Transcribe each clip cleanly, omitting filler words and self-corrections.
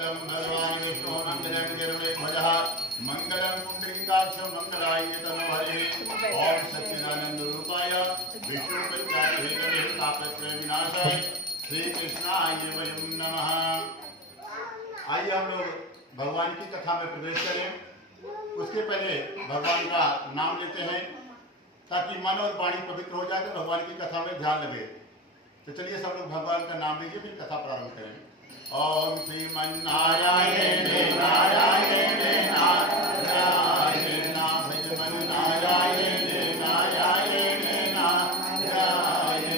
भगवान विष्णु मंगलम गरुड़ध्वजः मंगलम पुंडरीकाक्षं मंगलायतनो हरे। ओम सच्चिदानंद रूपाय विष्णुपत्याय हेतवे तापत्रय विनाशाय श्री कृष्णाय वयं नमः। आइए हम लोग भगवान की कथा में प्रवेश करें। उसके पहले भगवान का नाम लेते हैं ताकि मन और वाणी पवित्र हो जाए तो भगवान की कथा में ध्यान लगे। तो चलिए सब लोग भगवान का नाम लीजिए फिर कथा प्रारंभ करें। ओम श्रीमन्नारायण नारायण नारायण भजमन नारायण नारायण नारायण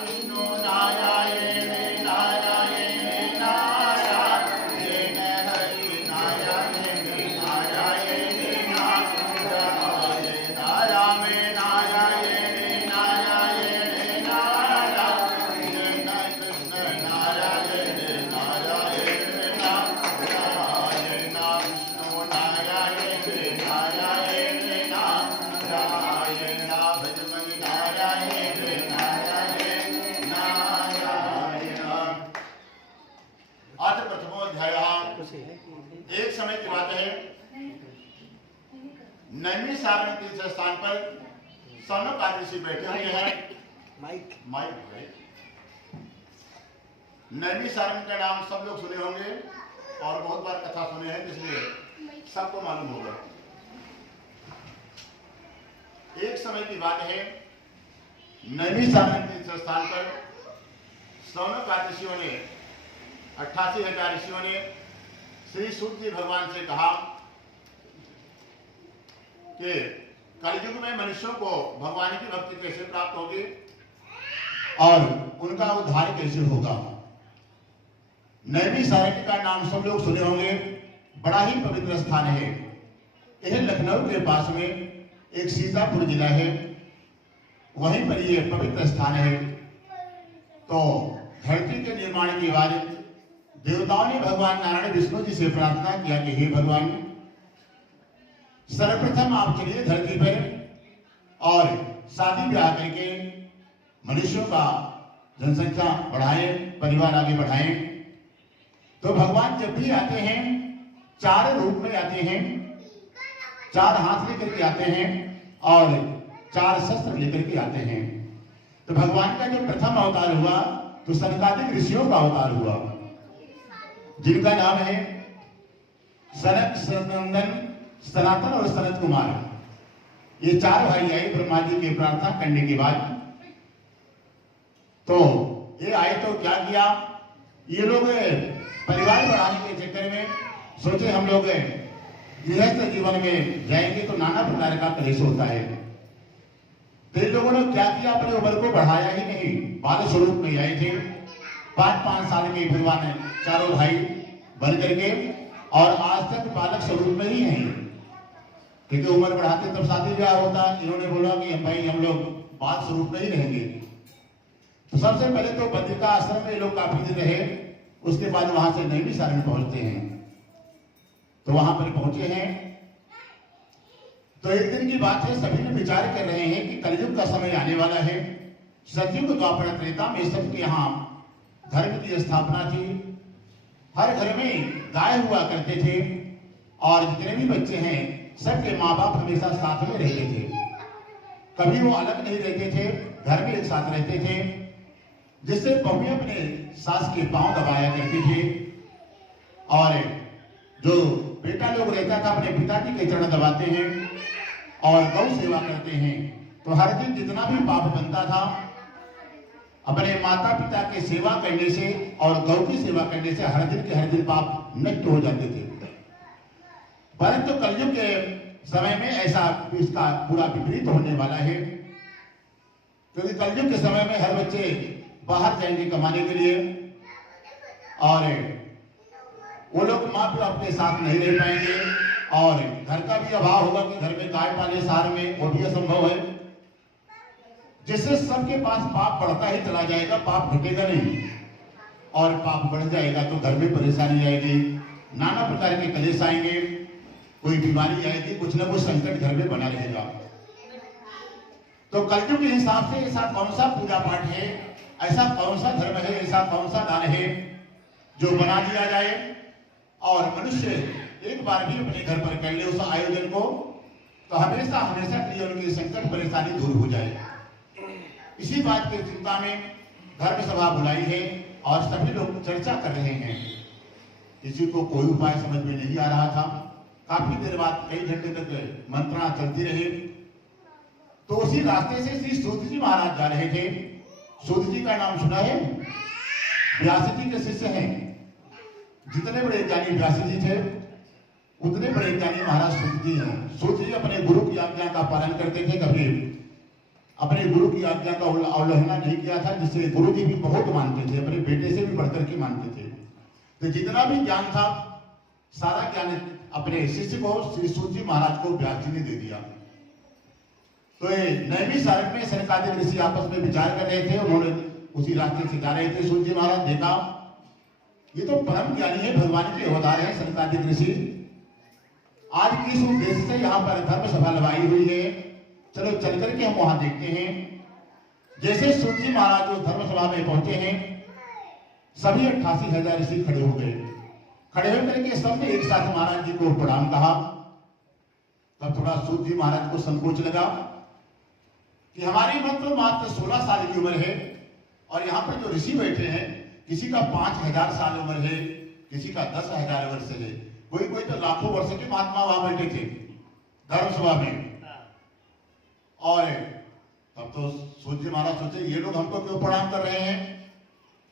विष्णु नारायण नारायण नारायण हरि नारायण नारायण नारायण राम नारायण नारायण नारायण कृष्ण नारायण नारायण नारायण विष्णु नारायण नारायण नारायण भजमन नारायण नारायण नारायण। आज प्रथमोध्यायः। एक समय की बात है, नैमिषारण्य तीर्थ स्थान पर सौनक आदि ऋषि बैठे हुए हैं। माइक नैमिषारण्य का नाम सब लोग सुने होंगे और बहुत बार कथा सुने हैं, इसलिए सबको मालूम होगा। एक समय की बात है, नैमिषारण्य तीर्थ स्थान पर सौनक आदि ऋषियों ने 88,000 ऋषियों ने श्री सूत जी भगवान से कहा कि कलयुग में मनुष्यों को भगवान की भक्ति कैसे प्राप्त होगी और उनका उद्धार कैसे होगा। नैमिषारण्य का नाम सब लोग सुने होंगे, बड़ा ही पवित्र स्थान है। यह लखनऊ के पास में एक सीतापुर जिला है, वहीं पर यह पवित्र स्थान है। तो धरती के निर्माण के बाद देवताओं ने भगवान नारायण विष्णु जी से प्रार्थना किया कि हे भगवान, सर्वप्रथम आप चलिए धरती पर और शादी ब्याह करके मनुष्यों का जनसंख्या बढ़ाएं, परिवार आगे बढ़ाएं। तो भगवान जब भी आते हैं 4 रूप में आते हैं, 4 हाथ लेकर के आते हैं और 4 शस्त्र लेकर के आते हैं। तो भगवान का जो प्रथम अवतार हुआ तो सनकादिक ऋषियों का अवतार हुआ, जिनका नाम है सनक, सनंदन, सनातन और सनत कुमार। ये 4 भाई आए ब्रह्मा जी की प्रार्थना करने के बाद। तो ये आए तो क्या किया, ये लोग परिवार बढ़ाने के चक्कर में सोचे हम लोग गृहस्थ जीवन में जाएंगे तो नाना प्रकार का कलेश होता है। तो इन लोगों ने क्या किया, अपने उम्र को बढ़ाया ही नहीं, बाल स्वरूप में आए थे। 5-5 साल में भगवान चारों भाई बन करके और आज तक बालक स्वरूप में ही हैं, क्योंकि उम्र बढ़ाते तब शादी ब्याह होता। इन्होंने बोला कि हम लोग बाल स्वरूप में ही रहेंगे। तो सबसे पहले तो बद्रिका आश्रम में लोग काफी दिन रहे, उसके बाद वहां से नैमिषारण्य पहुंचते हैं। तो वहां पर पहुंचे हैं तो एक दिन की बात है, सभी लोग विचार कर रहे हैं कि कलयुग का समय आने वाला है। सतयुग द्वापर त्रेता में सबके यहाँ धर्म की स्थापना थी। हर घर में गाय हुआ करते थे और जितने भी बच्चे हैं सबके माँ बाप हमेशा साथ में रहते थे, कभी वो अलग नहीं रहते थे, घर में एक साथ रहते थे। जिससे बहुएं अपने सास के पांव दबाया करती थी और जो बेटा लोग रहता था अपने पिताजी के चरण दबाते हैं और गौ सेवा करते हैं। तो हर दिन जितना भी पाप बनता था अपने माता पिता की सेवा करने से और गौ की सेवा करने से हर दिन पाप नष्ट हो जाते थे। परंतु कलयुग के समय में ऐसा इसका पूरा विपरीत होने वाला है, क्योंकि कलयुग के समय में हर बच्चे बाहर जाएंगे कमाने के लिए और वो लोग माँ बाप अपने साथ नहीं रह पाएंगे और घर का भी अभाव होगा कि घर में गाय पाले शहर में, वो भी असंभव है। जिससे सबके पास पाप बढ़ता ही चला जाएगा, पाप घटेगा नहीं और पाप बढ़ जाएगा तो घर में परेशानी आएगी, नाना प्रकार के कलेश आएंगे, कोई बीमारी आएगी, कुछ ना कुछ संकट घर में बना रहेगा। तो कलयुग के हिसाब से ऐसा कौन सा पूजा पाठ है, ऐसा कौन सा धर्म है, ऐसा कौन सा दान है जो बना दिया जाए और मनुष्य एक बार भी अपने घर पर कर ले उस आयोजन को, तो हमेशा हमेशा के लिए उनकी संकट परेशानी दूर हो जाए। इसी बात की चिंता में धर्म सभा बुलाई है और सभी लोग चर्चा कर रहे हैं। किसी को कोई उपाय समझ में नहीं आ रहा था। काफी देर बाद कई घंटे तक मंत्रणा चलती रही। तो उसी रास्ते से श्री सूत जी महाराज जा रहे थे। सूत जी का नाम सुना है? व्यास जी के शिष्य हैं। जितने बड़े ज्ञानी व्यास जी थे उतने बड़े ज्ञानी महाराज सूत जी हैं। सूत जी अपने गुरु की आज्ञा का पालन करते थे, कभी अपने गुरु की आज्ञा का अवहेलना नहीं किया था, जिसे गुरु जी भी बहुत मानते थे, अपने बेटे से भी बढ़कर के मानते थे। तो जितना भी ज्ञान था सारा ज्ञान अपने शिष्य को श्री सूत जी महाराज को व्यास जी ने दे दिया। तो ये नैमी सारक में सनकादिक ऋषि आपस में विचार कर रहे थे। उन्होंने उसी रास्ते से जा रहे थे। सूत जी महाराज देखा ये तो परम ज्ञानी है, भगवान के अवतार है सनकादिक ऋषि। आज किस उद्देश्य से यहाँ पर धर्म सभा लगाई हुई है, चलो चल करके हम वहां देखते हैं। जैसे सूत जी महाराज जो धर्म सभा में पहुंचे हैं, सभी 88,000 ऋषि खड़े हो गए। खड़े होकर के सबने एक साथ महाराज जी को प्रणाम कहा। तब थोड़ा सूत जी महाराज को संकोच लगा कि हमारी मात्र 16 साल की उम्र है और यहाँ पर जो ऋषि बैठे हैं किसी का 5,000 साल उम्र है, किसी का 10,000 वर्ष है, कोई कोई तो लाखों वर्ष के महात्मा वहां बैठे थे धर्म सभा में। और तब तो सूत जी महाराज सोचे ये लोग हमको क्यों प्रणाम कर रहे हैं।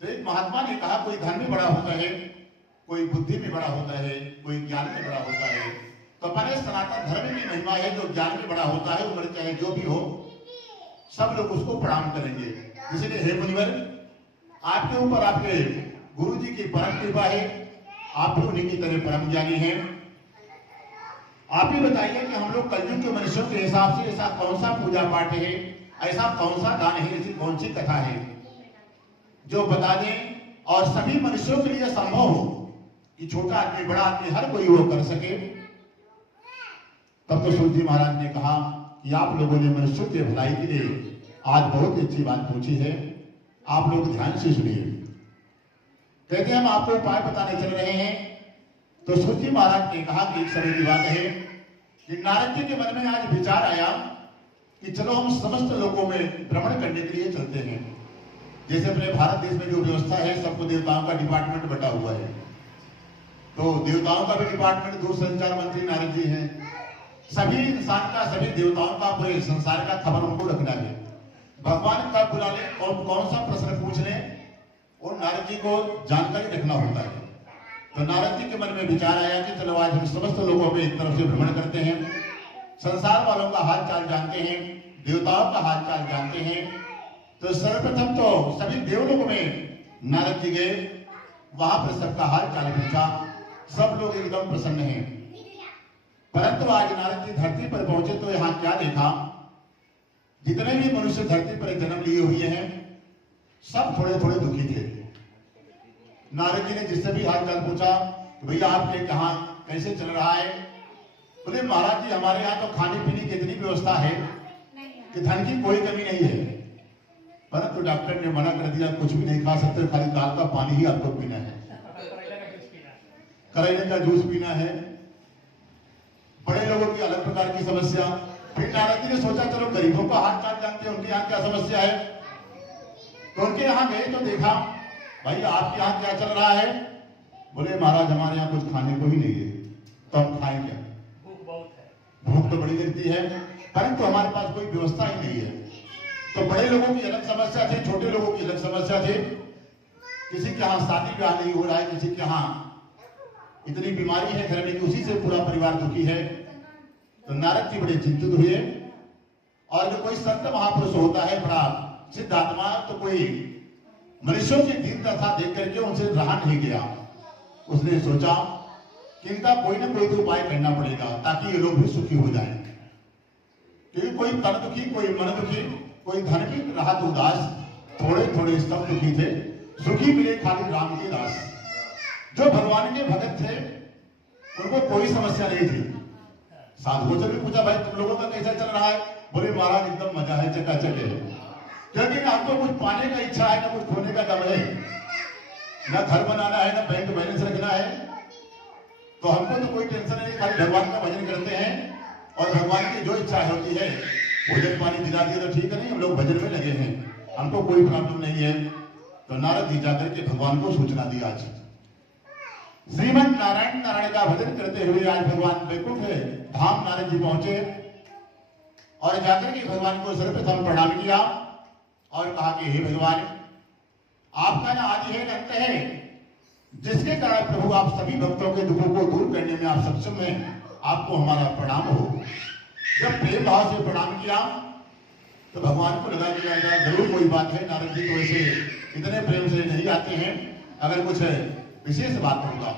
तो एक महात्मा ने कहा कोई धन में बड़ा होता है, कोई बुद्धि में बड़ा होता है, कोई ज्ञान में बड़ा होता है। तो अपने सनातन धर्म की महिमा है, जो ज्ञान में बड़ा होता है उम्र चाहे जो भी हो सब लोग उसको प्रणाम करेंगे। इसलिए हे मुनिवर, आपके ऊपर आपके गुरु जी की परम कृपा है, आप भी उन्हीं की तरह परम ज्ञानी हैं। आप ही बताइए कि हम लोग कलयुग के मनुष्यों के हिसाब से ऐसा कौन सा पूजा पाठ है, ऐसा कौन सा दान है, ऐसी कौन सी कथा है जो बता दें और सभी मनुष्यों के लिए संभव हो कि छोटा आदमी बड़ा आदमी हर कोई वो कर सके। तब तो सूत जी महाराज ने कहा कि आप लोगों ने मनुष्यों के भलाई के लिए आज बहुत अच्छी बात पूछी है, आप लोग ध्यान से सुनिए। कहते हम आपको उपाय बताने चल रहे हैं। तो सूत जी महाराज ने कहा कि एक समय की बात है कि नारद जी के मन में आज विचार आया कि चलो हम समस्त लोगों में भ्रमण करने के लिए चलते हैं। जैसे अपने भारत देश में जो व्यवस्था है, सबको देवताओं का डिपार्टमेंट बटा हुआ है, तो देवताओं का भी डिपार्टमेंट दूरसंचार मंत्री नारद जी हैं। सभी इंसान का, सभी देवताओं का, पूरे संसार का खबर उनको रखना है। भगवान कब बुला ले और कौन सा प्रश्न पूछ ले वो नारद जी को जानकारी रखना होता है। तो नारद जी के मन में विचार आया कि चलो आज हम समस्त लोगों में एक तरफ से भ्रमण करते हैं, संसार वालों का हाल चाल जानते हैं, देवताओं का हाल चाल जानते हैं। तो सर्वप्रथम तो सभी देवलोकों में नारद जी गए, वहां पर सबका हाल चाल पूछा। सब लोग एकदम प्रसन्न हैं। परंतु आज नारद जी धरती पर पहुंचे तो यहाँ क्या देखा, जितने भी मनुष्य धरती पर जन्म लिए हुए हैं सब थोड़े थोड़े दुखी थे। नारद जी ने जिससे भी हाल चाल पूछा कि भैया आपके यहाँ कैसे चल रहा है, बोले महाराज जी हमारे यहाँ तो खाने पीने की इतनी व्यवस्था है कि धन की कोई कमी नहीं है, परंतु डॉक्टर ने मना कर दिया कुछ भी नहीं खा सकते, खाली दाल का पानी ही आपको पीना है, करेले का जूस पीना है। बड़े लोगों की अलग प्रकार की समस्या। फिर नारद जी ने सोचा चलो गरीबों का हाल चाल जानते हैं, उनके यहाँ क्या समस्या है। तो उनके यहाँ गए तो देखा भाई आपके यहाँ क्या चल रहा है। बोले महाराज हमारे यहाँ कुछ खाने को ही नहीं है, तो हम खाएं क्या, भूख बहुत है, भूख तो बड़ी लगती है, परंतु हमारे पास कोई व्यवस्था ही नहीं है। तो बड़े लोगों की अलग समस्या थी, छोटे लोगों की अलग समस्या थी। किसी के यहाँ शादी ब्याह नहीं हो रहा है, किसी के यहाँ इतनी बीमारी है घर में कि उसी से पूरा परिवार दुखी है। तो नारद जी बड़े चिंतित हुए। और जो कोई संत महापुरुष होता है, बड़ा सिद्ध आत्मा, तो कोई मनुष्यों की दीन दशा देख करके उनसे रहा नहीं गया। उसने सोचा कि इनका कोई ना कोई तो उपाय करना पड़ेगा ताकि ये लोग भी सुखी हो जाएं। क्योंकि कोई तन दुखी, कोई मन दुखी, कोई धन की रहा तो उदास, थोड़े थोड़े सब दुखी थे, सुखी मिले खाली राम के दास। जो भगवान के भगत थे उनको कोई समस्या नहीं थी। साधुओं से भी पूछा भाई तुम लोगों का कैसा चल रहा है, बोले महाराज एकदम मजा है, चकाचक है। क्योंकि आपको कुछ पाने का इच्छा है, ना कुछ खोने का दम है, ना घर बनाना है, ना बैंक बैलेंस रखना है। तो हमको तो कोई टेंशन नहीं, खाली भगवान का भजन करते हैं और भगवान की जो इच्छा होती है भोजन पानी दिला दिए तो ठीक है, नहीं हम लोग भजन में लगे हैं, हमको कोई प्रॉब्लम नहीं है। तो नारद जी जाकर के भगवान को सूचना दी। आज श्रीमद नारायण नारायण का भजन करते हुए आज भगवान वैकुंठ धाम नारद जी पहुंचे और जाकर के भगवान को सर्वप्रथम प्रणाम किया और कहा कि हे भगवान, आपका ना आदि है, अंत है, जिसके कारण प्रभु आप सभी भक्तों के दुखों को दूर करने में आप सक्षम हैं, आपको हमारा प्रणाम हो। जब प्रेम भाव से प्रणाम किया तो भगवान को लगा कि जरूर कोई बात है, नारद जी तो ऐसे इतने प्रेम से नहीं आते हैं, अगर कुछ विशेष बात होगा।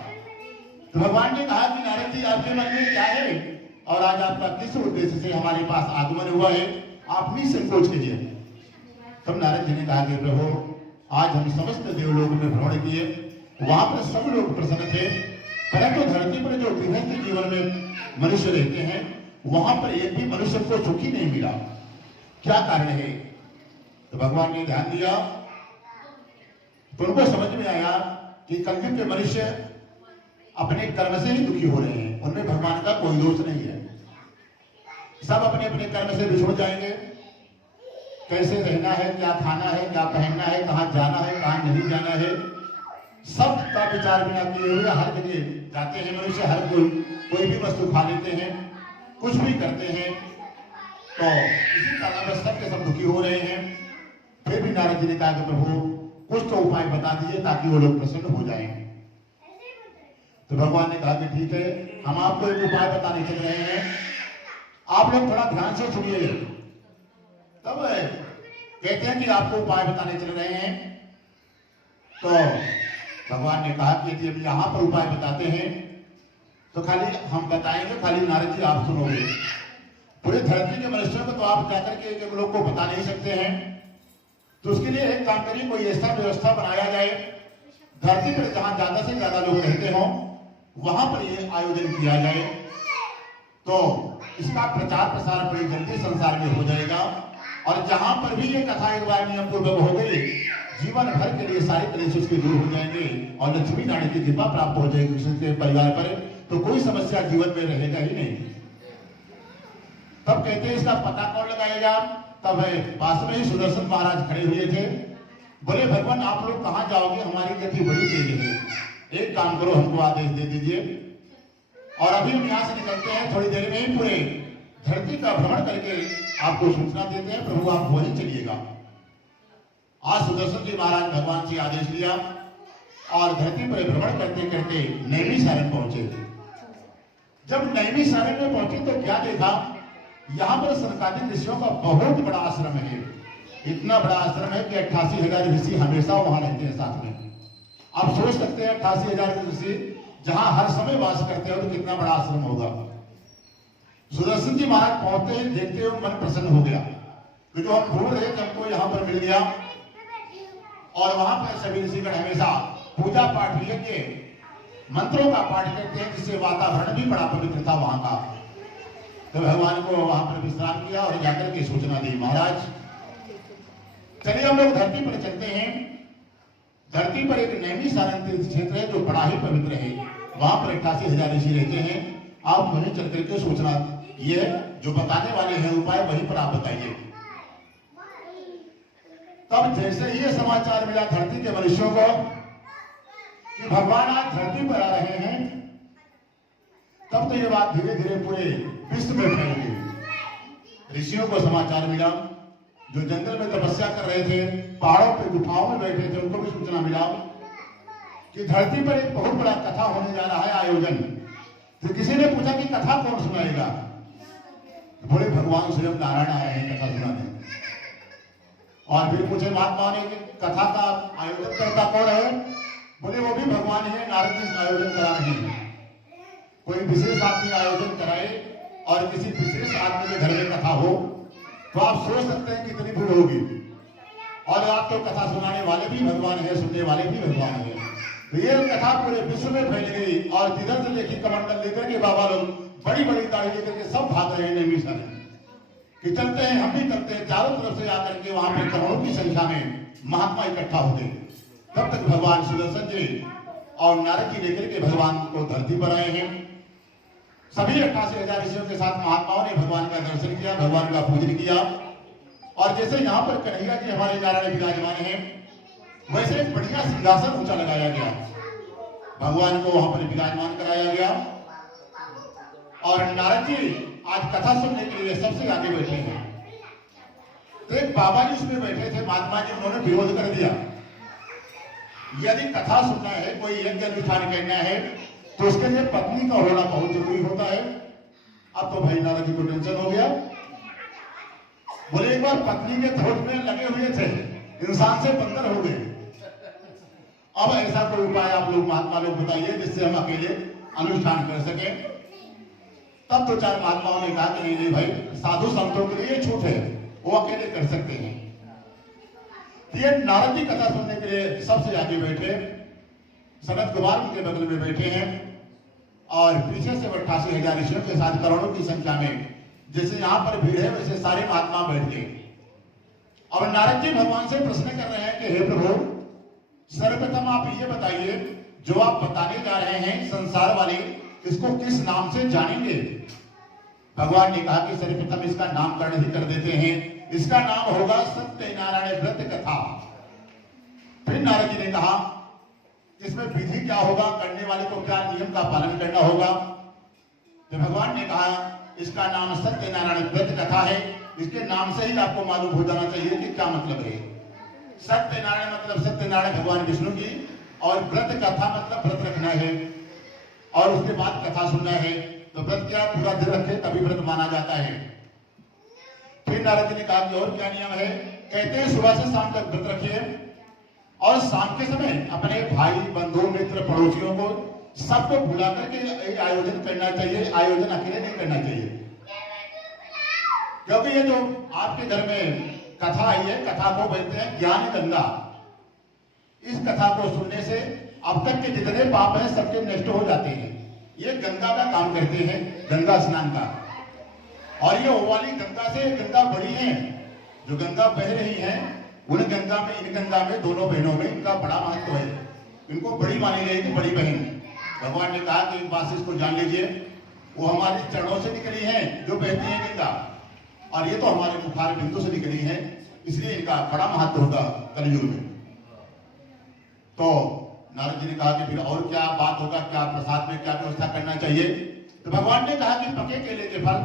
तो भगवान ने कहा कि नारद जी आपके मन में क्या है और आज आपका किस उद्देश्य से हमारे पास आगमन हुआ है, आप भी संकोच कीजिए। तब नारद जी ने कहा कि प्रभु, आज हम समस्त देवलोक में भ्रमण किए, वहां पर सब लोग प्रसन्न थे, परंतु धरती पर जो गृहस्थ जीवन में मनुष्य रहते हैं वहां पर एक भी मनुष्य को सुखी नहीं मिला। क्या कारण है? तो भगवान ने ध्यान दिया तो उनको समझ में आया कि कलयुग के मनुष्य अपने कर्म से ही दुखी हो रहे हैं, उनमें भगवान का कोई दोष नहीं है। सब अपने अपने कर्म से बिछुड़ जाएंगे, कैसे रहना है, क्या खाना है, क्या पहनना है, कहाँ जाना है, कहाँ नहीं जाना है, सब का विचार बिना किए हुए हर जगह जाते हैं मनुष्य, हर कोई भी वस्तु खा लेते हैं, कुछ भी करते हैं। तो इसी कारण से सब के सब दुखी हो रहे हैं। फिर भी नारद जी ने कहा कि प्रभु, कुछ तो उपाय बता दीजिए ताकि वो लोग प्रसन्न हो जाएं। तो भगवान ने कहा कि ठीक है, हम आपको एक उपाय बताने चल रहे हैं, आप लोग थोड़ा ध्यान से सुनिए। तब कहते हैं कि आपको उपाय बताने चल रहे हैं। तो भगवान ने कहा कि यदि हम यहाँ पर उपाय बताते हैं तो खाली हम बताएंगे, खाली नारद जी आप सुनोगे, पूरे धरती के मनुष्यों को तो आप जाकर के एक लोग को बता नहीं सकते हैं। तो उसके लिए एक काम करिए, कोई ऐसा व्यवस्था बनाया जाए धरती पर जहां ज्यादा से ज्यादा लोग रहते हों, वहां पर ये आयोजन किया जाए, तो इसका प्रचार प्रसार बड़ी जल्दी संसार में हो जाएगा। और जहां पर भी ये कथा एक बार नियम पूर्वक हो गई, जीवन भर के लिए सारे कलेश उसके दूर हो जाएंगे और लक्ष्मी नारायण की कृपा प्राप्त हो जाएगी उसके परिवार पर, तो कोई समस्या जीवन में रहेगा ही नहीं। तब कहते हैं इसका पता कौन लगाएगा? तब पास में ही सुदर्शन महाराज खड़े हुए थे, बोले भगवान आप लोग कहां जाओगे, हमारी गति बड़ी तेज है, एक काम करो, हमको आदेश दे दीजिए और अभी हम यहाँ से निकलते हैं, थोड़ी देर में ही पूरे धरती का भ्रमण करके आपको सूचना देते हैं, प्रभु आप वहीं चलिएगा। आज सुदर्शन जी महाराज भगवान से आदेश लिया और धरती पर भ्रमण करते करते नैमिषारण्य पहुंचे। जब नैमिषारण्य में पहुंचे तो क्या देखा, यहाँ पर सनकादिक ऋषियों का बहुत बड़ा आश्रम है। इतना बड़ा आश्रम है कि 88,000 ऋषि हमेशा वहां रहते हैं साथ में। आप सोच सकते हैं 88,000 ऋषि जहां हर समय वास करते हो तो कितना बड़ा आश्रम होगा। सुदर्शन जी महाराज पहुंचते हैं, देखते हुए मन प्रसन्न हो गया कि जो हम ढूंढ रहे थे हमको यहाँ पर मिल गया। और वहां पर सभी ऋषिगण हमेशा पूजा पाठ यज्ञ मंत्रों का पाठ करते हैं, जिससे वातावरण भी बड़ा पवित्र था वहां का। तो भगवान को वहां पर विश्राम किया और जाकर के सूचना दी, महाराज चलिए हम लोग धरती पर चलते हैं। धरती पर एक नैमिषारण्य तीर्थ क्षेत्र है जो बड़ा ही पवित्र है, वहां पर 88,000 ऋषि रहते हैं। आप वहीं चल करके सूचना ये जो बताने वाले हैं उपाय वहीं पर आप बताइए। तब जैसे ये समाचार मिला धरती के मनुष्यों को कि भगवान आज धरती पर आ रहे हैं, तब तो ये बात धीरे धीरे पूरे विश्व में फैल गई। ऋषियों को समाचार मिला, जो जंगल में तपस्या कर रहे थे, पहाड़ों पे गुफाओं में बैठे थे, उनको भी सूचना मिला कि धरती पर एक बहुत बड़ा कथा होने जा रहा है, आयोजन। तो किसी ने पूछा कि कथा कौन सुनाएगा? बोले भगवान स्वयं नारायण आए हैं कथा सुनाने। और फिर पूछे महात्मा ने कि कथा का आयोजन करता कौन है? बोले वो भी भगवान है, नारद जी आयोजन करा रहे हैं। कोई विशेष आदमी आयोजन कराए और किसी विशेष आदमी के घर में कथा हो तो आप सोच सकते हैं कितनी भीड़ होगी। और आप तो कथा सुनाने वाले भी भगवान है, सुनने वाले भी भगवान है। तो ये कथा पूरे विश्व में फैल गई और जिधर से देखी कमंडल लेकर के बाबा लोग बड़ी बड़ी दाढ़ी लेकर के सब भाग रहे हैं नैमिषारण्य कि चलते हैं, हम भी करते हैं। चारों तरफ से आकर के वहां पर करोड़ों की संख्या में महात्मा इकट्ठा होते। तब तक भगवान सुदर्शन जी और नारद जी लेकर के भगवान को धरती पर आए हैं। सभी 88,000 ऋषियों के साथ महात्माओं ने भगवान का दर्शन किया, भगवान का पूजन किया। और जैसे यहाँ पर कन्हैया जी हमारे नारायण विराजमान हैं, वैसे एक बढ़िया सिंहासन ऊंचा लगाया गया, भगवान को वहां पर विराजमान कराया गया। और नारद जी आज कथा सुनने के लिए सबसे आगे बैठे हैं। तो एक बाबा जी उसमें बैठे थे, महात्मा जी, उन्होंने विरोध कर दिया, यदि कथा सुनना है, कोई यज्ञ अनुष्ठान करना है, तो उसके लिए पत्नी का होना बहुत जरूरी होता है। अब तो भाई नारद जी को टेंशन हो गया। बोले एक बार पत्नी के खोज में लगे हुए थे, इंसान से बंदर हो गए। अब ऐसा कोई उपाय आप लोग महात्मा लोग बताइए जिससे हम अकेले अनुष्ठान कर सके। तब तो चार महात्माओं ने कहा कि नहीं नहीं भाई, साधु संतों के लिए छूट है, वो अकेले कर सकते हैं। ये नारद जी कथा सुनने के लिए सबसे आगे बैठे, सनत कुमार के बगल में बैठे हैं, और पीछे से 88,000 ऋषियों के साथ करोड़ों की संख्या में जैसे यहाँ पर भीड़ है, वैसे सारे महात्मा बैठ गए। और नारद जी भगवान से प्रश्न कर रहे हैं कि हे प्रभु, सर्वप्रथम आप ये बताइए, जो आप बताने जा रहे हैं संसार वाले, इसको किस नाम से जानेंगे? भगवान ने कहा कि सर्वप्रथम इसका नामकरण ही कर देते हैं, इसका नाम होगा सत्यनारायण व्रत कथा। फिर नारद जी ने कहा इसमें विधि क्या होगा, करने वाले को क्या नियम का पालन करना होगा। तो भगवान ने कहा इसका नाम सत्यनारायण व्रत कथा है, इसके नाम से ही आपको मालूम हो जाना चाहिए कि क्या मतलब है। सत्यनारायण मतलब सत्यनारायण भगवान विष्णु की, और व्रत कथा मतलब व्रत रखना है, और उसके बाद कथा सुनना है। तो व्रत क्या, पूरा दिन रखे तभी व्रत माना जाता है। फिर नारद जी ने कहा कि और क्या नियम है? कहते हैं सुबह से शाम तक व्रत रखिए, और शाम के समय अपने भाई बंधु मित्र पड़ोसियों को सबको बुला करके आयोजन करना चाहिए। आयोजन अकेले नहीं करना चाहिए, क्योंकि ये जो आपके घर में कथा आई है, कथा को बोलते हैं ज्ञान गंगा। इस कथा को सुनने से अब तक के जितने पाप हैं सबके नष्ट हो जाते हैं। ये गंगा का काम करते हैं, गंगा स्नान का। और ये वो वाली गंगा से गंगा बड़ी है, जो गंगा बह रही है, उन गंगा में, इन गंगा में, दोनों बहनों में इनका बड़ा महत्व है। इनको बड़ी मानी जाएगी, बड़ी बहन। भगवान ने कहा कि एक बात इसको जान लीजिए, वो हमारे चरणों से निकली है जो बहती है गंगा, और ये तो हमारे मुखार बिंदु से निकली है, इसलिए इनका बड़ा महत्व होगा कलयुग में। तो नारद जी ने कहा कि फिर और क्या बात होगा, क्या प्रसाद में क्या व्यवस्था करना चाहिए? तो भगवान ने कहा कि पके केले के फल,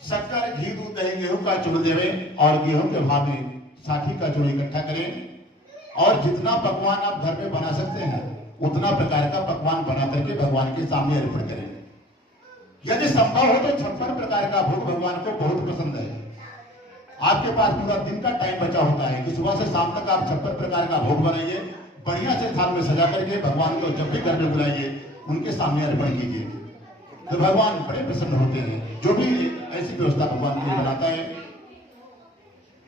शक्कर, घी, दूध, दही, गेहूं का चूर्ण देवे, और गेहूं के भाव में 60 का चूर्ण इकट्ठा करें, और जितना पकवान आप घर में बना सकते हैं उतना प्रकार का पकवान बना करके भगवान के सामने अर्पण करें। यदि संभव हो तो 56 प्रकार का भोग भगवान को बहुत पसंद है। आपके पास पूरा दिन का टाइम बचा होता है कि सुबह से शाम तक आप 56 प्रकार का भोग बनाइए, बढ़िया से थाल में सजा करके भगवान को जब भी घर में बुलाइए उनके सामने अर्पण कीजिए, तो भगवान बड़े प्रसन्न होते हैं। जो भी ऐसी व्यवस्था भगवान के लिए बनाता है।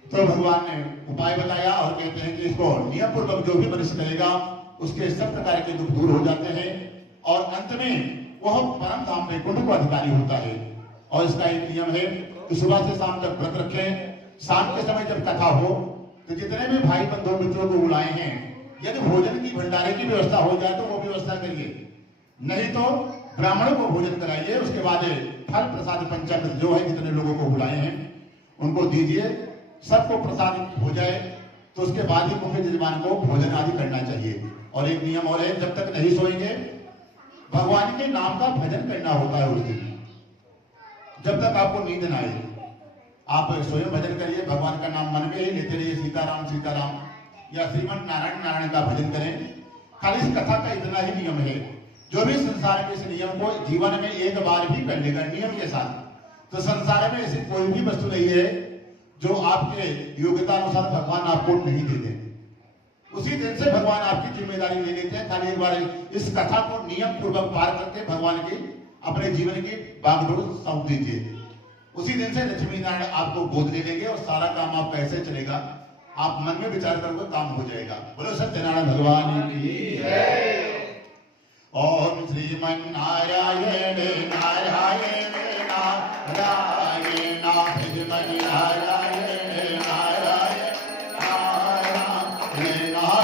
तो भगवान ने उपाय बताया और कहते हैं कि इसको नियम पूर्वक जो भी मनुष्य करेगा उसके सब प्रकार के दुख दूर हो जाते हैं, और अंत में वह परम धाम वैकुंठ को अधिकारी होता है। और इसका एक नियम है कि सुबह से शाम तक व्रत रखें। शाम के समय जब कथा हो तो जितने भी भाई बंधु मित्रों को बुलाए हैं, यदि भोजन की भंडारे की व्यवस्था हो जाए तो वो व्यवस्था करिए, नहीं तो ब्राह्मणों को भोजन कराइए। उसके बाद फल प्रसाद पंचामृत जो है जितने लोगों को बुलाए हैं उनको दीजिए, सबको प्रसाद हो जाए तो उसके बाद ही मुख्य यजमान को भोजन आदि करना चाहिए। और एक नियम और है, जब तक नहीं सोएंगे भगवान के नाम का भजन करना होता है उस दिन, जब तक आपको नींद न आए। आप स्वयं भजन करिए, भगवान का नाम मन में ही लेते रहिए, सीताराम सीताराम, या श्रीमन नारायण नारायण का भजन करें। खाली इस कथा का इतना ही नियम है, जो भी संसार में इस नियम को जीवन में एक बार भी कर लेगा नियम के साथ, तो संसार में ऐसी कोई भी वस्तु नहीं है जो आपके योग्यता अनुसार भगवान आपको नहीं दे देते। उसी दिन से भगवान आपकी जिम्मेदारी ले लेते हैं। खाली एक बार इस कथा को नियम पूर्वक पार करके भगवान की अपने जीवन की बागडोर सौंप दीजिए। उसी दिन से लक्ष्मी नारायण आपको गोद ले लेंगे और सारा काम आपका ऐसे चलेगा, आप मन में विचार करोगे काम हो जाएगा। बोलो सत्यनारायण भगवान की जय। ओम श्रीमन नारायण नारायण नारायण श्रीमन नारायण नारायण नारायण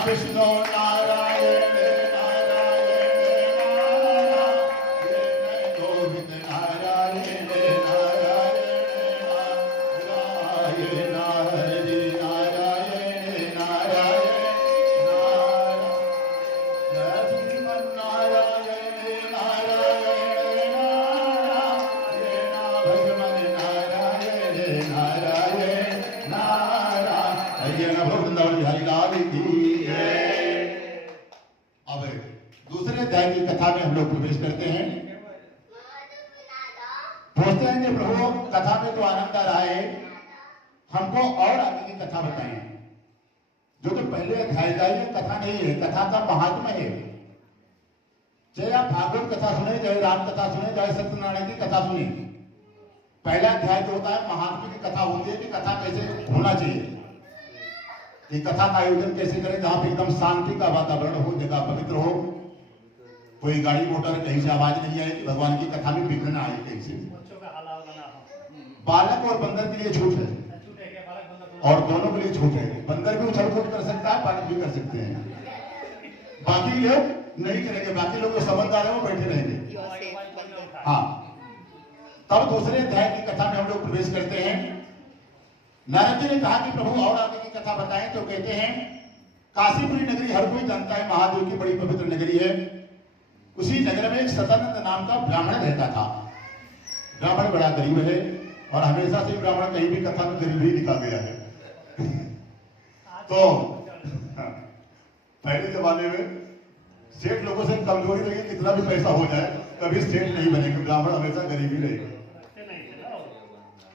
विष्णु नारायण नारायण प्रवेश करते हैं। पूछते हैं कि प्रभु कथा में तो आनंद आ रहा है, हमको और आगे की कथा बताएं। जो तो पहले अध्याय का ही कथा नहीं है, कथा का महात्म्य है। चाहे आप भागवत कथा सुने, चाहे राम कथा सुने, चाहे सत्यनारायण की कथा सुने, पहला अध्याय जो होता है महात्म्य की कथा होती है कि कथा कैसे होना चाहिए, कि कथा का आयोजन कैसे करें जहां पे एकदम शांति का वातावरण हो, जगह पवित्र हो, कोई गाड़ी मोटर कहीं से आवाज नहीं आए, कि भगवान की कथा में विघ्न आए कहीं से। बालक और बंदर के लिए छूट है, और दोनों के लिए छूट है। बंदर भी उछल कूद कर सकता है, बालक भी कर सकते हैं, बाकी लोग नहीं करेंगे। बाकी लोग जो समझदार है वो बैठे रहेंगे। हाँ, तब दूसरे अध्याय की कथा में हम लोग प्रवेश करते हैं। नारद जी ने कहा कि प्रभु और आगे की कथा बताएं, तो कहते हैं काशीपुरी नगरी हर कोई जानता है, महादेव की बड़ी पवित्र नगरी है। उसी नगर में एक सदानंद नाम का ब्राह्मण रहता था। ब्राह्मण बड़ा गरीब है, और हमेशा से ब्राह्मण कहीं भी कथा में गरीब ही लिखा गया है। तो पहले जमाने में सेठ लोगों से कमजोरी रही, कितना भी पैसा हो जाए कभी सेठ नहीं बनेगा, ब्राह्मण हमेशा गरीब ही रहेगा।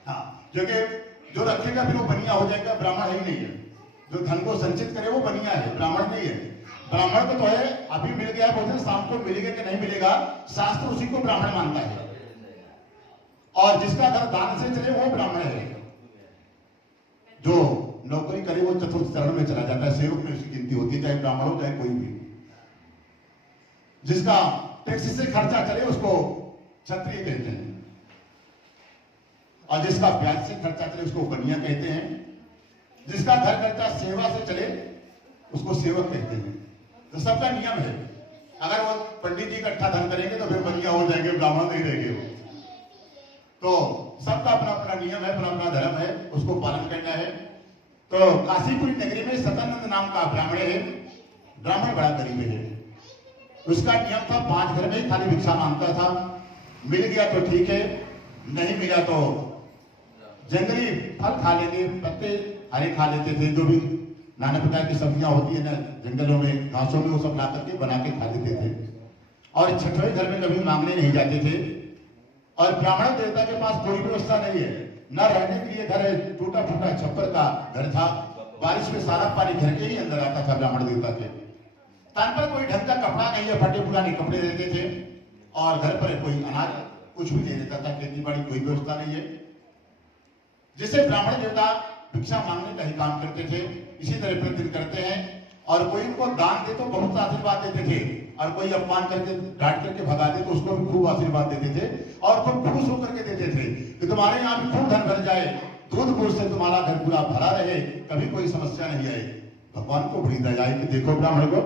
हाँ, क्योंकि जो रखेगा फिर वो बनिया हो जाएगा, ब्राह्मण ही नहीं है। जो धन को संचित करे वो बनिया है, ब्राह्मण नहीं है। ब्राह्मण को तो है अभी मिल गया भोजन, शाम को मिलेगा कि नहीं मिलेगा, शास्त्र उसी को ब्राह्मण मानता है। और जिसका घर दान से चले वो ब्राह्मण है। जो नौकरी करे वो चतुर्थ चरण में चला जाता है, सेवक में उसकी गिनती होती है, चाहे ब्राह्मण हो चाहे कोई भी। जिसका टैक्स से खर्चा चले उसको क्षत्रिय कहते हैं, और जिसका ब्याज से खर्चा चले उसको बनिया कहते हैं। जिसका घर खर्चा सेवा से चले उसको सेवक कहते हैं। तो सबका नियम है, अगर वो पंडित जी इकट्ठा धन करेंगे तो फिर बनिया हो जाएंगे, ब्राह्मण नहीं रहेंगे वो। तो सबका अपना अपना नियम है, अपना अपना धर्म है, उसको पालन करना है। तो काशीपुरी नगरी में सदानंद नाम का ब्राह्मण है। ब्राह्मण बड़ा गरीब है। उसका नियम था 5 घर में खाली भिक्षा मांगता था। मिल गया तो ठीक है, नहीं मिला तो जंगली फल खा लेते, पत्ते हरे खा लेते थे, जो भी नाना प्रकार की सब्जियां होती है ना जंगलों में, घासों में, वो सब ला करके बना के खा लेते थे। और छठवें घर में कभी मांगने नहीं जाते थे। और ब्राह्मण देवता के पास कोई व्यवस्था नहीं है, न रहने के लिए घर है, टूटा फूटा छप्पर का घर था। बारिश में सारा पानी घर के ही अंदर आता था ब्राह्मण देवता के। तन पर कोई ढंग का कपड़ा नहीं है, फटे पुराने कपड़े देते थे, और घर पर कोई अनाज कुछ भी दे देता था, खेती बाड़ी कोई व्यवस्था नहीं है। जिससे ब्राह्मण देवता भिक्षा मांगने का ही काम करते थे। इसी तरह प्रतिदिन करते हैं। और कोई उनको दान दे तो बहुत आशीर्वाद देते थे, और कोई अपमान करके डांट करके भगा दे तो उसको भी खूब आशीर्वाद देते थे, और खूब खुश होकर के देते थे कि तुम्हारे यहाँ भी खूब धन भर जाए, दूध दूध से तुम्हारा घर पूरा भरा रहे, कभी कोई समस्या नहीं आए। भगवान को बड़ी दया है कि देखो ब्राह्मण को,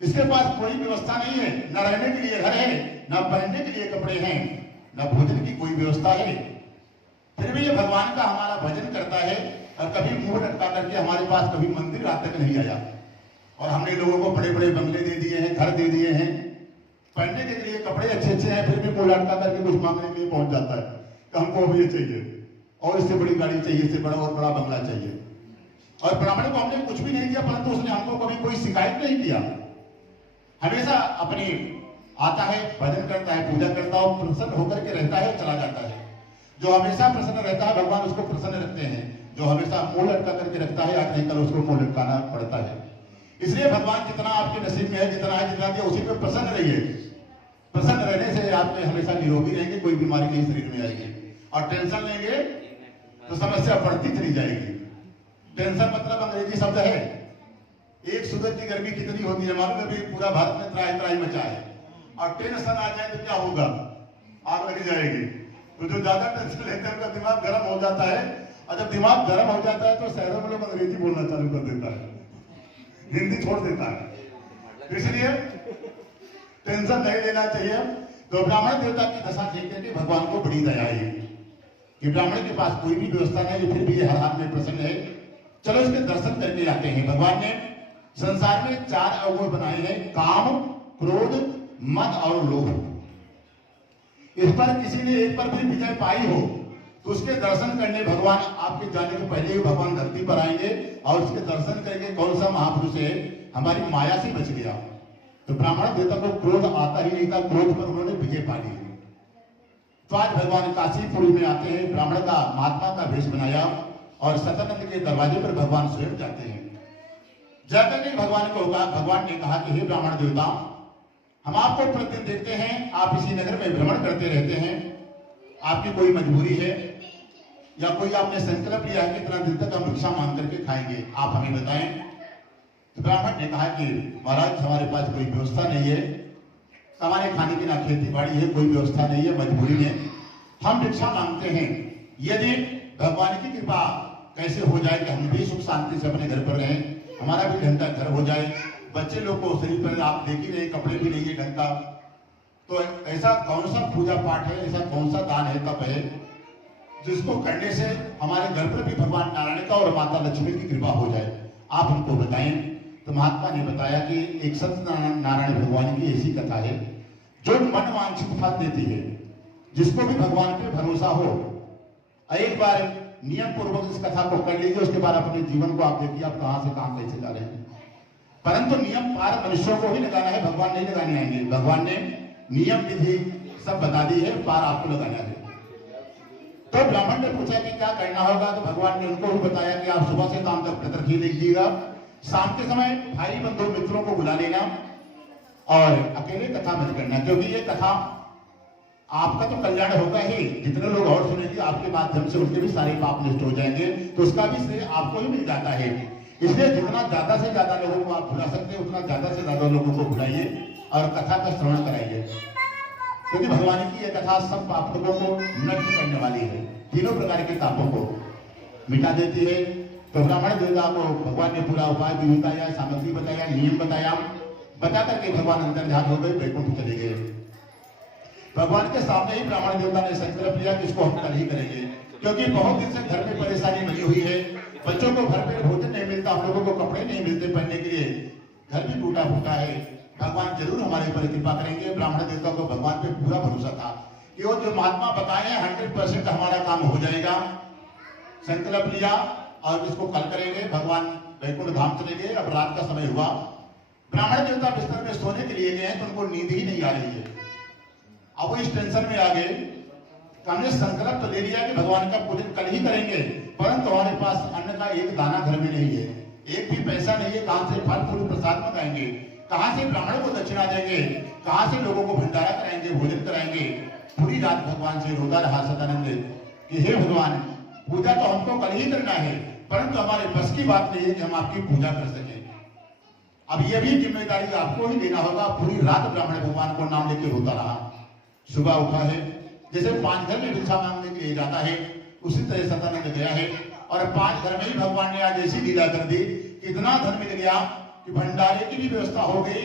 इसके पास कोई व्यवस्था नहीं है, न रहने के लिए घर है, न पहनने के लिए कपड़े हैं, न भोजन की कोई व्यवस्था है। फिर भी ये भगवान का हमारा भजन करता है, और कभी मुंह लटका करके हमारे पास कभी मंदिर रात तक नहीं आया। और हमने लोगों को बड़े बड़े बंगले दे दिए हैं, घर दे दिए हैं, पहनने के लिए कपड़े अच्छे अच्छे हैं, फिर भी मुंह लटका करके कुछ मांगने के लिए पहुंच जाता है कि हमको भी ये चाहिए, और इससे बड़ी गाड़ी चाहिए, इससे बड़ा और बड़ा बंगला चाहिए। और ब्राह्मण को हमने कुछ भी नहीं किया, परंतु उसने हमको कभी कोई शिकायत नहीं किया। हमेशा अपने आता है, भजन करता है, पूजा करता है, प्रसन्न होकर के रहता है, चला जाता है। जो हमेशा प्रसन्न रहता है भगवान उसको प्रसन्न रखते हैं। जो हमेशा मुंह लटका करके रखता है, आज नहीं कल उसको मुंह लटकाना पड़ता है। इसलिए भगवान जितना आपके नसीब में है, जितना है, जितना दिया, उसी पे प्रसन्न रहिए। प्रसन्न रहने से आप हमेशा निरोगी रहेंगे, कोई बीमारी नहीं शरीर में आएगी। और टेंशन लेंगे तो समस्या बढ़ती चली जाएगी। टेंशन मतलब अंग्रेजी शब्द है। एक सूरज की गर्मी कितनी होती है मालूम है? अभी पूरा भारत में त्राही त्राही मचा है, और टेंशन आ जाए तो क्या होगा? आग लग जाएगी। तो जो ज्यादा टेंशन लेते हैं उनका दिमाग गर्म हो जाता है, और जब दिमाग गर्म हो जाता है तो शहरों में लोग अंग्रेजी बोलना चालू कर देता है, हिंदी छोड़ देता है। इसलिए टेंशन नहीं लेना चाहिए। तो ब्राह्मण देवता की दशा देख करके भगवान को बड़ी दया आई कि ब्राह्मण के पास कोई भी व्यवस्था नहीं, फिर भी ये हर हाल में प्रसन्न है। चलो इसके दर्शन करके आते हैं। भगवान ने संसार में 4 अवगुण बनाए हैं, काम, क्रोध, मद और लोभ। इस पर किसी ने एक पर भी विजय पाई हो तो उसके दर्शन करने भगवान आपके जाने के पहले ही भगवान धरती पर आएंगे, और उसके दर्शन करके कौन सा महापुरुष है हमारी माया से बच गया, तो ब्राह्मण देवता को क्रोध आता ही नहीं था, क्रोध पर उन्होंने विजय पा ली। तो आज भगवान काशीपुरी में आते हैं, ब्राह्मण का महात्मा का वेश बनाया और सतानंद के दरवाजे पर भगवान स्वयं जाते हैं। जाकर के भगवान को होगा, भगवान ने कहा कि हे ब्राह्मण देवता, हम आपको प्रतिदिन देखते हैं, आप इसी नगर में भ्रमण करते रहते हैं, आपकी कोई मजबूरी है या कोई आपने संकल्प लिया है कि इतना दिन तक हम भिक्षा मांग करके खाएंगे, आप हमें बताएं। तो ब्राह्मण ने कहा कि महाराज हमारे पास कोई व्यवस्था नहीं है, हमारे खाने की ना खेती बाड़ी है, कोई व्यवस्था नहीं है, मजबूरी है, हम भिक्षा मांगते हैं। यदि भगवान की कृपा कैसे हो जाए कि हम भी सुख शांति से अपने घर पर रहें, हमारा भी ढंग का घर हो जाए, बच्चे लोग को शरीर पर आप देख ही रहे, कपड़े भी नहीं है ढंग का, तो ऐसा कौन सा पूजा पाठ है, ऐसा कौन सा दान है, तप है जिसको करने से हमारे घर पर भी भगवान नारायण का और माता लक्ष्मी की कृपा हो जाए, आप हमको बताएं। तो महात्मा ने बताया कि एक सत्यनारायण भगवान की ऐसी कथा है जो मन वांछित फल देती है, जिसको भी भगवान पे भरोसा हो, एक बार नियम पूर्वक इस कथा को कर लीजिए, उसके बाद अपने जीवन को आप देखिए आप कहां से कहां कैसे जा रहे हैं। परंतु नियम पार मनुष्यों को ही लगाना है, भगवान नहीं लगाने आएंगे। भगवान ने नियम विधि सब बता दी है, पार आपको लगाना है। तो ब्राह्मण ने पूछा कि क्या करना होगा, तो भगवान ने उनको भी बताया कि आप सुबह से शाम तक प्रतरखी लीजिएगा, शाम के समय भाई बंधु मित्रों को बुला लेना और अकेले कथा मत करना, क्योंकि ये कथा आपका तो कल्याण होगा ही, जितने लोग और सुनेंगे आपके माध्यम से उनके भी सारे पाप नष्ट हो जाएंगे, तो उसका भी श्रेय आपको ही मिल जाता है। इसलिए जितना ज्यादा से ज्यादा लोगों को आप बुला सकते हैं, उतना ज्यादा से ज्यादा लोगों को बुलाइए और कथा का श्रवण कराइए, क्योंकि भगवान की यह कथा सब पापों को नष्ट करने वाली है, तीनों प्रकार के पापों को मिटा देती है। तो ब्राह्मण देवता को भगवान ने पूरा उपाय भी बताया, सामग्री बताया, नियम बताया, बता करके भगवान अंदर ध्यान हो गए, बैकुंठ चले गए। भगवान के सामने ही ब्राह्मण देवता ने संकल्प लिया कि इसको हम कल ही करेंगे, क्योंकि बहुत दिन से घर में परेशानी बनी हुई है, बच्चों को घर पे भोजन नहीं मिलता, हम लोगों को कपड़े नहीं मिलते पहनने के लिए, घर भी टूटा फूटा है, भगवान जरूर हमारे ऊपर कृपा करेंगे। ब्राह्मण देवता को भगवान पे पूरा भरोसा था कि वो जो महात्मा बताए हैं 100% हमारा काम हो जाएगा। संकल्प लिया और इसको कल करेंगे। भगवान वैकुंठ धाम चले गए। अब रात का समय हुआ, ब्राह्मण देवता बिस्तर में सोने के लिए गए तो उनको नींद ही नहीं आ रही है। अब वो इस टेंशन में आ गए, हमने संकल्प तो ले लिया कि भगवान का पूजन कल ही करेंगे, परंतु हमारे पास अन्न का एक दाना घर में नहीं है, एक भी पैसा नहीं है, कहां से फल फूल प्रसाद मंगाएंगे, कहां से ब्राह्मण को दक्षिणा देंगे, कहां से लोगों को भंडारा कराएंगे, भोजन कराएंगे। पूरी रात भगवान से रोता रहा सदानंद कि हे भगवान, पूजा तो हमको कल ही करना है, परंतु हमारे बस की बात नहीं है कि हम आपकी पूजा कर सके। अब यह भी जिम्मेदारी आपको ही लेना होगा। पूरी रात ब्राह्मण भगवान को नाम लेके रोता रहा। सुबह उठा है, जैसे 5 घर में भिक्षा मांगने के लिए जाता है, उसी तरह सदानंद गया है और 5 घर में ही भगवान ने आज ऐसी लीला कर दी, इतना धन मिल गया कि भंडारे की भी व्यवस्था हो गई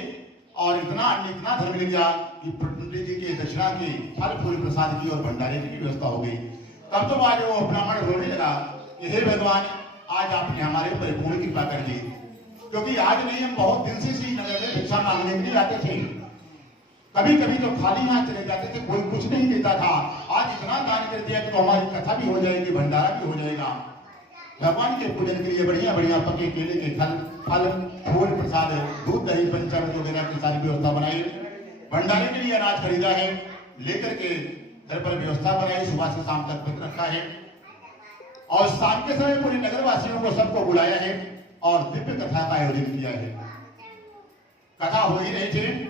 और इतना धन मिल गया कि पंडित जी के दक्षिणा की, फल फूल प्रसाद की और भंडारे की भी व्यवस्था हो गई। तब तो आज वो ब्राह्मण रोने लगा कि हे भगवान, आज आपने हमारे ऊपर पूर्ण कृपा कर दी, क्योंकि आज नहीं, हम बहुत दिन से इसी नगर में भिक्षा मांगने के लिए आते थे। कभी कभी तो खाली हाथ चले जाते थे, कोई कुछ नहीं देता था। आज इतना दान कर दिया कि तो हमारी कथा भी हो जाएगी, भंडारा भी हो जाएगा। भगवान के पूजन के लिए बढ़िया बढ़िया पके केले के फल फूल प्रसाद, दूध दही पंचामृत वगैरह की सारी व्यवस्था बनाई। भंडारे के लिए अनाज खरीदा है, लेकर के घर पर व्यवस्था बनाई, सुबह से शाम तक व्रत रखा है और शाम के समय पूरे नगर वासियों को सबको बुलाया है और दिव्य कथा का आयोजन किया है। कथा हो ही रही थी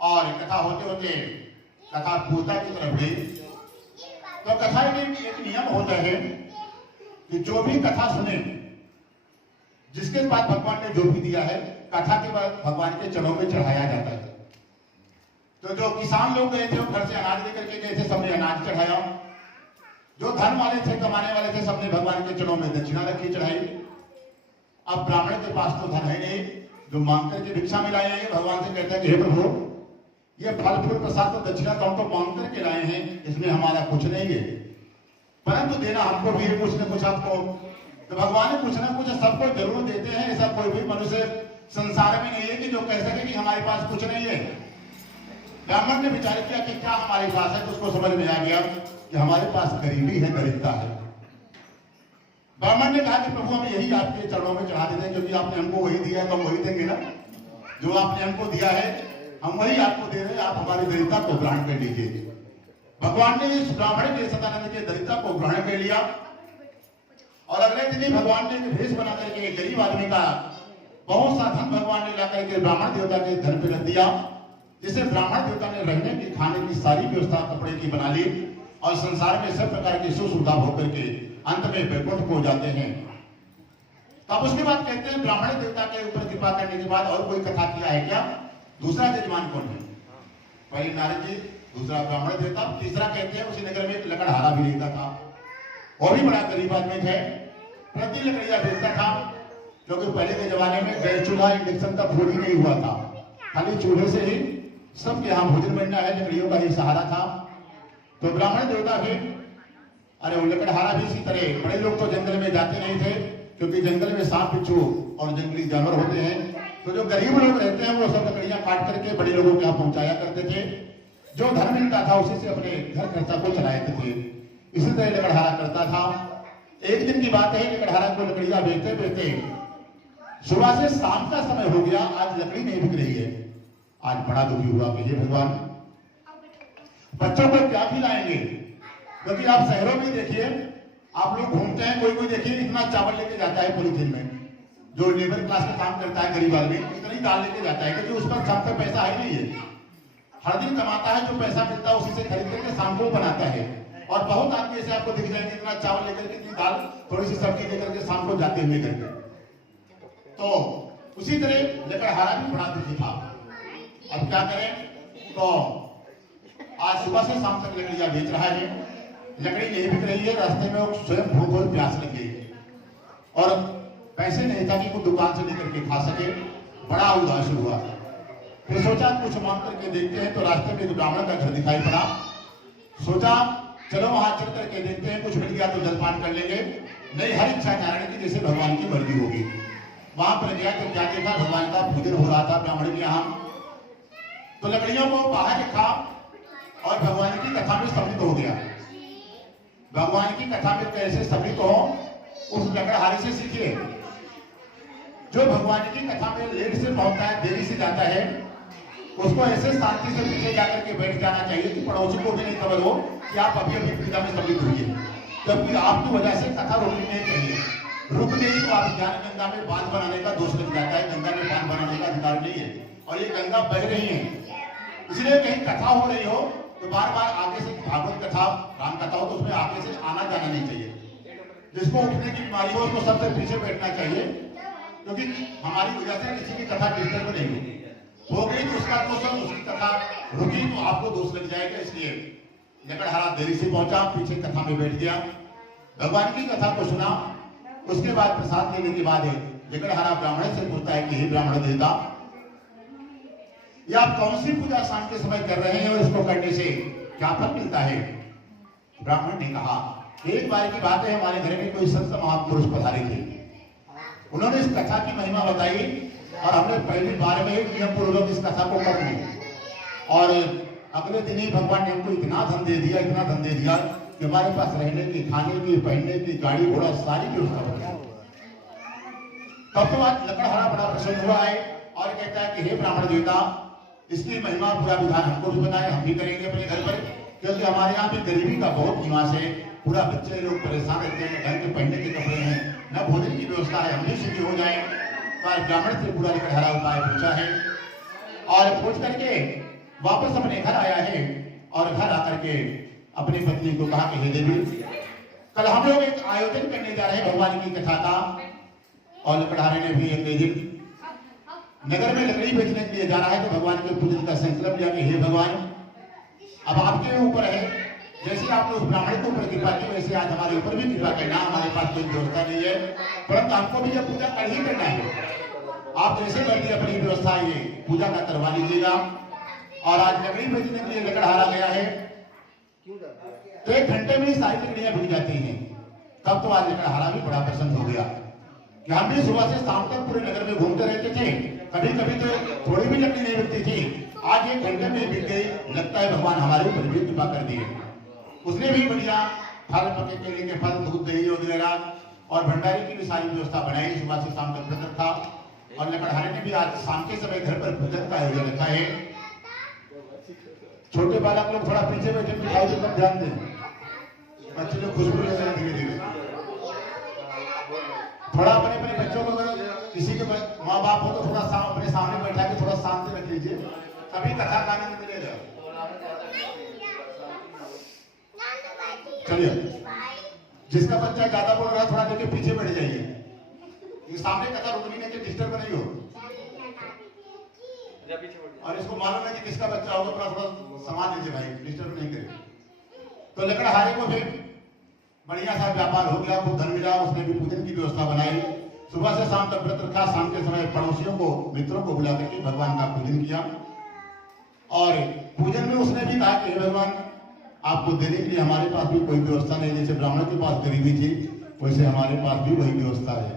और कथा होते होते कथा पूर्णता की तरफ गई। तो कथा में एक नियम होता है कि जो भी कथा सुने, जिसके बाद भगवान ने जो भी दिया है, कथा के बाद भगवान के चरणों में चढ़ाया जाता है। तो जो किसान लोग गए थे वो घर से अनाज लेकर के गए थे, सबने अनाज चढ़ाया। जो धन वाले थे, कमाने वाले थे, सबने भगवान के चरणों में दक्षिणा रखी, चढ़ाई। अब ब्राह्मण के पास तो धन है नहीं, जो मांग करके भिक्षा में लाए हैं, भगवान से कहता है कि हे प्रभु, ये फल फूल प्रसाद तो दक्षिणा तो हम तो मांग करके लाए हैं, इसमें हमारा कुछ नहीं है, परंतु देना हमको भी है कुछ न कुछ आपको। तो भगवान ने कुछ ना कुछ सबको जरूर देते हैं। ऐसा कोई भी मनुष्य संसार में नहीं है कि जो कह सके कि हमारे पास कुछ नहीं है। ब्राह्मण ने विचार किया कि क्या हमारे पास है, तो उसको समझ में आ गया कि हमारे पास गरीबी है, दरिद्रता है। ब्राह्मण ने कहा कि प्रभु हम यही आपके चरणों में चढ़ा देते हैं, क्योंकि आपने हमको वही दिया है तो हम वही देंगे ना। जो आपने हमको दिया है हम वही आपको दे रहे हैं, आप हमारी दरिद्रता को ग्रहण कर लीजिए। भगवान ने इस ब्राह्मण के सदानंद के दरिद्रता को ग्रहण कर लिया और अगले दिन ही भगवान ने भेष बना करके एक गरीब आदमी का बहुत सा धन भगवान ने ला करके ब्राह्मण देवता के धन पे रख दिया, जिसे ब्राह्मण देवता ने रहने की खाने की सारी व्यवस्था कपड़े की बना ली और संसार में सब प्रकार की सुख सुविधा होकर के अंत में वैकुंठ को जाते हैं। तब उसके बाद कहते हैं ब्राह्मण देवता के ऊपर कृपा करने के बाद और कोई कथा किया है क्या? दूसरा यजमान कौन है? पहले नारद जी, दूसरा ब्राह्मण देवता, तीसरा कहते हैं उसी नगर में एक लकड़हारा भी रहता था, और भी बड़ा गरीब आदमी थे, प्रति लकड़ियां बेचता था, क्योंकि पहले के जमाने में गैस चूल्हा इंडक्शन का खोज ही नहीं हुआ था, खाली चूल्हे से ही सबके यहाँ भोजन बनना है, लकड़ियों का ही सहारा था। तो ब्राह्मण देवता भी, अरे वो लकड़हारा भी इसी तरह, बड़े लोग तो जंगल में जाते नहीं थे क्योंकि जंगल में सांप बिच्छू और जंगली जानवर होते हैं, तो जो गरीब लोग रहते हैं वो सब लकड़ियां काट करके बड़े लोगों के यहाँ पहुंचाया करते थे, जो धन मिलता था उसी से अपने घर खर्चा को चलाते थे। इसी तरह लकड़हारा करता था। एक दिन की बात है, लकड़हारा को लकड़ियां बेचते बेचते सुबह से शाम का समय हो गया, आज लकड़ी नहीं बिक रही है। आज बड़ा दुखी हुआ कि हे भगवान, बच्चों को क्या खिलाएंगे? क्योंकि आप शहरों में देखिए, आप लोग घूमते हैं, कोई कोई देखिए इतना चावल लेके जाता है पॉलीथिन में, जो लेबर क्लास का काम करता है गरीब आदमी, इतनी दाल लेके जाता है क्योंकि उस पर शाम का पैसा है नहीं है, हर दिन कमाता है, जो पैसा मिलता है उसी से खरीद करके शाम को बनाता है। और बहुत आदमी ऐसे आपको दिख जाएंगे, इतना चावल लेकर के, इतनी दाल, थोड़ी सी सब्जी लेकर के शाम को जाते हुए करके। तो उसी तरह लकड़हारा भी बड़ा दुखी था। अब क्या करें? तो आज सुबह से शाम तक लकड़ियां बेच रहा है, लकड़ी नहीं बिक रही है, रास्ते में वो स्वयं भूख और प्यास लग गई और पैसे नहीं था कि कोई दुकान से लेकर के खा सके, बड़ा उदास हुआ। फिर सोचा कुछ मांग करके देखते हैं, तो रास्ते में एक ब्राह्मण का घर दिखाई पड़ा, सोचा चलो वहां चल करके देखते हैं, कुछ मिल गया तो जलपान कर लेंगे, नहीं हर इच्छा नारायण की जैसे भगवान की मर्जी होगी। वहां पर गया तो क्या देखा, भगवान का पूजन हो रहा था ब्राह्मण के यहाँ। तो लकड़ियों को बाहर रखा और भगवान की कथा में सम्मिलित हो गया। भगवान की कथा में कैसे सम्मिलित हो, उस लकड़हारे से सीखिए। जो भगवान की कथा में लेट से पहुंचता है, देरी से जाता है, उसको ऐसे शांति से पीछे जाकर के बैठ जाना चाहिए कि पड़ोसी को भी नहीं खबर हो कि आप अभी अभी पूजा में सम्मिलित हुई है, क्योंकि आपकी वजह से कथा रोकनी नहीं चाहिए। रुक गई तो आप ज्ञान गंगा में बांध बनाने का दोष लग जाता है, गंगा में बांध बनाने का अधिकार नहीं है, और ये गंगा बह रही है। इसलिए कहीं कथा हो रही हो तो बार बार आगे से, भागवत कथा, राम कथा हो तो उसमें आगे से आना जाना नहीं चाहिए। जिसको उठने की बीमारी हो उसको सबसे पीछे बैठना चाहिए, क्योंकि हमारी वजह से किसी की कथा डिस्टर्ब नहीं होगी, हो गई तो उसका दोष, उसकी कथा रुकी तो आपको दोष लग जाएगा। इसलिए लकड़हारा देरी से पहुंचा, पीछे कथा में बैठ गया, भगवान की कथा को सुना। उसके बाद प्रसाद लेने के बाद लकड़हारा ब्राह्मण से पूछता है कि हे ब्राह्मण देवता, ये आप कौन सी पूजा शाम के समय कर रहे हैं और इसको करने से क्या फल मिलता है? ब्राह्मण ने कहा, एक बार की बात है, हमारे घर में कोई संत महापुरुष पधारे थे, उन्होंने इस कथा की महिमा बताई और हमने पहली बार में नियम पूर्वक इस कथा को कर लिया, और अगले दिन ही भगवान ने हमको इतना धन दे दिया, इतना धन दे दिया कि हमारे पास रहने की, खाने की, पहनने की, गाड़ी घोड़ा सारी व्यवस्था हो गई। तब तो आज लकड़हारा बड़ा प्रसन्न हुआ है और कहता है कि हे ब्राह्मण देवता, इसकी महिमा पूरा विधान हमको भी बताए, हम भी करेंगे अपने घर पर, क्योंकि हमारे यहाँ भी गरीबी का बहुत निवास है, पूरा बच्चे लोग परेशान रहते हैं, घर के पहनने के कपड़े हैं, न भोजन की व्यवस्था है, हम भी सुखी हो जाए। तो आज ब्राह्मण से पूरा लकड़हारा उपाय पूछा है और पूछ करके वापस अपने घर आया है और घर आकर के अपनी पत्नी को कहा कि हे देवी, कल हम लोग एक आयोजन करने जा रहे हैं भगवान की कथा का, और लकड़हारे ने भी अगले दिन नगर में लकड़ी बेचने के लिए जा रहा है, तो भगवान के पूजन का संकल्प लिया कि हे भगवान, अब आपके ऊपर है, जैसे आपने उस ब्राह्मण के ऊपर कृपा की वैसे आज हमारे ऊपर भी कृपा करना। हमारे पास कोई व्यवस्था नहीं है, परंतु आपको भी यह पूजा कर ही करना है। आप जैसे मर्जी अपनी व्यवस्था ये पूजा का करवा लीजिएगा। और आज लकड़ी बेचने के लिए लकड़हारा गया है, तो 1 घंटे में ही सारी लकड़ियां बिक जाती हैं। तब तो आज लकड़हारा भी बड़ा प्रसन्न हो गया कि हम भी सुबह से शाम तक पूरे नगर में घूमते रहते थे, कभी कभी तो थोड़ी भी लकड़ी नहीं बिकती थी, आज 1 घंटे में बिक गई। लगता है भगवान हमारे ऊपर भी कृपा कर दिए। उसने भी बढ़िया फल, पके केले के फल, दूध, दही वगैरह और भंडारे की भी सारी व्यवस्था बनाई, सुबह से शाम तक व्रत रखा। और लकड़हारे ने भी आज शाम के समय घर पर भोजन का आयोजन रखा है। छोटे बालक लोग थोड़ा पीछे बैठे, मिठाई पे कम ध्यान दें, बच्चे लोग खुशबू ले रहे धीरे धीरे। थोड़ा अपने अपने बच्चों को अगर किसी के माँ बाप हो तो थोड़ा अपने सामने बैठा के थोड़ा शांति रख लीजिए, तभी कथा का आनंद मिलेगा। चलिए, जिसका बच्चा ज्यादा बोल रहा है थोड़ा लेके पीछे बैठ जाइए, ये सामने कथा रुकनी नहीं, डिस्टर्ब नहीं हो। और इसको मालूम है कि किसका बच्चा होगा, थोड़ा थोड़ा सामान लीजिए भाई, डिस्टर्ब नहीं करें। तो लकड़हारे को फिर बढ़िया सा व्यापार हो गया, खूब धन मिला, उसने भी पूजन की व्यवस्था बनाई। सुबह से शाम तक व्रत रखा, शाम के समय पड़ोसियों को मित्रों को बुला करके भगवान का पूजन किया। और पूजन में उसने भी कहा कि भगवान आपको देने के लिए हमारे पास भी कोई व्यवस्था नहीं, जैसे ब्राह्मणों के पास गरीबी थी वैसे हमारे पास भी वही व्यवस्था है।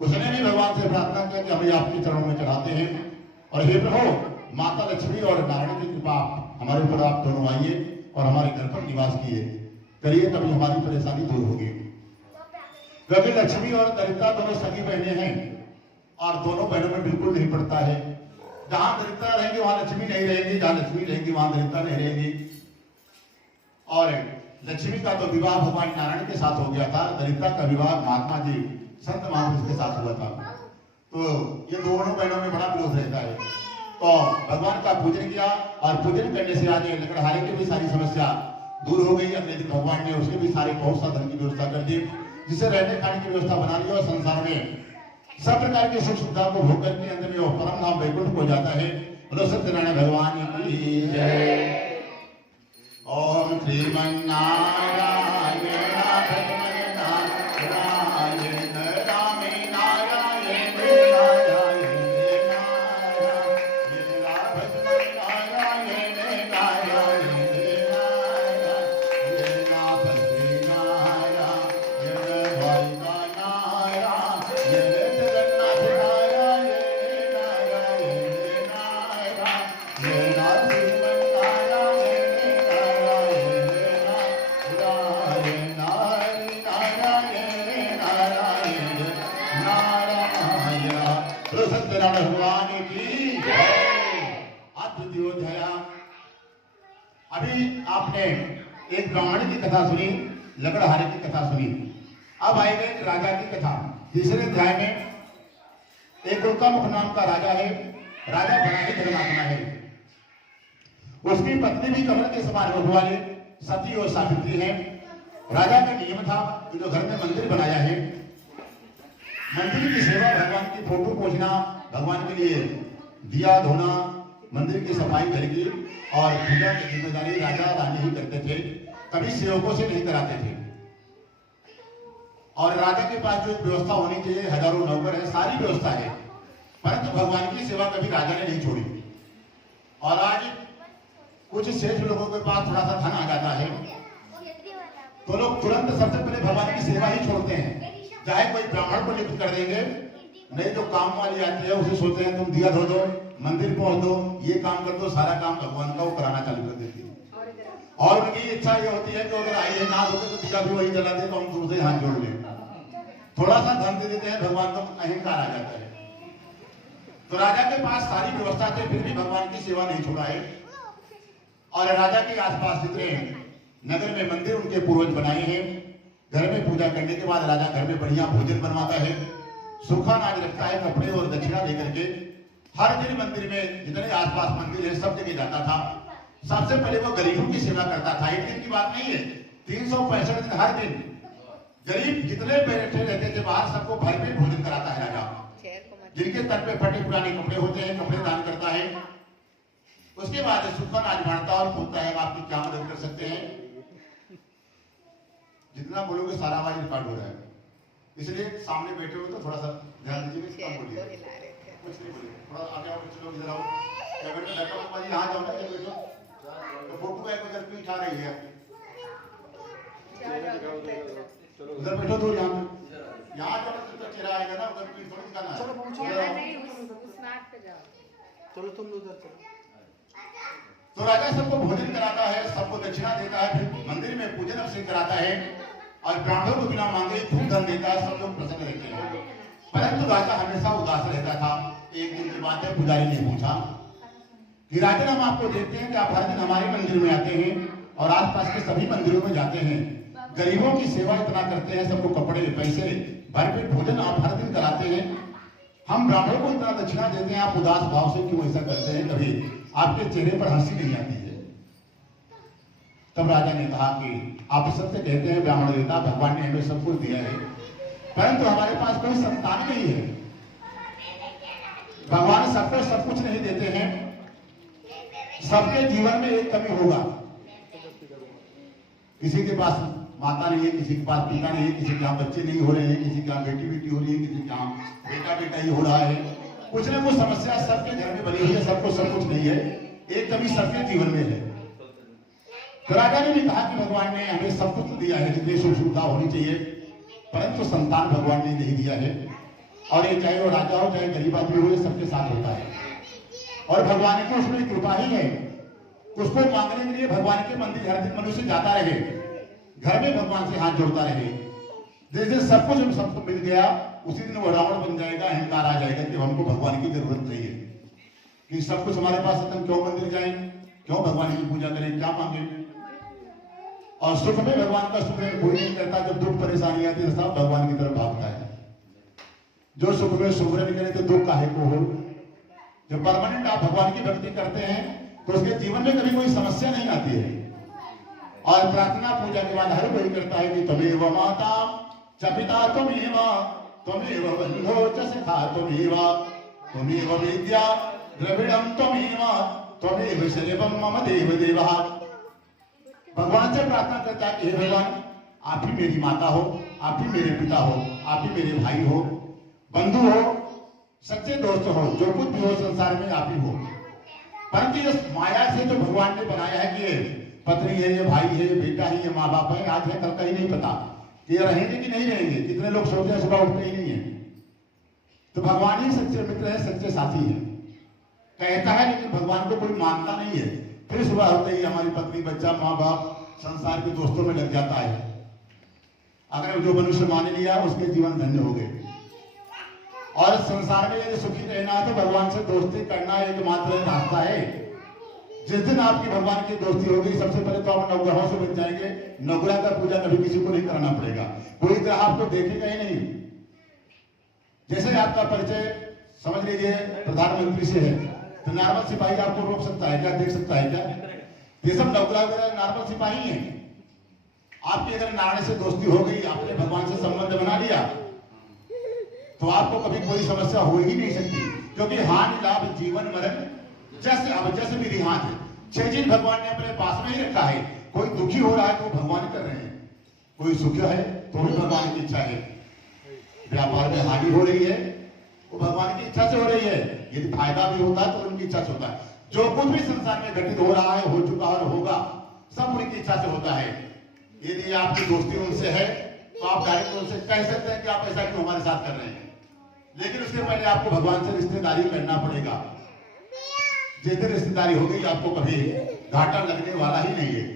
उसने भी भगवान से प्रार्थना किया कि हमें आपके चरणों में चढ़ाते हैं, और हे प्रभु माता लक्ष्मी और नारायण की कृपा हमारे ऊपर आप दोनों आइए और हमारे घर पर निवास किए करिए, तभी हमारी परेशानी दूर होगी। क्योंकि लक्ष्मी और दरिद्रता दोनों सगी बहनें हैं, और दोनों बहनों में बिल्कुल नहीं पड़ता है। जहां दरिद्रता रहेंगी वहां लक्ष्मी नहीं रहेगी, जहां लक्ष्मी रहेगी वहां दरिद्रता नहीं रहेगी। और लक्ष्मी का तो विवाह भगवान नारायण के साथ हो गया था, दरिद्रता का विवाह महात्मा जी संत महापुरुष के साथ हुआ था। तो ये दोनों बहनों में बड़ा विरोध रहता है। तो भगवान का पूजन किया, और पूजन करने से आगे लकड़हारे की भी सारी समस्या दूर हो गई। अगले दिन भगवान ने उसके भी सारे बहुत सा धन की व्यवस्था कर दी, जिससे रहने खाने की व्यवस्था बना ली, और संसार में सब प्रकार की सुख सुविधा को भोग करके अंत में वो परम धाम वैकुंठ हो जाता है। बोलो सत्यनारायण भगवान की जय। ओम श्रीमन्नारायण भगवान की अद्वितीय। अभी आपने एक ब्राह्मण की कथा सुनी, लकड़हारे की कथा सुनी। अब आएगा एक राजा की कथा। तीसरे अध्याय में एक उल्कामुख नाम का राजा है। राजा बड़ा ही धर्मात्मा है। उसकी पत्नी भी कमल के समान मुख वाली सती और सावित्री है। राजा का नियम था कि जो घर में मंदिर बनाया है, मंदिर की सेवा, भगवान की फोटो पोछना, भगवान के लिए दिया धोना, मंदिर की सफाई घर की और पूजा की जिम्मेदारी राजा रानी ही करते थे, कभी सेवकों से नहीं कराते थे। और राजा के पास जो व्यवस्था होनी चाहिए, हजारों नौकर है, सारी व्यवस्था है, परंतु भगवान की सेवा कभी राजा ने नहीं छोड़ी। और आज कुछ श्रेष्ठ लोगों के पास थोड़ा सा धन आ जाता है तो लोग तुरंत सबसे पहले भगवान की सेवा ही छोड़ते हैं। चाहे कोई ब्राह्मण को नियुक्त कर देंगे, नहीं तो काम वाली आती है उसे सोचते हैं तुम दिया धो दो, मंदिर पहुंच दो, ये काम कर दो, सारा काम भगवान का वो कराना चालू कर देती है। और उनकी इच्छा ये होती है कि अगर आई है ना धोते तो दिया भी वही जला दे तो हम तुमसे हाथ जोड़ लें। थोड़ा सा धन दे देते हैं, भगवान को अहंकार आ जाता है। तो राजा के पास सारी व्यवस्था थी, फिर भी भगवान की सेवा नहीं छोड़ा है। और राजा के आसपास जितने नगर में मंदिर उनके पूर्वज बनाए हैं, घर में पूजा करने के बाद राजा घर में बढ़िया भोजन बनवाता है, सूखा अनाज रखता है, कपड़े और दक्षिणा देकर के हर दिन मंदिर में जितने आसपास मंदिर है सब जगह जाता था। सबसे पहले वो गरीबों की सेवा करता था। एक दिन की बात नहीं है, 365 दिन हर दिन गरीब जितने बैठे रहते थे बाहर सबको भरपेट भोजन कराता है राजा। जिनके तट पे फटे पुराने कपड़े होते हैं, कपड़े दान करता है। उसके बाद सूखा अनाज बांटता और पूछता है आपकी क्या मदद कर सकते हैं। जितना बोलोगे सारा आवाज रिकॉर्ड हो रहा है, इसलिए सामने बैठे हो तो थोड़ा सा ध्यान दीजिए, कम बोलिए, कुछ नहीं बोलिए। थोड़ा आगे आओ, कुछ लोग इधर आओ, क्या बैठो लड़का बाजी यहाँ जाओ ना, क्या बैठो तो फोटो बैग उधर पीठ आ रही है, उधर बैठो दूर, यहाँ पे यहाँ जाओ तो चेहरा आएगा ना, उधर पीठ थोड़ी दिखाना है। चलो तुम उधर चलो। तो राजा सबको भोजन कराता है, सबको दक्षिणा देता है, फिर मंदिर में पूजन अभिषेक कराता है और ब्राह्मणों को बिना मांगे खूब धन देता है। सब लोग प्रसन्न रहते हैं, परंतु राजा हमेशा उदास रहता था। एक दिन की बात है, पुजारी ने पूछा कि राजन, हम आपको देखते हैं कि आप हर दिन हमारे मंदिर में आते हैं और आसपास के सभी मंदिरों में जाते हैं, गरीबों की सेवा इतना करते हैं, सबको कपड़े पैसे भरपेट भोजन आप हर दिन कराते हैं, हम ब्राह्मणों को इतना दक्षिणा देते हैं, आप उदास भाव से क्यों ऐसा करते हैं? कभी आपके चेहरे पर हंसी नहीं आती है? तब राजा ने कहा कि आप सत्य कहते हैं ब्राह्मण देवता, भगवान ने हमें सब कुछ दिया है, परंतु हमारे पास कोई संतान नहीं है। भगवान सबको सब कुछ नहीं देते हैं, सबके जीवन में एक कमी होगा। किसी के पास माता नहीं है, किसी के पास पिता नहीं है, किसी के यहाँ बच्चे नहीं हो रहे हैं, किसी के यहाँ बेटी बेटी हो रही है, किसी के यहाँ बेटा बेटा ही हो रहा है। कुछ न कुछ समस्या सबके घर में बनी हुई है, सबको सब कुछ नहीं है, एक कमी सबके जीवन में है। तो राजा ने भी कहा कि भगवान ने हमें सब कुछ दिया है, जितनी सुख सुविधा होनी चाहिए, परंतु संतान भगवान ने नहीं दिया है। और ये चाहे वो राजा हो चाहे गरीब आदमी हो, ये सबके साथ होता है। और भगवान की उसमें कृपा ही है, उसको मांगने के लिए भगवान के मंदिर हर दिन मनुष्य जाता रहे, घर में भगवान से हाथ जोड़ता रहे। जिस दिन सब कुछ सबको मिल गया, उसी दिन वो रावण बन जाएगा, अहंकार आ जाएगा कि हमको भगवान की जरूरत नहीं है, कि सब कुछ हमारे पास है, क्यों मंदिर जाएं, क्यों भगवान की पूजा करें, क्या मांगे। और सुख में भगवान का सुमरन कोई नहीं करता, जब दुख परेशानी आती है सब भगवान की तरफ भागता है। जो सुख में सुमरन करे तो दुख काहे को हो। जब परमानेंट आप भगवान की भक्ति करते हैं तो उसके जीवन में कभी कोई समस्या नहीं आती है। और प्रार्थना पूजा के बाद हर कोई करता है कि त्वमेव माता च पिता त्वमेव त्वमेव बंधो च सखा त्वमेव विद्या द्रविड़म त्वमेव त्वमेव शरीरम मम देव देवः। भगवान से प्रार्थना करता है कि हे भगवान, आप ही मेरी माता हो, आप ही मेरे पिता हो, आप ही मेरे भाई हो, बंधु हो, सच्चे दोस्त हो, जो कुछ भी हो संसार में आप ही हो। परंतु इस माया से जो भगवान ने बनाया है कि ये पत्नी है, ये भाई है, ये बेटा है, ये माँ बाप है, आज है कल का ही नहीं पता कि ये रहेंगे कि नहीं रहेंगे। कितने लोग सोचते हैं सुबह उठते ही नहीं है। तो भगवान ही सच्चे मित्र है, सच्चे साथी है, कहता है, लेकिन भगवान को कोई मानता नहीं है। फिर सुबह होते ही हमारी पत्नी बच्चा माँ बाप संसार के दोस्तों में लग जाता है। अगर जो मनुष्य मान लिया उसके जीवन धन्य हो गए। और संसार में यदि सुखी रहना है तो भगवान से दोस्ती करना एकमात्र रास्ता है। जिस दिन आपकी भगवान की दोस्ती होगी, सबसे पहले तो आप नवग्रहों से बच जाएंगे। नवग्रह का पूजा कभी किसी को नहीं कराना पड़ेगा, कोई ग्रह आपको देखेगा ही नहीं। जैसे आपका परिचय समझ लीजिए प्रधानमंत्री से है, तो नॉर्मल सिपाही आपको रोक सकता है क्या, देख सकता है क्या? ये सब नवग्रह वगैरह नॉर्मल सिपाही हैं। आपकी अगर नारायण से दोस्ती हो गई, आपने भगवान से संबंध बना लिया, तो आपको कभी कोई समस्या हो ही नहीं सकती। क्योंकि हानि लाभ जीवन मरण जैसे अब जैसे भी रिहान है, 6 चीज भगवान ने अपने पास में ही रखा है। कोई दुखी हो रहा है तो भगवान कर रहे हैं, कोई सुखी है तो भी भगवान की इच्छा है। व्यापार में हानि हो रही है वो भगवान की इच्छा से हो रही है, यदि फायदा भी होता है तो उनकी इच्छा से होता है। जो कुछ भी संसार में घटित हो रहा है, हो चुका और होगा, सब उनकी इच्छा से होता है। यदि आपकी दोस्ती उनसे है तो आप डायरेक्ट उनसे कह सकते हैं कि आप ऐसा क्यों हमारे साथ कर रहे हैं, लेकिन उसके पहले आपको भगवान से रिश्तेदारी करना पड़ेगा। जिस दिन रिश्तेदारी हो गई आपको कभी घाटा लगने वाला ही नहीं है।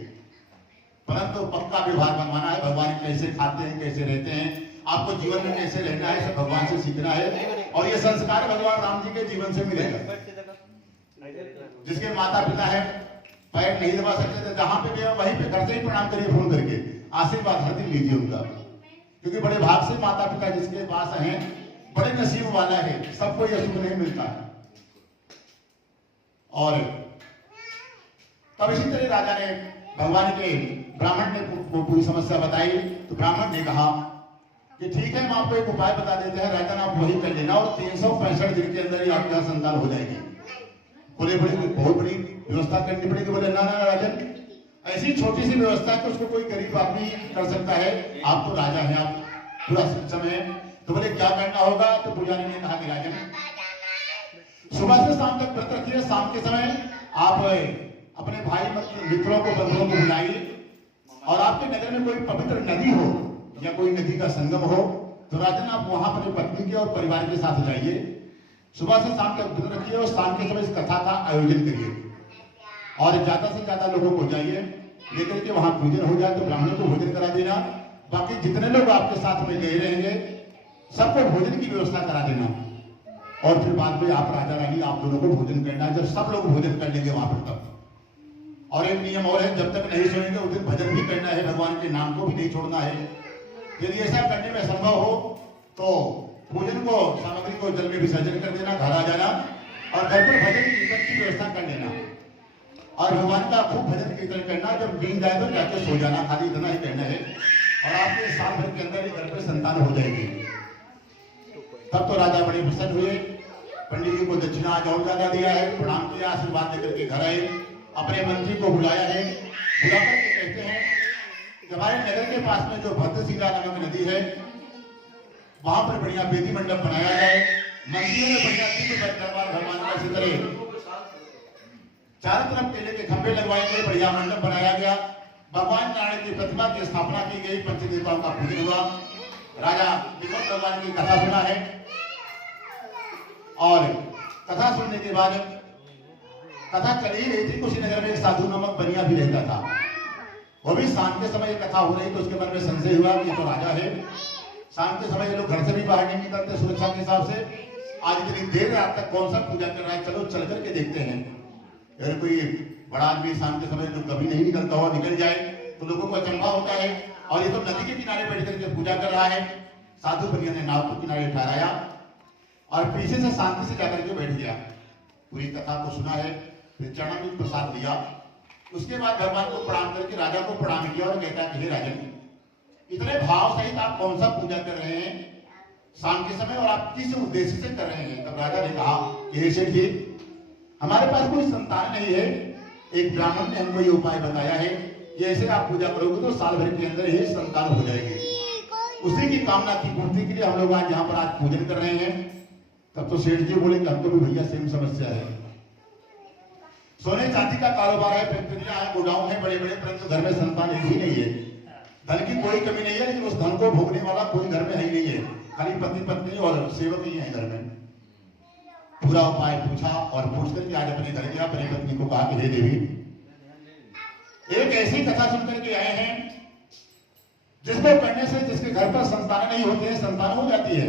परंतु पक्का व्यवहार बनवाना है, भगवान कैसे खाते हैं, कैसे रहते हैं, आपको जीवन में कैसे रहना है, सब भगवान से सीखना है। और ये संस्कार भगवान राम जी के जीवन से मिलेगा। जिसके माता पिता है, पैर नहीं दबा सकते थे, जहां पे गए वहीं पे घर से ही प्रणाम करिए, फोन करके आशीर्वाद हर दिन लीजिए उनका। क्योंकि बड़े भाग से माता पिता जिसके पास हैं, बड़े नसीब वाला है, सबको यह सुख नहीं मिलता है। और तब इसी तरह राजा ने भगवान के ब्राह्मण ने पूरी समस्या बताई। तो ब्राह्मण ने कहा कि ठीक है, हम आपको एक उपाय बता देते हैं, राजन आप वही कर लेना और 365 दिन के अंदर ही आपके यहाँ संतान हो जाएगी। बोले बहुत बड़ी व्यवस्था करनी पड़ेगी। बोले ना ना राजन, ऐसी छोटी सी व्यवस्था कि उसको कोई गरीब आदमी कर सकता है, आप तो राजा हैं, आप पूरा सक्षम है। तो बोले क्या करना होगा? तो पुजारी ने कहा कि राजन सुबह से शाम तक व्रत रखिए, शाम के समय आप अपने भाई मित्रों को बंधुओं को बुलाइए, और आपके नगर में कोई पवित्र नदी हो या कोई नदी का संगम हो तो राजन आप वहां अपनी पत्नी के और परिवार के साथ जाइए, सुबह से शाम तक व्रत रखिए और शाम के समय इस कथा का आयोजन करिए। और ज्यादा से ज्यादा लोगों को जाइए, लेकर के वहां पूजन हो जाए तो ब्राह्मणों को भोजन करा देना। बाकी जितने लोग आपके साथ में गए रहेंगे सबको भोजन की व्यवस्था करा देना। और फिर बाद में आप राजा रानी आप दोनों को भोजन करना है, जब सब लोग भोजन कर लेंगे वहां पर तब। और एक नियम और है, जब तक नहीं सोएंगे उस दिन भजन भी करना है, भगवान के नाम को भी नहीं छोड़ना है। यदि ऐसा करने में संभव हो तो भोजन को सामग्री को जल में विसर्जन कर देना, घर आ जाना और घर पर भजन कीर्तन की व्यवस्था कर लेना और भगवान का खूब भजन कीर्तन करना। जब नींद आए तो जाके सो जाना, खाली इतना ही कहना है और आपके साल भर के अंदर घर पर संतान हो जाएगी। तब तो राजा बड़े प्रसन्न हुए, पंडित जी को दक्षिणा और ज्यादा दिया है, प्रणाम किया, आशीर्वाद लेकर के घर आए, अपने मंत्री को बुलाया है, बुलाकर के कहते हैं कि हमारे नगर के पास में जो भद्रशिला नामक नदी है वहां पर बढ़िया वेदी मंडप बनाया जाए। मंदिरों में बढ़िया दिव्य दरबार भगवान का इसी तरह चारों तरफ केले के खंभे लगवाए गए, बढ़िया मंडप बनाया गया, भगवान नारायण की प्रतिमा की स्थापना की गई, पंचदेवताओं का पूजन हुआ। राजा विक्रम भगवान की कथा सुना है और कथा सुनने के बाद कथा चली रही थी, कुशीनगर में एक साधु नामक बनिया भी रहता था। वो भी शाम के समय कथा हो रही तो उसके मन में संशय हुआ कि ये तो राजा है, शाम के समय ये लोग घर से भी बाहर नहीं निकलते सुरक्षा के हिसाब से, आज इतनी देर रात तक कौन सा पूजा कर रहा है, चलो चल करके देखते हैं। अगर कोई बड़ा आदमी शाम के समय जो कभी नहीं निकलता हुआ निकल जाए तो लोगों को अचंभा होता है। और ये तो नदी के किनारे बैठ करके पूजा कर रहा है। साधु बनिया ने नाव के किनारे ठहराया और पीछे से शांति से जाकर के बैठ गया। पूरी कथा को सुना है, फिर चरण में प्रसाद लिया, उसके बाद भगवान को प्रणाम करके राजा को प्रणाम किया और कहता कि हे राजन, इतने भाव सहित आप कौन सा पूजा कर रहे हैं शाम के समय और आप किस उद्देश्य से कर रहे हैं? तब राजा ने कहा कि हे सेठ जी, हमारे पास कोई संतान नहीं है, एक ब्राह्मण ने हमको ये उपाय बताया है कि ऐसे आप पूजा करोगे तो साल भर के अंदर ही संतान हो जाएगी। उसी की कामना की पूर्ति के लिए हम लोग आज यहाँ पर आज पूजन कर रहे हैं। तब तो सेठ जी बोले कि हमको भी भैया सेम समस्या है, सोने चांदी का कारोबार है, फैक्ट्रियां हैं, गोडाउन है बड़े बड़े, परंतु घर में संतान एक ही नहीं है। धन की कोई कमी नहीं है, लेकिन उस धन को भोगने वाला कोई घर में है ही नहीं है, खाली पति पत्नी और सेवक ही है घर में। पूरा उपाय पूछा और पूछ करके आज अपने घर गया, अपनी पत्नी को कहा कि हे देवी, एक ऐसी कथा सुन करके आए हैं जिसको करने से जिसके घर पर संतान नहीं होते हैं संतान हो जाती है।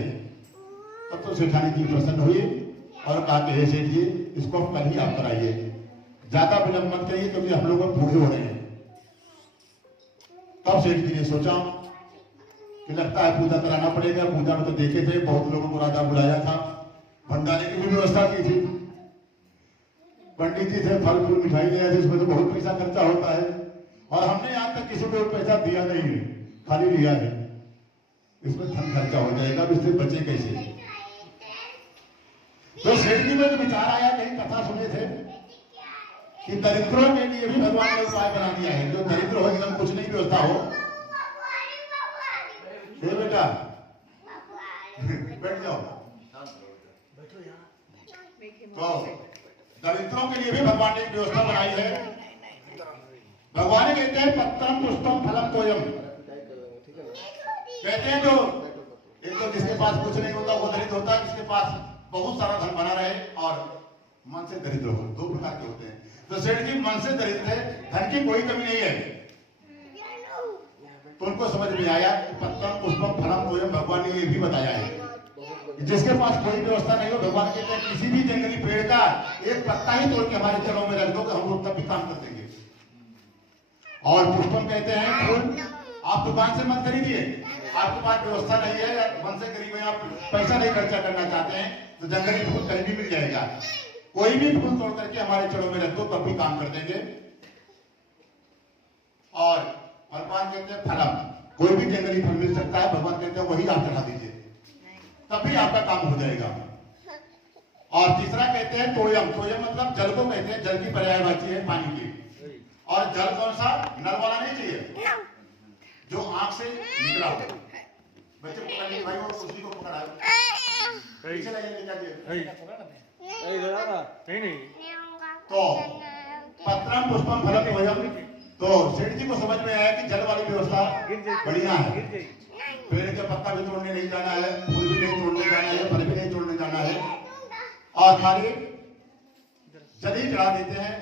तब तो सेठानी जी प्रसन्न हुई और कहा कि हे सेठ जी, इसको कल ही आप कराइए, ज्यादा विलंब मत करिए क्योंकि हम लोग बूढ़े हो रहे हैं। तब सेठ जी ने सोचा कि लगता है पूजा कराना पड़ेगा। पूजा में तो देखे थे बहुत लोगों को राजा बुलाया था, भंडारे की भी व्यवस्था की थी, पंडित जी थे, फल फूल मिठाई दिया, जिसमें तो बहुत पैसा खर्चा होता है और हमने आज तक किसी को पैसा दिया नहीं है, खाली लिया है। इसमें धन खर्चा हो जाएगा, इससे बचे कैसे? तो सेठ जी में जो विचार आया, कहीं कथा सुने थे कि दरिद्रों के लिए भी भगवान ने उपाय बना दिया है। जो दरिद्र हो, एकदम कुछ नहीं व्यवस्था हो, बेटा बैठ जाओ, तो दरिद्रों के लिए भी भगवान ने एक व्यवस्था बनाई है। भगवान कहते हैं पत्रम पुष्पम फलम तोयम, कहते हैं जो एक तो जिसके पास कुछ नहीं होता वो दरिद्र होता है, जिसके पास बहुत सारा धन बना रहे और मन से दरिद्र हो, दो प्रकार के होते हैं। तो सेठ जी मन से दरिद्र है, धन की कोई कमी नहीं है, तो उनको समझ में आया कि पत्रम पुष्पम फलम तोयम, भगवान ने ये भी बताया है जिसके पास कोई व्यवस्था नहीं हो, भगवान कहते हैं किसी भी जंगली पेड़ का एक पत्ता ही तोड़ के हमारे चरणों में रख दो कि हम लोग तब भी काम कर देंगे। और पुष्पम कहते हैं फूल आप दुकान से मत खरीदिए, आपके पास व्यवस्था नहीं है या मन से गरीब है, आप पैसा नहीं खर्चा करना चाहते हैं तो जंगली फूल कहीं भी मिल जाएगा, कोई भी फूल तोड़ करके हमारे चरणों में रख दो तब भी काम कर देंगे। और भगवान कहते हैं फलम, कोई भी जंगली फल मिल सकता है, भगवान कहते हैं वही आप चढ़ा दीजिए तभी आपका काम हो जाएगा। और तीसरा कहते हैं तोयम, तोयम मतलब जल को कहते हैं, जल की पर्यायवाची है पानी की। और जल कौन सा? नल वाला नहीं चाहिए, जो आंख से निकला हो। बच्चे पकड़ लीजिए भाई, वो उसी को पकड़ा पीछे नहीं। तो पत्रम पुष्पम फलम तोयम, तो सेठ जी को समझ में आया कि जल वाली व्यवस्था बढ़िया है, पेड़ का पत्ता भी तोड़ने नहीं जाना है, फूल भी नहीं तोड़ने जाना है, फल भी नहीं तोड़ने जाना है और खाली जल ही चढ़ा देते हैं।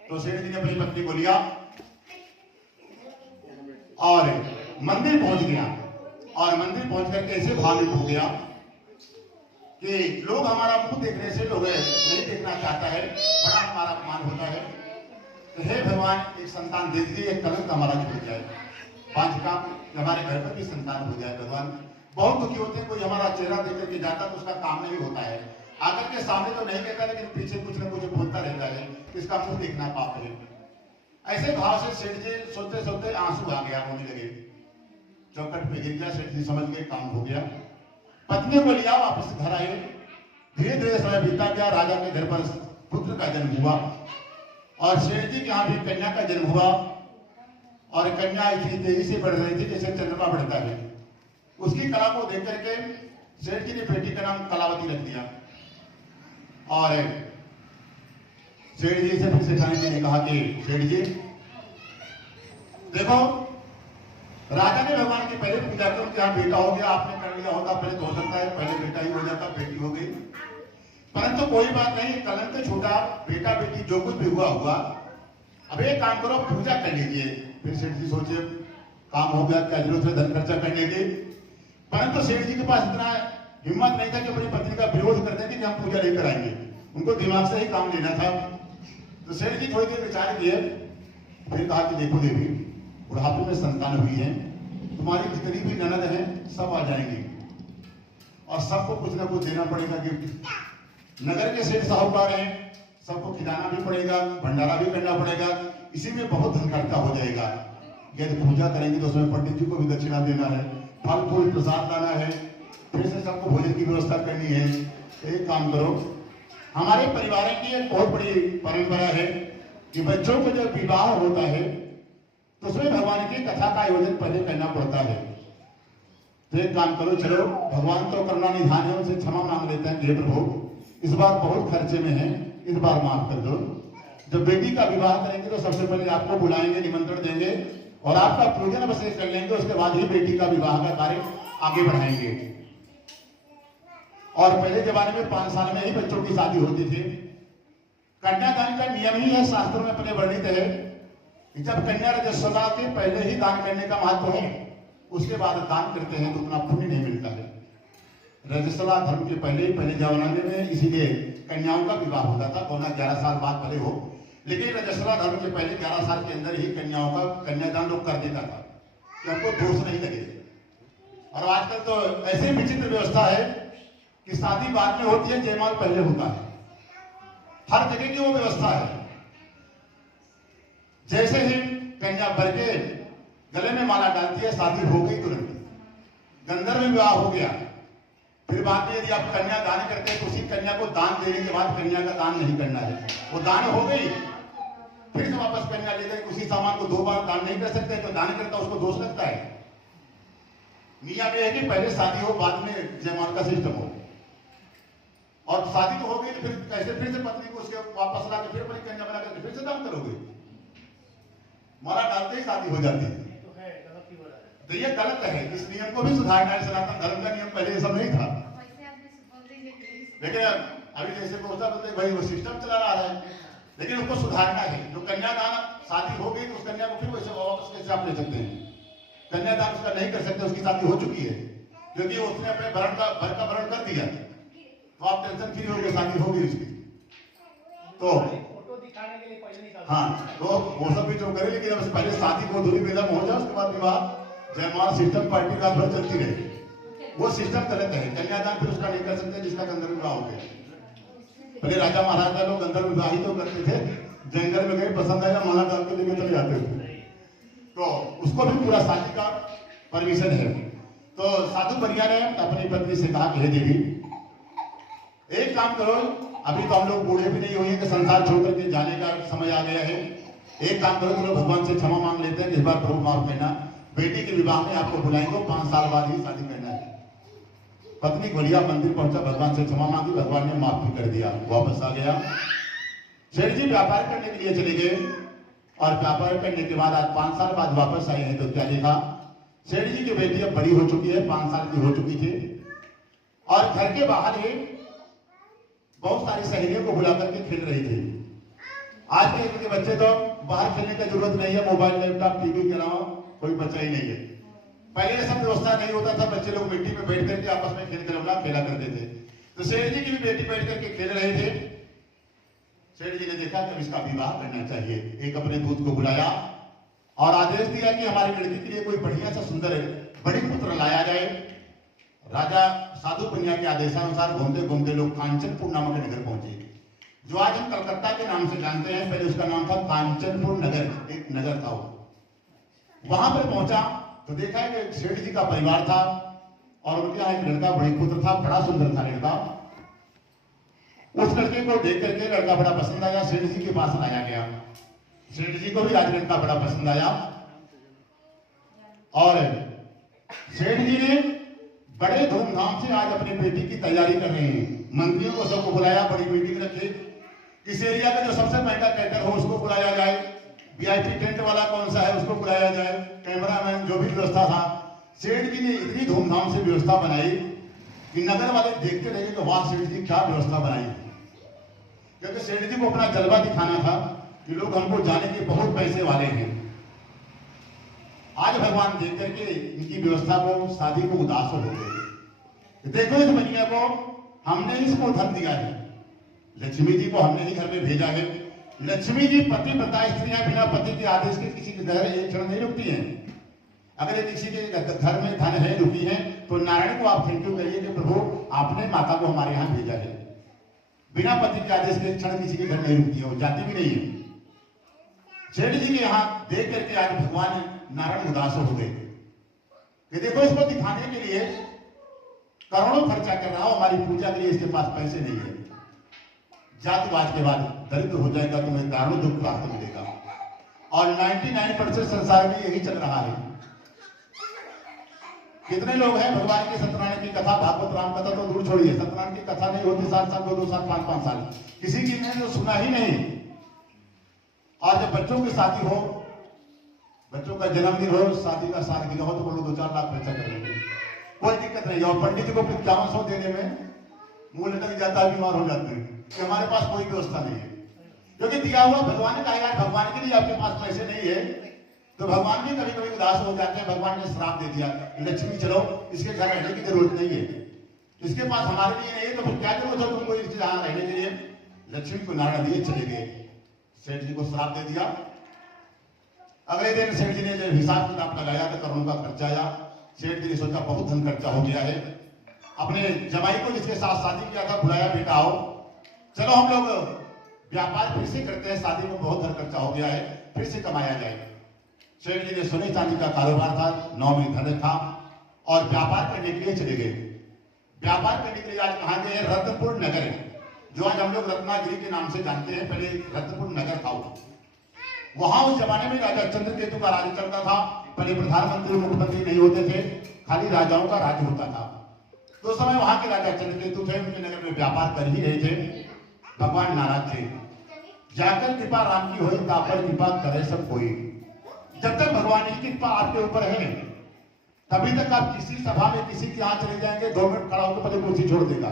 तो सेठ जी ने अपनी पत्नी को लिया और मंदिर पहुंच गया और मंदिर पहुंचकर कैसे भावित हो गया कि लोग हमारा मुंह देखने से लोग नहीं देखना चाहता है, बड़ा हमारा अपमान होता है। तो हे भगवान, एक संतान दे दीजिए, एक कलंक हमारा छूट जाए, पांच काम हमारे घर पर भी संतान हो जाए। भगवान बहुत दुखी होते हैं, कोई हमारा चेहरा देख करके जाता तो उसका काम नहीं होता है, आकर के सामने तो नहीं कहता लेकिन पीछे कुछ न कुछ बोलता रहता है, इसका मुंह देखना पाप है। ऐसे भाव से सेठ जी सोचते सोचते आंसू आ गया, रोने लगे, चौखट पे गिर गया। सेठ जी समझ गए काम हो गया, पत्नी को लिया, वापस घर आए। धीरे धीरे समय बीता गया, राजा के घर पर पुत्र का जन्म हुआ और सेठ जी के यहाँ भी कन्या का जन्म हुआ। और कन्या इतनी तेजी से बढ़ रही थी जैसे चंद्रमा बढ़ता है। उसकी कला को देख करके सेठ जी ने बेटी का नाम कलावती रख दिया। और सेठ जी से फिर सेठानी जी ने कहा कि सेठ जी देखो, राजा ने भगवान की पहले पूजा की, उनके यहाँ बेटा हो गया, आपने कर लिया होता पहले तो हो सकता है पहले बेटा ही हो जाता, बेटी हो गई, परंतु कोई बात नहीं, कलंक छूटा, बेटा बेटी जो कुछ भी हुआ हुआ। अब एक काम करो, पूजा कर लीजिए। फिर सेठ जी सोचे काम हो गया, क्या जरूरत है धन खर्चा करने की। परंतु सेठ जी के पास इतना हिम्मत नहीं था कि अपनी पत्नी का विरोध कर दें कि हम पूजा नहीं कराएंगे, उनको दिमाग से ही काम लेना था। तो सेठ जी थोड़ी देर विचार किए, फिर कहा कि देखो देवी, बुढ़ापे में संतान हुई है, तुम्हारी जितनी भी ननद है सब आ जाएंगी और सबको कुछ ना कुछ देना पड़ेगा गिफ्ट। नगर के सेठ साहूकार हैं, सबको खिलाना भी पड़ेगा, भंडारा भी करना पड़ेगा, इसी में बहुत धन खर्चा हो जाएगा। यदि पूजा करेंगे तो उसमें पंडित जी को भी दक्षिणा देना है, फल फूल प्रसाद लाना है, फिर से सबको भोजन की व्यवस्था करनी है। एक काम करो, हमारे परिवार की एक बहुत बड़ी परंपरा है कि बच्चों को जब विवाह होता है तो उसमें भगवान की कथा का आयोजन पहले करना पड़ता है। तो एक काम करो, चलो भगवान तो करुणा निधान है, उनसे क्षमा मांग लेते हैं, हे प्रभु इस बार बहुत खर्चे में है, इस बार माफ कर दो। जब बेटी का विवाह करेंगे तो सबसे पहले आपको बुलाएंगे, निमंत्रण देंगे और आपका पूजन अवश्य कर लेंगे, उसके बाद ही बेटी का विवाह का कार्य आगे बढ़ाएंगे। और पहले जमाने में 5 साल में ही बच्चों की शादी होती थी। कन्यादान का नियम ही है, शास्त्रों में अपने वर्णित है कि जब कन्या रजस्वला के पहले ही दान करने का महत्व है, उसके बाद दान करते हैं तो उतना पुण्य नहीं मिलता है। रजस्वला धर्म के पहले जमाने में इसीलिए कन्याओं का विवाह होता था, कोना 11 साल बाद भले हो, लेकिन रजस्वला धर्म के पहले 11 साल के अंदर ही कन्याओं का कन्यादान लोग कर देता था कि हमको दोष नहीं लगे। और आजकल तो ऐसी विचित्र व्यवस्था है कि शादी बाद में होती है, जयमाल पहले होता है, हर जगह की वो व्यवस्था है। जैसे ही कन्या बर के गले में माला डालती है, शादी हो गई तुरंत, गंधर्व विवाह हो गया। फिर बाद में यदि आप कन्या दान करते हैं तो उसी कन्या को दान देने के बाद कन्या का दान नहीं करना है, वो दान हो गई, फिर से वापस कन्या लेकर उसी सामान को 2 बार दान नहीं कर सकते, तो दान करता उसको दोष लगता है। नियम यह है कि पहले शादी हो, बाद में जयमाल का सिस्टम हो। और शादी तो हो गई तो फिर कैसे फिर से पत्नी को उसके वापस ला के फिर अपनी कन्या बना करके फिर से दान करोगे? माला डालते ही शादी हो जाती है, तो ये गलत है। इस नियम को भी सुधारना है। सनातन धर्म का नियम पहले ये सब नहीं था, लेकिन अभी जैसे बोलते भाई वो सिस्टम चला रहा है, लेकिन उसको सुधारना है। जो कन्यादान शादी हो गई तो उस कन्या को फिर वैसे वापस कैसे आप ले सकते हैं? कन्यादान उसका नहीं कर सकते, उसकी शादी हो चुकी है, क्योंकि उसने अपने भर का भरण कर दिया, तो आप टेंशन फ्री हो गए, शादी हो गई उसकी। तो हाँ, तो वो सब भी जो करे, लेकिन अब पहले शादी को अधूरी बेदम हो जाए, उसके बाद विवाह जयमाल सिस्टम पार्टी रात भर चलती रहे, वो सिस्टम गलत है। कन्यादान फिर उसका नहीं कर सकते जिसका गंधर्व विवाह हो गया। पहले राजा महाराजा लोग गंधर्व विवाह ही तो करते थे, जंगल में गए, पसंद आया माला डाल के लेके चले जाते थे, तो उसको भी पूरा शादी का परमिशन है। तो साधु बरिया ने अपनी पत्नी से कहा कि हे देवी, एक काम करो, अभी तो हम लोग बूढ़े भी नहीं हुए कि संसार छोड़ करके जाने का समय आ गया है, एक काम करो, चलो भगवान से क्षमा मांग लेते हैं, इस बार प्रभु माफ करना, बेटी के विवाह में आपको बुलाएंगे, 5 साल बाद ही शादी करना है। पत्नी घोड़िया मंदिर पहुंचा, भगवान से क्षमा मांगी, भगवान ने माफ भी कर दिया, वापस आ गया। सेठ जी व्यापार करने के लिए चले गए और व्यापार करने के बाद आज 5 साल बाद वापस आए हैं, तो क्या देखा, सेठ जी की बेटी अब बड़ी हो चुकी है, 5 साल की हो चुकी थी, और घर के बाहर ही बहुत सारी सहेलियों को बुला करके खेल रही थी। आज के बच्चे तो बाहर खेलने की जरूरत नहीं है, मोबाइल लैपटॉप टीवी के अलावा कोई बच्चा ही नहीं है। पहले ये सब व्यवस्था नहीं होता था, बच्चे लोग मिट्टी में बैठ करके आपस में खेल खिलौना खेला करते थे। तो सेठ जी की भी बेटी बैठ करके खेल रहे थे। सेठ जी ने देखा कि इसका विवाह करना चाहिए। एक अपने दूत को बुलाया और आदेश दिया कि हमारी लड़की के लिए कोई बढ़िया सा सुंदर बड़ी पुत्र लाया जाए। राजा साधु पुनिया के आदेशानुसार घूमते घूमते लोग कांचनपुर नामक नगर पहुंचे, जो आज हम कलकत्ता के नाम से जानते हैं। पहले उसका नाम था कांचनपुर नगर, एक नगर था वो। वहां पर पहुंचा तो देखा कि सेठ जी का परिवार था और उनके यहाँ एक लड़का बड़ी पुत्र था, बड़ा सुंदर था लड़का। उस लड़के को देख करके लड़का बड़ा पसंद आया, सेठ जी के पास लाया गया। सेठ जी को भी आज लड़का बड़ा पसंद आया और सेठ जी ने बड़े धूमधाम से आज अपनी बेटी की तैयारी कर रहे हैं। मंत्रियों को सबको बुलाया, बड़ी मीटिंग रखे। इस एरिया का जो सबसे महंगा टेंडर हो उसको बुलाया जाए, वीआईपी टेंट वाला कौन सा है उसको बुलाया जाए, कैमरामैन, जो भी व्यवस्था था। सेठ जी ने इतनी धूमधाम से व्यवस्था बनाई कि नगर वाले देखते रहे तो वाह सेठ जी क्या व्यवस्था बनाई। क्योंकि सेठ जी को अपना जलवा दिखाना था कि लोग हमको जाने के बहुत पैसे वाले हैं। आज भगवान देख करके इनकी व्यवस्था को, शादी को उदास हो गए। देखो इस बनिया को हमने इसको धन दिया है, लक्ष्मी जी को हमने ही घर में भेजा है। लक्ष्मी जी पतिव्रता स्त्रियां बिना पति के आदेश के किसी के घर एक क्षण नहीं रुकती हैं। अगर किसी के घर में धन है, रुकी है, तो नारायण को आप थैंक यू करिए कि प्रभु आपने माता को हमारे यहाँ भेजा है। बिना पति के आदेश के क्षण किसी के घर नहीं रुकती है, वो जाती भी नहीं है। सेठ जी के यहाँ देख करके आज भगवान नारायण उदास हो गए कि देखो इसको दिखाने के लिए करोड़ों खर्चा कर रहा हो, हमारी पूजा के लिए इसके पास पैसे नहीं है। जातिवाद के बाद दरिद्र हो जाएगा, तुम्हें दारुण दुख प्राप्त मिलेगा। और 99% संसार में यही चल रहा है। कितने लोग हैं भगवान के सत्यनारायण की कथा, भागवत राम कथा तो दूर छोड़िए, सत्यनारायण की कथा नहीं होती 7 साल 2 साल 5 साल, किसी की ने तो सुना ही नहीं। और जब बच्चों की शादी हो, बच्चों का जन्मदिन हो, शादी का सालगिरह हो, तो बोलो 2-4 लाख खर्चा कर लेंगे, कोई दिक्कत नहीं। और पंडित जी को 5100 देने में मुंह लटक जाता है, बीमार हो जाते हैं कि हमारे पास कोई व्यवस्था नहीं है। क्योंकि दिया हुआ भगवान ने कहा भगवान के लिए आपके पास पैसे नहीं है, तो भगवान भी कभी कभी उदास हो जाते हैं। भगवान ने श्राप दे दिया, लक्ष्मी चलो इसके घर रहने की जरूरत नहीं है, इसके पास हमारे लिए नहीं है, तो फिर क्या जरूरत हो तुमको इसके यहाँ रहने के लिए। लक्ष्मी को नारायण दिए चले गए, सेठ जी को श्राप दे दिया। अगले दिन सेठ जी ने जब हिसाब किताब लगाया तो करोड़ों का खर्चा आया। सेठ जी ने सोचा बहुत धन खर्चा हो गया है। अपने जमाई को जिसके साथ शादी किया था बुलाया, बेटा आओ चलो हम लोग व्यापार फिर से करते हैं, शादी में बहुत धन खर्चा हो गया है, फिर से कमाया जाए। सेठ जी ने सोने चांदी का कारोबार था, 9 में धन था और व्यापार करने के लिए चले गए। व्यापार करने के लिए आज कहाँ गए? रत्नपुर नगर, जो आज हम लोग रत्नागिरी के नाम से जानते हैं, पहले रत्नपुर नगर था। वहां उस जमाने में राजा चंद्रकेतु का राज्य चलता था। पहले प्रधानमंत्री मुख्यमंत्री नहीं होते थे, खाली राजाओं का राज्य होता था। तो समय वहां के राजा चंद्रकेतु थे, उनके नगर में व्यापार कर ही रहे थे। भगवान नाराज थे, जाकर कृपा राम की होई, तापर कृपा करे सब कोई। जब तक भगवान की कृपा आपके ऊपर है तभी तक आप किसी सभा में किसी के यहाँ चले जाएंगे, 2 मिनट खड़ा होकर पहले कुर्सी छोड़ देगा।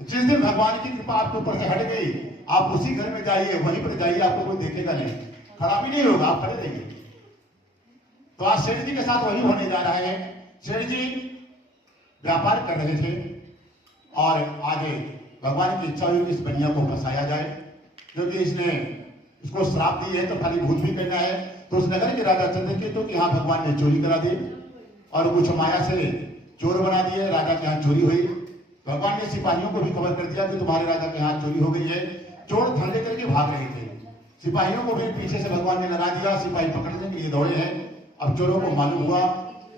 जिस दिन भगवान की कृपा आपके ऊपर से हट गई, आप उसी घर में जाइए, वहीं पर जाइए, आपको कोई देखेगा नहीं, खड़ा भी नहीं होगा, आप खड़े रहेंगे। तो आज सेठ जी के साथ वही होने जा रहा है। सेठ जी व्यापार कर रहे थे और आगे भगवान की इच्छा हुई कि इस बनिया को फंसाया जाए, क्योंकि इसने इसको श्राप दी है तो फलीभूत भी करना है। तो उस नगर के राजा चंद्रकेतु के यहाँ भगवान ने चोरी करा दी और कुछ माया से चोर बना दिए। राजा के यहाँ चोरी हुई, भगवान ने सिपाहियों को भी खबर कर दिया कि तुम्हारे राजा के यहाँ चोरी हो गई है। चोर धन लेकर के भाग रहे थे, सिपाहियों को भी पीछे से भगवान ने लगा दिया, सिपाही पकड़ने के लिए दौड़े हैं। अब चोरों को मालूम हुआ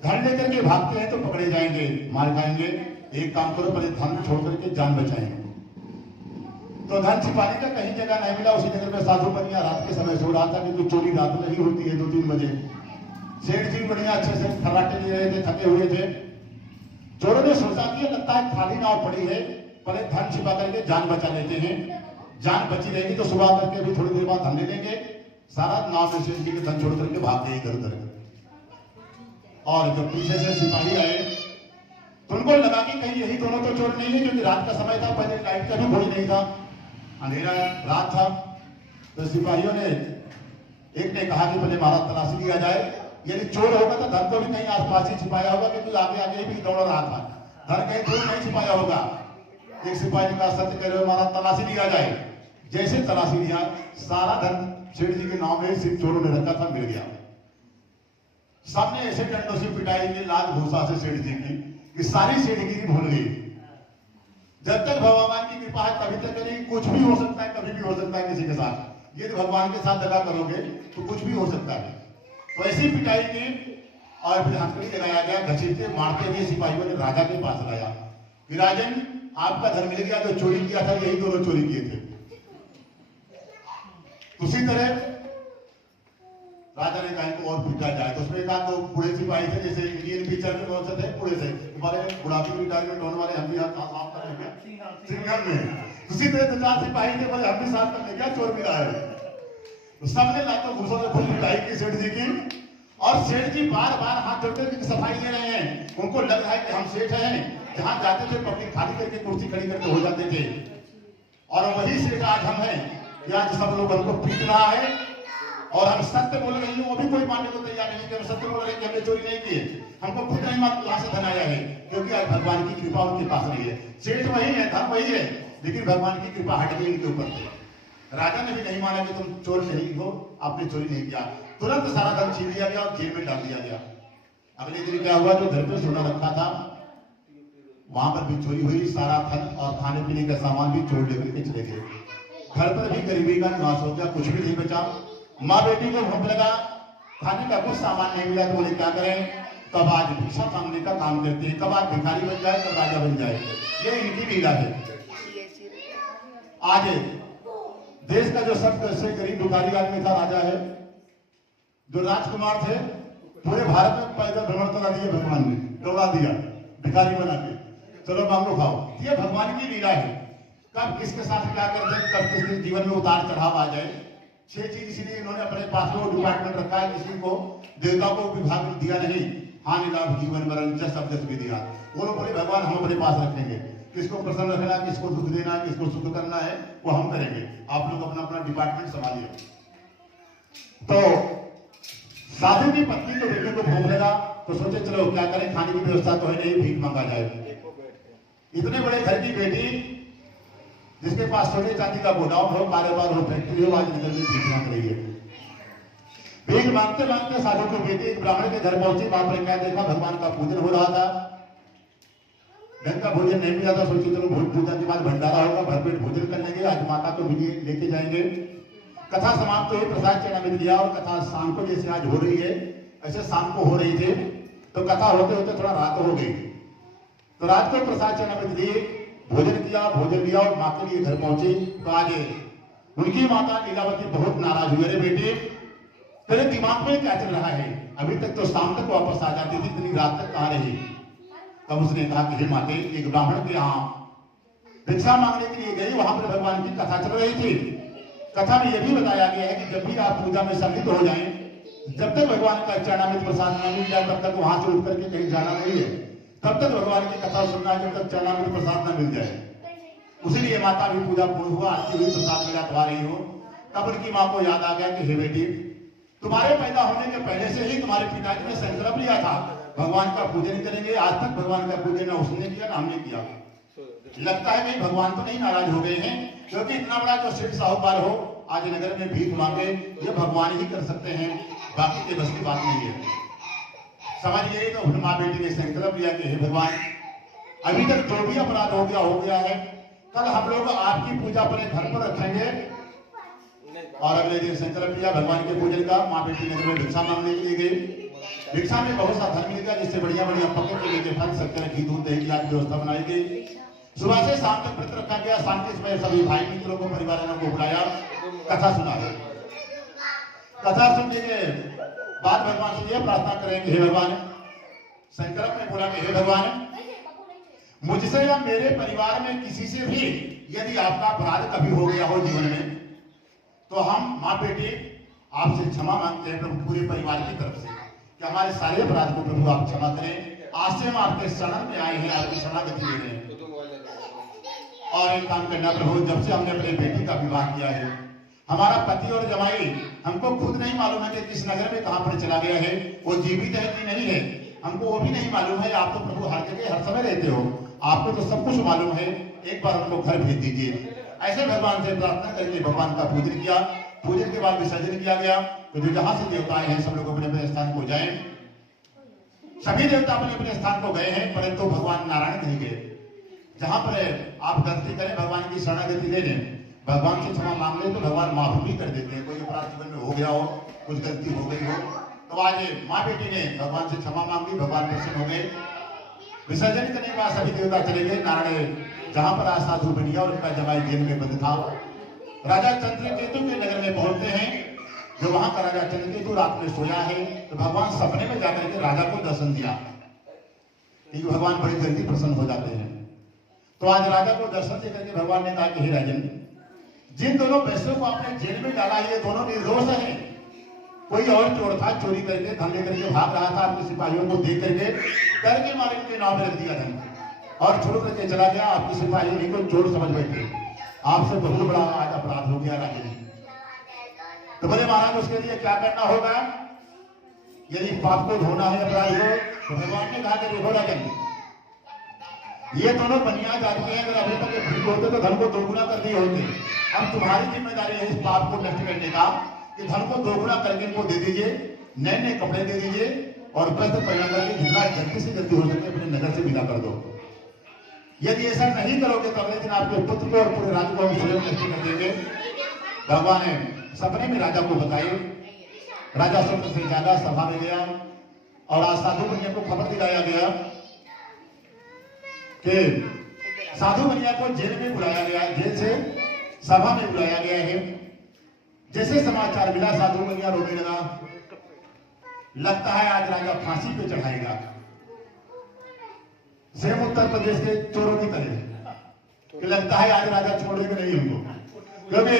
धन लेकर के भागते हैं तो पकड़े जाएंगे, मार खाएंगे। एक काम करो, पहले धन छोड़ करके जान बचाएं। तो धन छिपाने का कहीं जगह नहीं मिला। उसी नगर में साधु बनिया रात के समय सो रहा था, क्योंकि चोरी रात में ही होती है 2-3 बजे। सेठ जी बढ़िया अच्छे से फर्राटे ले रहे थे, थके हुए थे। चोरों ने सोचा कि लगता है खाली नाव पड़ी है, पहले धन छिपा करके जान बचा लेते हैं, जान बची रहेगी तो सुबह करके भी थोड़ी देर बाद धन ले लेंगे। सारा नाव में सेठ जी के धन छोड़ करके भाग गए इधर उधर। और जब पीछे से सिपाही आए तो उनको लगा कि कहीं यही दोनों तो चोर नहीं है, क्योंकि रात का समय था, पहले लाइट का भी कोई नहीं था, अंधेरा रात था। तो सिपाहियों ने एक ने कहा कि पहले हमारा तलाशी लिया जाए, यदि चोर होगा तो धन को भी कहीं आसपास ही छिपाया होगा, क्योंकि आगे आगे भी दौड़ रहा था, धन कहीं दूर नहीं छिपाया होगा। एक सिपाही ने कहा सत्य कह रहे हो, हमारा तलाशी लिया जाए। जैसे तलाशी लिया, सारा धन सेठ जी के नाम में सिर्फ चोरों ने रखा था, मिल गया। सबने ऐसे डंडों से पिटाई की लाल घूसा से सेठ जी की कि सारी सेठगिरी भूल गई। जब तक भगवान की कृपा है तभी तक करेगी। कुछ भी हो सकता है, कभी भी हो सकता है किसी के साथ। यदि भगवान के साथ दगा करोगे तो कुछ भी हो सकता है। तो ऐसी पिटाई की और फिर हथकड़ी लगाया गया। घसीटते मारते हुए सिपाहियों ने राजा के पास लाया कि राजन, आपका धन मिल गया, जो चोरी किया था यही दोनों चोरी किए थे। उसी तरह राजा ने कहा इनको और पीटा जाए। तो उसमें कहा तो बूढ़े सिपाही थे, जैसे इंडियन पिक्चर में कौन से थे, बूढ़े थे, हमारे बुढ़ापे में रिटायरमेंट होने वाले, हम भी साफ कर लेंगे सिंघम में। उसी तरह 2-4 सिपाही थे, बोले हम भी साफ कर लेंगे, चोर मिला है। तो सबने लातों घूसों से फुल पिटाई की सेठ जी की। और सेठ जी बार बार हाथ जोड़कर सफाई दे रहे हैं। उनको लग रहा है कि हम सेठ हैं, जहां जाते थे पब्लिक खाली करके कुर्सी खड़ी करके हो जाते थे। और वही सेठ आज हम हैं कि आज सब लोग हमको पीट रहा है और हम सत्य बोल रहे हैं, वो भी कोई मानने को तैयार नहीं कि हम सत्य बोल रहे हैं कि हमने चोरी नहीं की है। हमको खुद नहीं मालूम कहां से धन आया है, क्योंकि आज भगवान की कृपा उनके पास नहीं है। सेठ वही है, धन वही है, लेकिन भगवान की कृपा हट गई इनके ऊपर से। राजा ने भी नहीं माना कि तुम चोर नहीं हो, आपने चोरी नहीं किया। तुरंत सारा धन छीन लिया गया और जेल में डाल दिया गया। अगले दिन क्या हुआ, जो घर पे सोना रखा था वहां पर भी चोरी हुई। सारा धन और खाने पीने का सामान भी चोर लेकर के चले गए। घर पर भी गरीबी का निवास हो गया, कुछ भी नहीं बचा। माँ बेटी को भूख लगा, खाने का कुछ सामान नहीं मिला तो बोले क्या करें, कब आज भिक्षा मांगने का काम करते हैं, कब आज भिखारी बन जाए, कब राजा बन जाए। ये इनकी लीला है। आज देश का जो सबसे गरीब भिखारी आदमी था राजा है, जो राजकुमार थे, पूरे भारत में पैदल भ्रमण करा दिए भगवान ने, दौड़ा दिया भिखारी बना के, चलो मांगो खाओ। ये भगवान की लीला है। कब किसके साथ क्या कर दे, कब किसके जीवन में उतार चढ़ाव आ जाए। 6 चीज इसलिए इन्होंने अपने पास में डिपार्टमेंट रखा है, किसी को देवता को विभाग दिया नहीं। हानि लाभ जीवन मरण जस शब्द भी दिया। वो लोग बोले भगवान हम अपने पास रखेंगे, किसको प्रसन्न रखना, किसको दुख देना, किसको सुख करना है वो हम करेंगे, आप लोग अपना अपना डिपार्टमेंट संभालिए। तो साधु की पत्नी को बेटे को भूख लगा तो सोचे चलो क्या करें, खाने की व्यवस्था तो है नहीं, भीख मांगा जाए। इतने बड़े घर की बेटी जिसके पास सोने चांदी का गोडाउन हो, कारोबार हो, फैक्ट्री हो, आज नगर में भीख मांग रही है। भीख मांगते मांगते साधु की बेटी एक ब्राह्मण के घर पहुंची। वहां पर क्या देखा, भगवान का पूजन हो रहा था। ढंग का भोजन नहीं मिला था, सोची चलो पूजन के बाद भंडारा होगा, भरपेट भोजन कर लेंगे, आज माता को भी लेके जाएंगे। कथा समाप्त हुई, प्रसाद चढ़ाने दिया और कथा शाम को जैसे आज हो रही है ऐसे शाम को हो रही थी। तो कथा होते होते थोड़ा रात हो गई, तो रात को प्रसाद चढ़ाने दिए, भोजन किया, भोजन लिया और माँ के लिए घर पहुंची। तो आज उनकी माता लीलावती बहुत नाराज हुई, अरे बेटे तेरे दिमाग में क्या चल रहा है, अभी तक तो शाम तक वापस आ जाती थी, इतनी रात तक कहाँ रही। तब उसने कहा कि हे माते, एक ब्राह्मण के यहाँ भिक्षा मांगने के लिए गई, वहां पर भगवान की कथा चल रही थी। कथा में यह भी बताया गया है कि जब भी आप पूजा में सम्मिलित हो जाएं, जब तक भगवान का चरणामृत प्रसाद न मिल जाए तब तक वहां से उठ करके कहीं जाना नहीं है, तब तक भगवान की कथा सुनना है, जब तक चरणामृत प्रसाद न मिल जाए। उसीलिए माता भी पूजा पूर्ण हुआ, आरती हुई, प्रसाद मिला तो आ रही हो। तब उनकी माँ को याद आ गया कि हे बेटी, तुम्हारे पैदा होने के पहले से ही तुम्हारे पिताजी ने संकल्प लिया था भगवान का पूजन करेंगे। आज तक भगवान का पूजन ना उसने किया ना हमने किया। लगता है कि भगवान तो नहीं नाराज हो गए हैं, क्योंकि इतना बड़ा जो सेठ साहूकार हो आज नगर में भीख मांगे, ये भगवान ही कर सकते हैं, बाकी के बस की बात नहीं है। समझिए, तो माँ बेटी ने संकल्प लिया कि हे भगवान, अभी तक जो भी अपराध हो गया है, कल हम लोग आपकी पूजा अपने घर पर रखेंगे। और अगले दिन संकल्प लिया भगवान के पूजन का। माँ बेटी नगर में भिक्षा मांगने के लिए गई। भिक्षा में बहुत सा धन मिल गया, जिससे बढ़िया बढ़िया पकड़ के लेके फल शक्कर घी दूध दही की आज व्यवस्था बनाई गई। सुबह से शाम तक व्रत रखा गया। शाम के समय सभी भाई मित्रों को, परिवारों को बुलाया, कथा सुना। कथा सुनने के बाद भगवान से यह प्रार्थना करेंगे, हे भगवान, संकल्प में बोला कि हे भगवान, मुझसे या मेरे परिवार में किसी से भी यदि आपका अपराध कभी हो गया हो जीवन में, तो हम माँ बेटी आपसे क्षमा मांगते हैं प्रभु पूरे परिवार की तरफ से, कि हमारे सारे अपराध को प्रभु आप क्षमा करें। आज से हम आपके शरण में आए हैं, आपकी शरणागति ले रहे हैं। और एक काम करना प्रभु, जब से हमने अपने बेटी का विवाह किया है, हमारा पति और जमाई हमको खुद नहीं मालूम है कि किस नगर में कहां पर चला गया है, वो जीवित है कि नहीं है, हमको वो भी नहीं मालूम है। आप तो प्रभु हर जगह हर समय रहते हो, आपको तो सब कुछ मालूम है। एक बार हमको घर भेज दीजिए। ऐसे भगवान से प्रार्थना करके भगवान का पूजन किया। पूजन के बाद विसर्जन किया गया। तो जो जहां से देवता आए हैं सब लोग अपने अपने स्थान को जाएं। सभी देवता अपने अपने स्थान को गए हैं, परंतु भगवान नारायण नहीं गए। जहां पर आप गलती करें भगवान की शरणागति ले लें, भगवान से क्षमा मांग ले तो भगवान माफ भी कर देते हैं। कोई अपराध जीवन में हो गया हो, कुछ गलती हो गई हो, तो आज माँ बेटी ने भगवान से क्षमा मांगी, भगवान प्रसन्न हो गए। विसर्जन करने के बाद सभी देवता चले गए। नारायण जहां पर आज साधु बनिया और उनका जमाई जेल में बंद था। राजा चंद्रकेतु के नगर में पहुंचते हैं। जो वहां का राजा चंद्रकेतु रात में सोया है, तो भगवान सपने में जाकर के राजा को दर्शन दिया, क्योंकि भगवान बड़ी जल्दी प्रसन्न हो जाते हैं। तो आज राजा को दर्शन देकर के भगवान ने कहा कि हे राजन, जिन दोनों पैसों को आपने जेल में डाला है, ये दोनों निर्दोष हैं। कोई और चोर था, चोरी करके धन लेकर के भाग रहा था, आपके सिपाहियों को देख करके डर के मारे उनके नाम में रख दिया धन और छोड़ करके चला गया। आपके सिपाही नहीं को चोर समझ बैठे, आपसे बहुत बड़ा आज अपराध हो गया राजन। तो बोले महाराज उसके लिए क्या करना होगा? यदि पाप को धोना है अपराध को, तो भगवान ने कहा कि देखो राजन, ये दोनों बनिया जाति हैं, अगर अभी तक ठीक होते तो धन को दोगुना कर दिए होते। अब तुम्हारी जिम्मेदारी है इस पाप को नष्ट करने का, कि धन को दोगुना करके इनको दे दीजिए, नए नए कपड़े दे दीजिए और वस्त्र पहना करके जितना जल्दी से जल्दी हो सके अपने नगर से विदा कर दो। यदि ऐसा नहीं करोगे तो अगले दिन आपके पुत्र को और पूरे राज्य को हम स्वयं नष्ट कर देंगे। भगवान ने सपने में राजा को बताए। राजा स्वप्न से ज्यादा सभा में गया और आज साधु बनिया को खबर दिलाया गया कि साधु बनिया को जेल में बुलाया गया, जेल से सभा में बुलाया गया है। जैसे समाचार मिला साधु बनिया रोने लगा। लगता है आज राजा फांसी पे चढ़ाएगा, सेम उत्तर प्रदेश के चोरों की तरह। लगता है आज राजा छोड़ेगा नहीं हमको, क्योंकि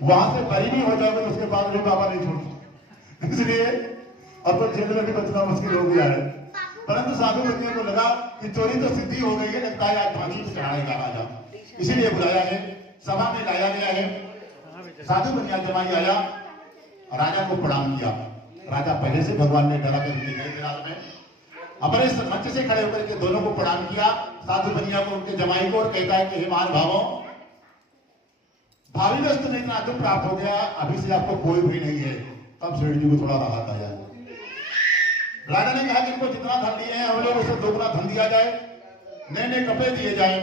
वहां से बरी नहीं हो जाओगे तो उसके बाद भी बाबा नहीं छोड़, इसलिए अब तो जेल में भी बचना मुश्किल हो गया है। परंतु साधु बनिया को लगा कि चोरी तो सिद्धि हो गई है, लगता है आज फांसी पे चढ़ाएगा राजा, इसीलिए बुलाया है, सभा में लाया गया है। साधु बनिया जमाई आया, राजा को प्रणाम किया। राजा पहले से भगवान ने डरा कर ले गए रात में, अपने मंच से खड़े होकर के दोनों को प्रणाम किया, साधु बनिया को, उनके जमाई को, और कहता है कि हे महानुभावों, भावी वस्तु नहीं ना तो प्राप्त हो गया, अभी से आपको कोई भी नहीं है। तब सेठ जी को थोड़ा राहत आया। राजा ने कहा कि इनको जितना धन लिए हैं हम लोग उसे दोगुना धन दिया जाए, नए नए कपड़े दिए जाए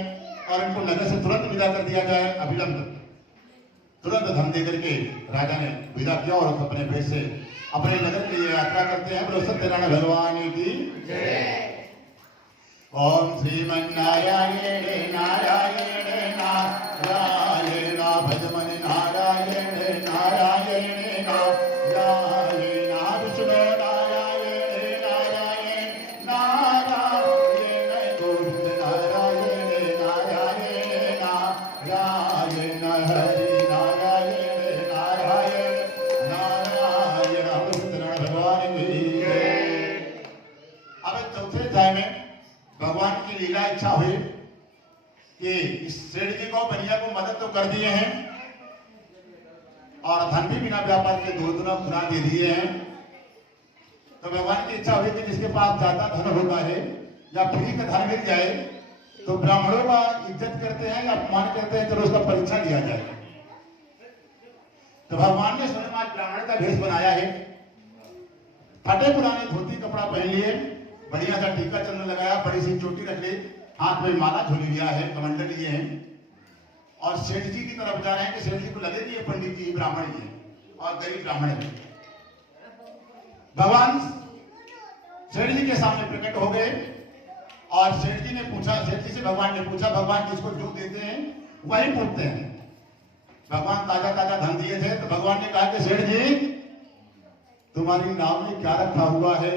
और इनको नगर से तुरंत विदा कर दिया जाए, अविलंब। तुरंत धन दे करके राजा ने विदा किया और अपने भेष से अपने नगर के लिए यात्रा करते हैं। बोलो सत्यनारायण भगवान की जय। ओम श्रीमन्नारायण नारायण नारायण भजमन नारायण नारायण नारायण विष्णु नारायण नारायण नारायण गोविंद नारायण नारायण नारायण हरि भगवान की लीला इच्छा हुई कि इस सेठ जी को बनिया को मदद तो कर दिए हैं और धन भी बिना व्यापार के दोगुना गुना दे दिए हैं। तो भगवान की इच्छा हुई कि जिसके पास ज्यादा धन होता है या फ्री का धन मिल जाए तो ब्राह्मणों का इज्जत करते हैं या अपमान करते हैं, चलो उसका परीक्षा लिया जाए। तो भगवान ने स्वयं आज ब्राह्मण का भेष बनाया है, फटे पुराने धोती कपड़ा पहन लिए, बढ़िया सा टीका चंदन लगाया, बड़ी सी चोटी रख ली, हाथ में माला झोली लिया है, कमंडल लिए हैं और सेठ जी की तरफ जा रहे हैं कि सेठ जी को लगे कि ये पंडित जी ब्राह्मण ही है और गरीब ब्राह्मण है। भगवान सेठ जी के सामने प्रकट हो गए और सेठ जी ने पूछा, सेठ जी से भगवान ने पूछा, भगवान जिसको जो देते हैं वही पूछते हैं। भगवान ताजा ताजा धन दिए थे तो भगवान ने कहा कि सेठ जी तुम्हारी नाव में क्या रखा हुआ है?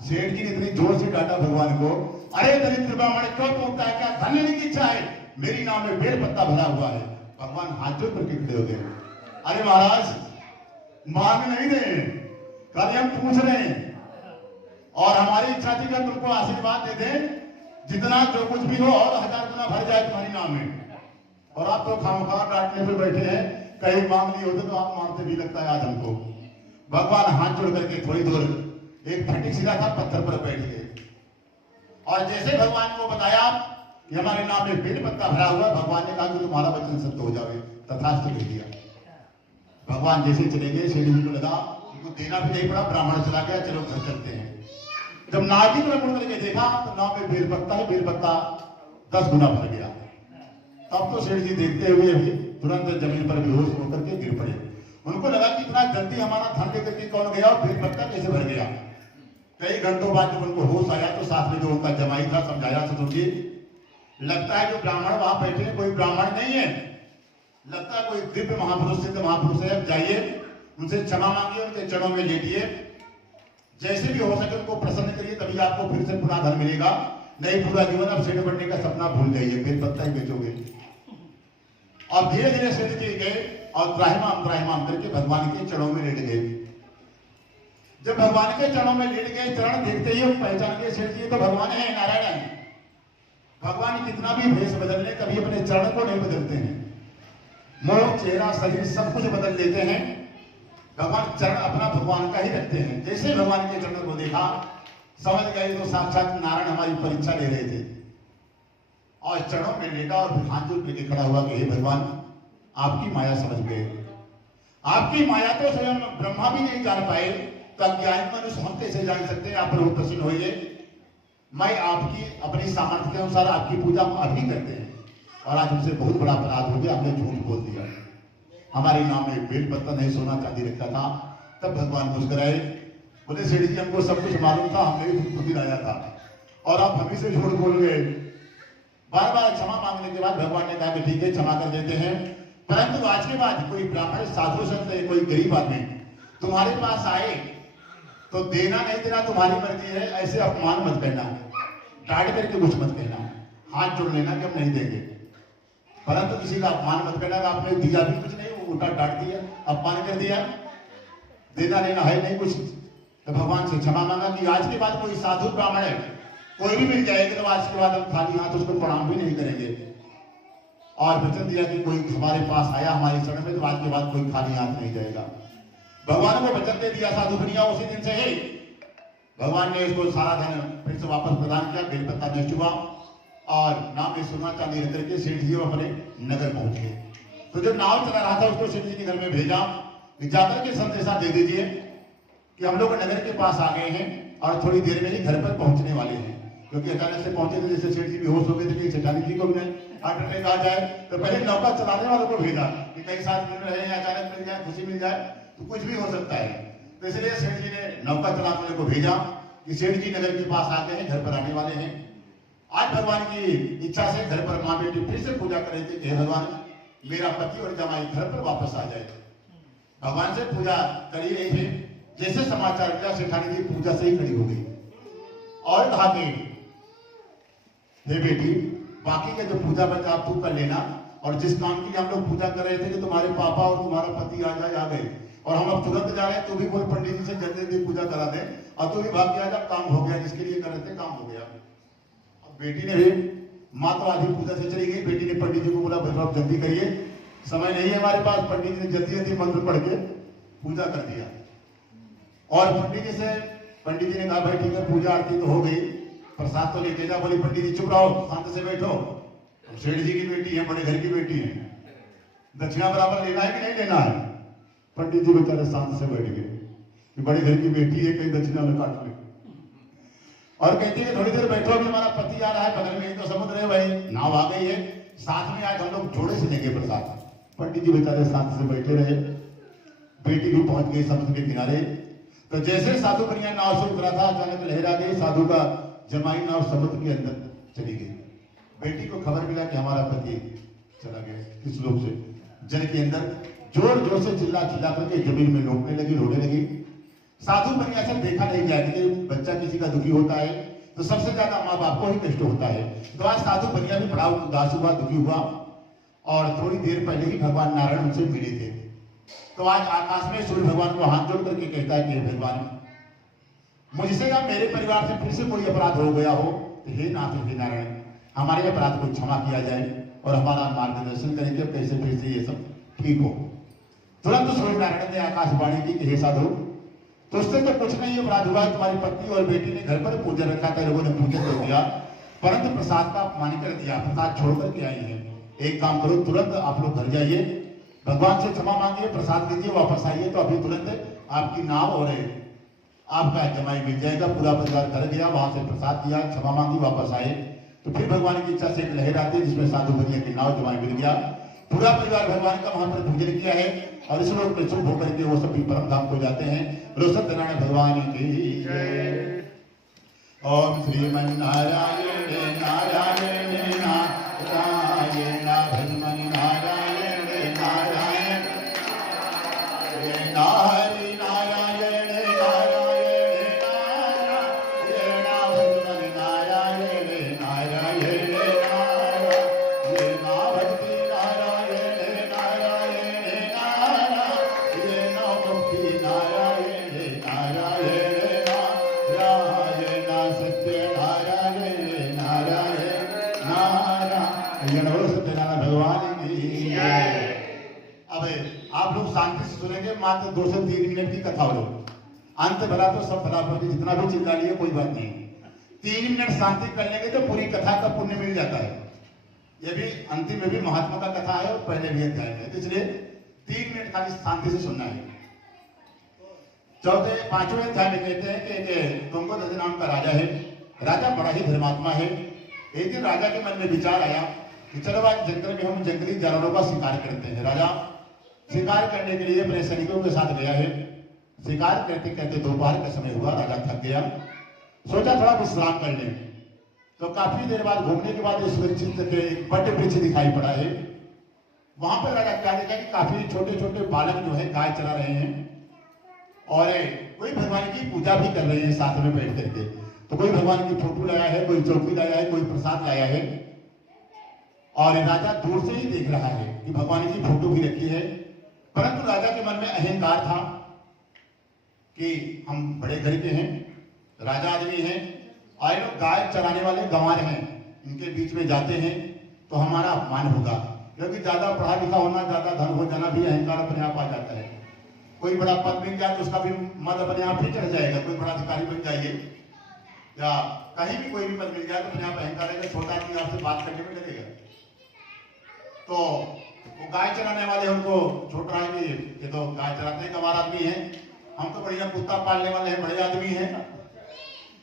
सेठ जी ने इतनी जोर से डांटा भगवान को, अरे दरिद्र ब्राह्मण क्यों पूछता है, क्या धन लेने की इच्छा है? मेरी नाव में बेल पत्ता भरा हुआ है। भगवान हाथ जोड़ करके खड़े हो गए, अरे महाराज मांग नहीं रहे, खाली हम पूछ रहे हैं और हमारी इच्छा थी कि तुमको आशीर्वाद दे दें, जितना जो कुछ भी हो और 1000 गुना भर जाए तुम्हारी नाम में। और आप तो खामखा डांटने पे बैठे हैं, कहीं मांग नहीं होते तो आप मांगते भी लगता है आज हमको। भगवान हाथ जोड़ करके थोड़ी दूर एक फटिक सीधा था, पत्थर पर बैठ गए और जैसे भगवान को बताया कि हमारे नाम में बेल पत्ता भरा हुआ। भगवान ने कहा कि तुम्हारा वचन सत्य हो जावे, तथास्तु कह दिया। भगवान जैसे चले गए, सेठ जी को लगा उनको देना भी नहीं पड़ा, ब्राह्मण चला गया, चलो घर चलते हैं। जब नाथ जी को मुड़ करके देखा तो नाव में बेल पत्ता है, बेल पत्ता 10 गुना भर गया। तब तो सेठ जी देखते हुए भी तुरंत जमीन पर बेहोश होकर के गिर पड़े। उनको लगा कि इतना जल्दी हमारा धन लेकर के कौन गया और बेल पत्ता कैसे भर गया। कई घंटों बाद जब उनको होश आया तो साथ में जो उनका जमाई था समझाया, ससुर लगता है जो ब्राह्मण वहां बैठे हैं कोई ब्राह्मण नहीं है, लगता है कोई दिव्य महापुरुष, सिद्ध महापुरुष है। जाइए उनसे क्षमा मांगिए, उनके चरणों में लेटिए, जैसे भी हो सके उनको प्रसन्न करिए, तभी आपको फिर से पुनः धन मिलेगा। नहीं पूरा जीवन अब सेठ बनने का सपना भूल जाइए, बेल पत्ता ही बेचोगे। और धीरे धीरे सेठ जी गए और त्राहिमाम करके भगवान के चरणों में लेट गए। जब भगवान के चरणों में लेट गए, चरण देखते ही हम पहचान गए सेठ जी तो भगवान है, नारायण है। भगवान कितना भी भेष बदल ले, कभी अपने चरण को नहीं बदलते हैं। मुंह, चेहरा, शरीर सब कुछ बदल लेते हैं, भगवान चरण अपना भगवान का ही रखते हैं। जैसे भगवान के चरण को देखा समझ गए तो साक्षात नारायण हमारी परीक्षा ले रहे थे। और चरणों में लेटा और हाथ जोड़ लेके खड़ा हुआ कि हे भगवान, आपकी माया समझ गए। आपकी माया तो स्वयं ब्रह्मा भी नहीं जान पाए, तो अज्ञानी मनुष्य हम कैसे जान सकते हैं। आप प्रभु प्रसन्न होइए, मैं आपकी अपनी सामर्थ्य के अनुसार आपकी पूजा अभी करते हैं। और आज हमसे बहुत बड़ा अपराध हो गया, हमने झूठ बोल दिया। हमारे नाम में बेल पत्ता नहीं, सोना चांदी रखता था। तब भगवान मुस्कुराए, बोले सेठ जी हमको सब कुछ मालूम था, हमने भी खुद दिलाया था और आप हम ही से झूठ बोल गए। बार बार क्षमा मांगने के बाद भगवान ने कहा कि ठीक है क्षमा कर देते हैं, परंतु आज के बाद कोई ब्राह्मण, साधु संत, कोई गरीब आदमी तुम्हारे पास आए तो देना नहीं देना तुम्हारी मर्जी है, ऐसे अपमान मत करना, डांट करके कुछ मत कहना, हाथ जोड़ लेना कि हम नहीं देंगे, परंतु किसी का अपमान मत करना। आपने दिया भी कुछ नहीं, उल्टा डांट दिया, अपमान कर दिया, देना लेना है नहीं कुछ। तो भगवान से क्षमा मांगा कि आज के बाद कोई साधु ब्राह्मण है कोई भी मिल जाएगा तो आज के बाद हम खाली हाथ उसको प्रणाम भी नहीं करेंगे। और वचन दिया कि कोई हमारे पास आया हमारी शरण में तो आज के बाद कोई खाली हाथ नहीं जाएगा। भगवान को वचन दे दिया साधु बनिया, उसी दिन से ही भगवान ने उसको सारा धन फिर से वापस प्रदान किया, बेलपत्ता नष्ट हुआ और नाम में सोना चांदी रख करके सेठ जी अपने नगर पहुंच गए। तो जब नाव चला रहा था उसको सेठ जी के घर में भेजा कि जाकर के संदेशा दे दीजिए कि हम लोग नगर के पास आ गए हैं और थोड़ी देर में ही घर पर पहुंचने वाले हैं। क्योंकि अचानक से पहुंचे थे, जैसे सेठ जी बेहोश हो गए थे, सेठानी जी को भी नहीं कहा जाए तो पहले नौका चलाने वालों को भेजा कि कई साथ मिल रहे हैं, अचानक मिल जाए, खुशी मिल जाए तो कुछ भी हो सकता है। तो इसलिए सेठ जी ने नौका चलाने को भेजा कि सेठ जी नगर के पास आ गए हैं, घर पर आने वाले हैं। आज भगवान की इच्छा से घर पर माँ बेटी फिर से पूजा कर रहे थे कि भगवान मेरा पति और जमाई घर पर वापस आ जाए। भगवान से पूजा कर ही रहे थे, जैसे समाचार मिला सेठानी जी पूजा से ही खड़ी हो गई और कहा कि हे बेटी, बाकी का जो पूजा बचा आप तू कर लेना, और जिस काम के लिए हम लोग पूजा कर रहे थे कि तुम्हारे पापा और तुम्हारा पति आ जाए, आ गए और हम अब तुरंत जा रहे हैं, तू भी बोल पंडित जी से जल्दी जल्दी पूजा करा दे और तू भी भाग के आ जा, काम हो गया, जिसके लिए कर रहे थे काम हो गया। अब बेटी ने भी, माँ तो आधी पूजा से चली गई, बेटी ने पंडित जी को बोला भाई जल्दी करिए, समय नहीं है हमारे पास। पंडित जी ने जल्दी जल्दी मंत्र पढ़ के पूजा कर दिया और पंडित जी ने कहा भाई ठीक है पूजा आरती तो हो गई, प्रसाद तो लेके जा। बोली पंडित जी चुप रहो, शांत से बैठो, सेठ जी की बेटी है, बड़े घर की बेटी है, दक्षिणा बराबर लेना है कि नहीं लेना है। पंडित जी बेचारे शांत से बैठ गए कि बड़े घर की बेटी है, कहीं दक्षिणा में काट ले। और कहती है थोड़ी देर बैठो, अभी हमारा पति आ रहा है, बगल में ही तो समुद्र है भाई, नाव आ गई है, साथ में आज हम लोग जोड़े से लेंगे प्रसाद। पंडित जी बेचारे शांत से बैठे रहे, बेटी भी पहुंच गई समुद्र के किनारे। तो जैसे साधु बनिया नाव से उतरा था, अचानक लहरा गई, साधु का जमाई नाव समुद्र के अंदर चली गई। बेटी को खबर मिला कि हमारा पति चला गया, किस लोग से, जल के अंदर। जोर जोर से चिल्ला चिल्ला करके जमीन में लोटने लगी, रोने लगी। साधु बनिया से देखा नहीं जाए कि बच्चा किसी का दुखी होता है तो सबसे ज्यादा माँ बाप को ही कष्ट होता है। तो आज साधु बनिया भी बड़ा उदास हुआ, दुखी हुआ और थोड़ी देर पहले ही भगवान नारायण उनसे मिले थे। तो आज आकाश में सूर्य भगवान को हाथ जोड़ करके कहता है कि भगवान मुझसे या मेरे परिवार से फिर से कोई अपराध हो गया हो तो हे नाथ हे नारायण हमारे अपराध को क्षमा किया जाए और हमारा मार्गदर्शन करेंगे कैसे फिर से ये सब ठीक हो। तुरंत सूर्य नारायण ने आकाशवाणी की कि हे साधु तुझसे तो कुछ नहीं अपराध हुआ, तुम्हारी पत्नी और बेटी ने घर पर पूजन रखा था, लोगों ने पूजन कर दिया, परंतु प्रसाद का अपमान कर दिया, प्रसाद छोड़ करके आई है। एक काम करो, तुरंत आप लोग घर जाइए, भगवान से क्षमा मांगिए, प्रसाद लीजिए, वापस आइए तो अभी तुरंत आपकी नाव और आपका जमाई मिल जाएगा। पूरा परिवार घर गया, वहां से प्रसाद दिया, क्षमा मांगी, वापस आए तो फिर भगवान की इच्छा से एक लहर आती है जिसमें साधु बनिया की नाव जमाई मिल गया। पूरा परिवार भगवान का वहां पर पूजन किया है और इस लोग में शुभ होकर के वो सभी परम धाम को जाते हैं। सत्यनारायण भगवान की जय। ओम श्रीमन नारायण नारायण नारायण भगवान नारायण नारायण हरि नारायण नारायण नारायण भगवान नारायण नारायण नारायण भक्ति नारायण नारायण नारायण मुक्ति नारायण नारायण नारायण सत्य नारायण नारायण नारायण सत्यनारायण भगवान की जय। अब आप लोग शांति से सुनेंगे, मात्र 2 से 3 मिनट की कथा हो। अंत भला तो सब भला, जितना भी चिल्ला लिए कोई बात नहीं, 3 मिनट शांति कर लेंगे तो पूरी कथा का पुण्य मिल जाता है। ये भी अंतिम में भी महात्मा का कथा है और पहले भी अध्याय है, तो इसलिए 3 मिनट खाली शांति से सुनना है। चौथे 5वें अध्याय में कहते हैं कि तुंगोदत्त नाम का राजा है। राजा बड़ा ही धर्मात्मा है। एक दिन राजा के मन में विचार आया कि चलो आज जंगल में हम जंगली जानवरों का शिकार करते हैं। राजा शिकार करने के लिए अपने सैनिकों के साथ गया है। शिकार करते करते दोपहर का समय हुआ, राजा थक गया, सोचा थोड़ा विश्राम कर लें। तो काफी देर बाद घूमने के बाद इस वृक्ष के बड़े वृक्ष दिखाई पड़ा है। वहां पर राजा क्या देखा कि काफी छोटे छोटे बालक जो है गाय चला रहे हैं और कोई भगवान की पूजा भी कर रहे हैं साथ में बैठ करके। तो कोई भगवान की फोटो लाया है, कोई चौकी लाया है, कोई प्रसाद लाया है और राजा दूर से ही देख रहा है कि भगवान की फोटो भी रखी है। परंतु राजा के मन में अहंकार था कि हम बड़े घर के हैं, राजा आदमी हैं और ये लोग गाय चराने वाले गंवार हैं, इनके बीच में जाते हैं तो हमारा अपमान होगा। क्योंकि ज्यादा पढ़ा लिखा होना, ज्यादा धन हो जाना भी अहंकार अपने आप आ जाता है। कोई बड़ा पद मिल जाए तो उसका भी मद अपने आप ही चढ़ जाएगा। कोई बड़ा अधिकारी बन जाइए या कहीं भी कोई भी पद मिल जाए तो अपने आप अहंकार आएगा, छोटा आदमी आपसे बात करने में लगेगा। तो वो गाय चराने वाले उनको छोट रहा है कि ये तो गाय चराते हैं, गंवार आदमी है, हम तो बढ़िया कुत्ता पालने वाले हैं, बड़े आदमी हैं,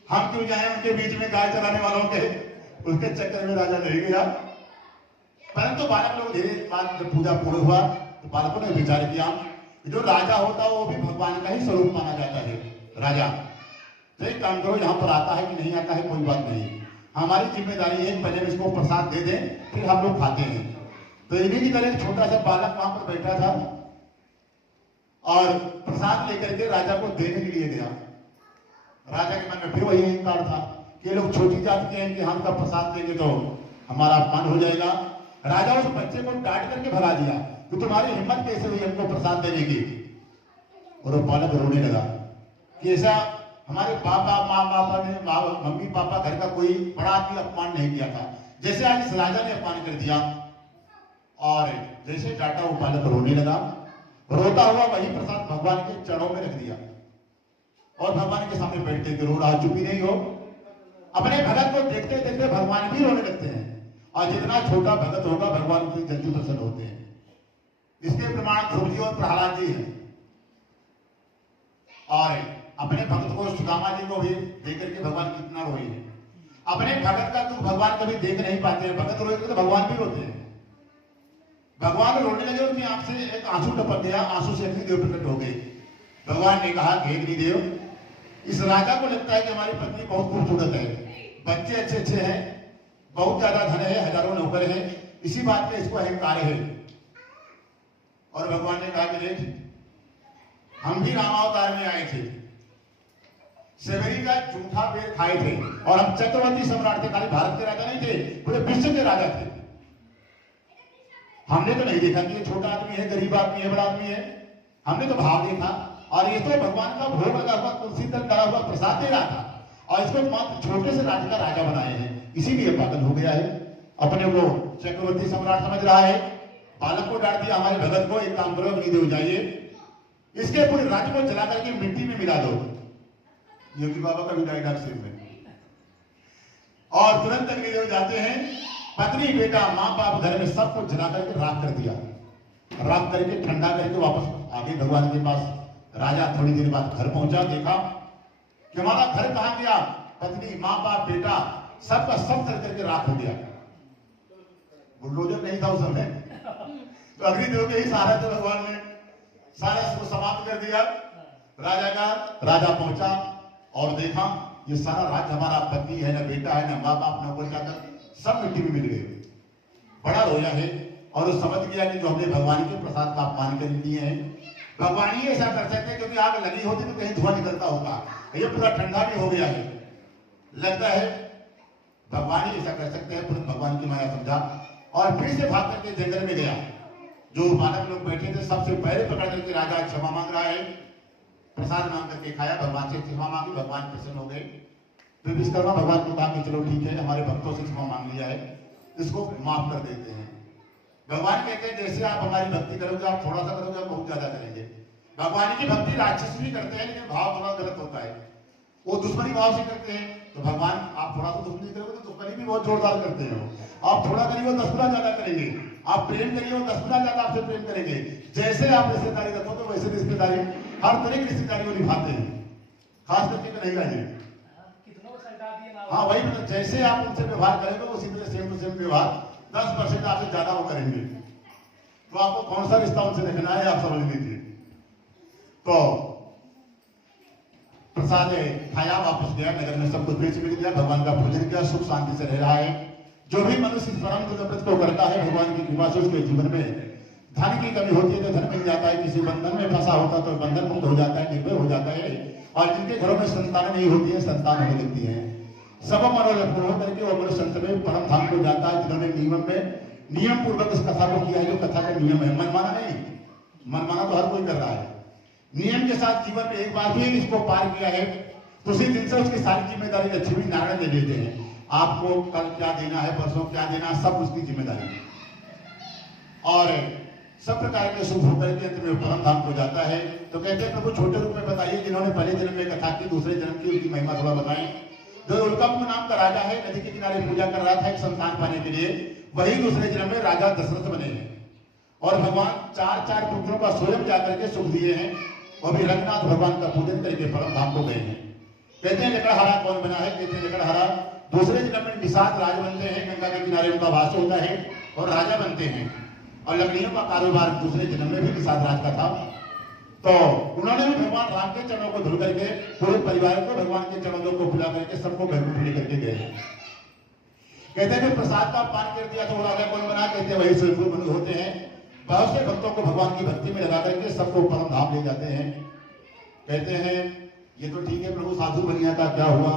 हम क्यों जाए उनके बीच में गाय चराने वालों के। उसके चक्कर में राजा नहीं गया। परंतु बालक लोग धीरे बाद जब पूजा पूर्ण हुआ तो बालकों ने विचार किया जो राजा होता है वो भी भगवान का ही स्वरूप माना जाता है। राजा तो एक काम करो, यहाँ पर आता है कि नहीं आता है कोई बात नहीं, हमारी जिम्मेदारी है पहले इसको प्रसाद दे दें फिर हम लोग खाते हैं। तो इन्हीं की तरह एक छोटा सा बालक वहां पर बैठा था और प्रसाद लेकर के राजा को देने के लिए गया। राजा के मन में फिर वही अहंकार था कि ये लोग छोटी जात के हैं कि हम का प्रसाद देंगे तो हमारा अपमान हो जाएगा। राजा उस बच्चे को डांट करके भगा दिया कि तुम्हारी हिम्मत कैसे हुई हमको प्रसाद देने की। और वो बालक रोने लगा कि ऐसा हमारे पापा माँ बापा ने मम्मी पापा घर का कोई बड़ा आदमी अपमान नहीं किया था, जैसे आज इस राजा ने अपमान कर दिया। और जैसे डांटा वो बालक रोने लगा, रोता हुआ वही प्रसाद भगवान के चरणों में रख दिया और भगवान के सामने बैठ के रो रहा। चुप ही नहीं हो। अपने भगत को देखते देखते भगवान भी रोने लगते हैं और जितना छोटा भगत होगा भगवान उतनी जल्दी प्रसन्न होते हैं। इसके प्रमाण ध्रुव जी और प्रहलाद जी हैं। और अपने भक्त को सुदामा जी को भी देख करके भगवान कितना रोए हैं। अपने भगत का दुख भगवान कभी देख नहीं पाते हैं, भगत रोए तो भगवान भी रोते हैं। भगवान रोने लगे, उनकी आंख से एक आंसू टपक गया, आंसू से अग्निदेव प्रकट हो गए। भगवान ने कहा हे अग्निदेव, इस राजा को लगता है कि हमारी पत्नी बहुत खूबसूरत है, बच्चे अच्छे अच्छे हैं, बहुत ज्यादा धन है, हजारों नौकर हैं, इसी बात पे इसको अहंकार है। और भगवान ने कहा कि देख हम भी रामावतार में आए थे, सेवरी का जूठा पेड़ खाए थे और हम चक्रवर्ती सम्राट थे, खाली भारत के राजा नहीं थे, पूरे विश्व के राजा थे। हमने तो नहीं देखा कि ये छोटा आदमी है, गरीब आदमी है, बड़ा आदमी है, हमने तो भाव देखा। और ये तो भगवान का भोग लगा हुआ कुर्सी तक डरा हुआ प्रसाद दे रहा था और इसको मात्र छोटे से राज्य का राजा बनाए हैं, इसीलिए पागल हो गया है। अपने को चक्रवर्ती सम्राट समझ रहा है। बालक को डांट दिया, हमारे भगत को एक काम करो अग्निदेव जाइए, इसके पूरे राज्य को जला करके मिट्टी में मिला दो। योगी बाबा का भी डायलॉग सेम है। और तुरंत अग्निदेव जाते हैं, पत्नी बेटा माँ बाप घर में सब कुछ जला करके राख कर दिया, राख करके ठंडा करके वापस आगे भगवान के पास। राजा थोड़ी देर बाद घर पहुंचा, देखा कि हमारा घर कहां गया, पत्नी माँ बाप बेटा सबका सब कर करके राख हो गया। बुलडोजर नहीं था उस समय, तो अग्निदेव के ही सहारे से भगवान ने सारा इसको समाप्त कर दिया। राजा पहुंचा और देखा ये सारा राज हमारा, पत्नी है, ना बेटा है, ना माँ बाप, ना ऊपर जाकर सब मिट्टी में मिल गए। बड़ा रोया है और वो समझ गया कि जो हमने भगवान के प्रसाद का अपमान कर दिए हैं, भगवान ही ऐसा कर सकते हैं, क्योंकि आग लगी होती तो कहीं धुआं निकलता होगा, ये पूरा ठंडा भी हो गया है। लगता है भगवान ही ऐसा कर सकते हैं, पूरे भगवान की माया समझा और फिर से भाग करके जंगल में गया। जो बालक लोग बैठे थे सबसे पहले पकड़ करके राजा क्षमा मांग रहा है, प्रसाद मांग करके खाया, भगवान से क्षमा मांगी, भगवान प्रसन्न हो गए। फिर विश्वकर्मा भगवान को कहा कि चलो ठीक है, हमारे भक्तों से क्षमा मांग लिया है, इसको माफ कर देते हैं। भगवान कहते हैं जैसे आप हमारी भक्ति करोगे, आप थोड़ा सा करोगे, आप बहुत ज्यादा करेंगे। भगवान की भक्ति राक्षस भी करते हैं, लेकिन भाव थोड़ा गलत होता है, वो दुश्मनी भाव से करते हैं। तो भगवान आप थोड़ा सा दुश्मनी करोगे तो दुश्मनी भी बहुत जोरदार करते हैं। आप थोड़ा करिए, वो 10 गुना ज्यादा करेंगे। आप प्रेम करिए, वो 10 गुना ज्यादा आपसे प्रेम करेंगे। जैसे आप रिश्तेदारी रखोगे वैसे रिश्तेदारी, हर तरह की रिश्तेदारी वो निभाते हैं, खास करके कन्हैया जी। हाँ वही मतलब, जैसे आप उनसे व्यवहार करेंगे उसी तरह सेम टू सेम व्यवहार 10% आपसे ज्यादा वो करेंगे। तो आपको कौन सा रिश्ता उनसे रखना है आप समझ लीजिए। तो प्रसाद खाया, वापस गया, नगर में सब कुछ बेच मिल गया, भगवान का पूजन किया, सुख शांति से रह रहा है। जो भी मनुष्य इस परम व्रत को करता है, भगवान की कृपा से उसके जीवन में धन की कमी होती है तो धन मिल जाता है, किसी बंधन में फंसा होता तो बंधन मुक्त हो जाता है, निर्भय हो जाता है। और जिनके घरों में संतान नहीं होती है, संतान होने लगती है। सब मनोरथ पूर्ण करके वो मनुष्य अंत में परम धाम को जाता है, जिन्होंने नियम पूर्वक इस कथा को किया है। जो कथा का नियम है, मनमाना नहीं, मनमाना तो हर कोई कर रहा है। नियम के साथ जीवन में एक बार भी इसको पार किया है तो उसी दिन से उसकी सारी जिम्मेदारी लक्ष्मी नारायण दे देते हैं। आपको कल क्या देना है, परसों क्या देना है, सब उसकी जिम्मेदारी। और सब प्रकार के शुभ होकर के अंत में परम धाम को जाता है। तो कहते हैं प्रभु छोटे रूप में बताइए, जिन्होंने पहले जन्म में कथा की, दूसरे जन्म की उनकी महिमा थोड़ा बताएं। जो उल्कामुख नाम का राजा है, नदी के किनारे पूजा कर रहा था एक संतान पाने के लिए, वही दूसरे जन्म में राजा दशरथ बने हैं। और भगवान 4 पुत्रों का स्वयं जाकर के सुख दिए हैं, और भी रंगनाथ भगवान का पूजन करके परम धाम को गए हैं। कहते हैं लकड़हारा कौन बना है, कहते हैं लकड़हारा दूसरे जन्म में निषाद राज बनते हैं, गंगा के किनारे उनका वास होता है और राजा बनते हैं। और लकड़ियों का कारोबार दूसरे जन्म में भी निषाद राज का था। तो उन्होंने भी भगवान राम के चरणों को धुल करके पूरे परिवार को भगवान के चरणों को बुला करके सबको घर में लेकर के गए। कहते हैं प्रसाद का पान कर दिया तो राजा कौन बना, कहते हैं वही स्वयं मनु होते हैं। बहुत से भक्तों को भगवान की भक्ति में लगा करके सबको परम धाम ले जाते हैं। कहते हैं ये तो ठीक है प्रभु, साधु बनिया का क्या हुआ?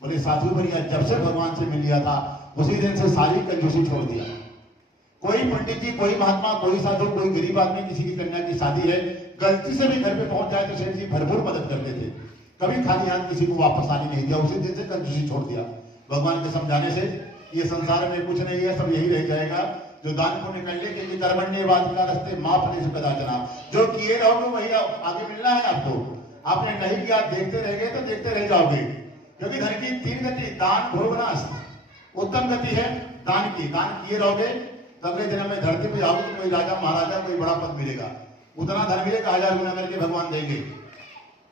बोले साधु बनिया जब से भगवान से मिल लिया था उसी दिन से सारी कंजूसी छोड़ दिया। कोई पंडित जी, कोई महात्मा, कोई साधु, कोई गरीब आदमी, किसी की कन्या की शादी है, गलती से भी घर पे पहुंच जाए तो सेठ जी भरपूर मदद करते थे, कभी खाली हाथ किसी को वापस आने नहीं दिया। उसी दिन से कंजूसी छोड़ दिया भगवान के समझाने से। ये संसार में कुछ नहीं है, सब यही रह जाएगा। जो दान पुण्य कर ले कि कर्मण्यवाद का रास्ते माफ नहीं सकता जना, जो किए रहोगे वही आगे मिलना है आपको। आपने नहीं किया, देखते रह गए तो देखते रह जाओगे। क्योंकि धन की 3 गति, दान भोग नाश। उत्तम गति है दान की, दान किए रहोगे तो अगले जन्म में धरती पे जाओगे तो कोई राजा महाराजा कोई बड़ा पद मिलेगा, उतना धन मिलेगा 1000 गुना करके भगवान देंगे।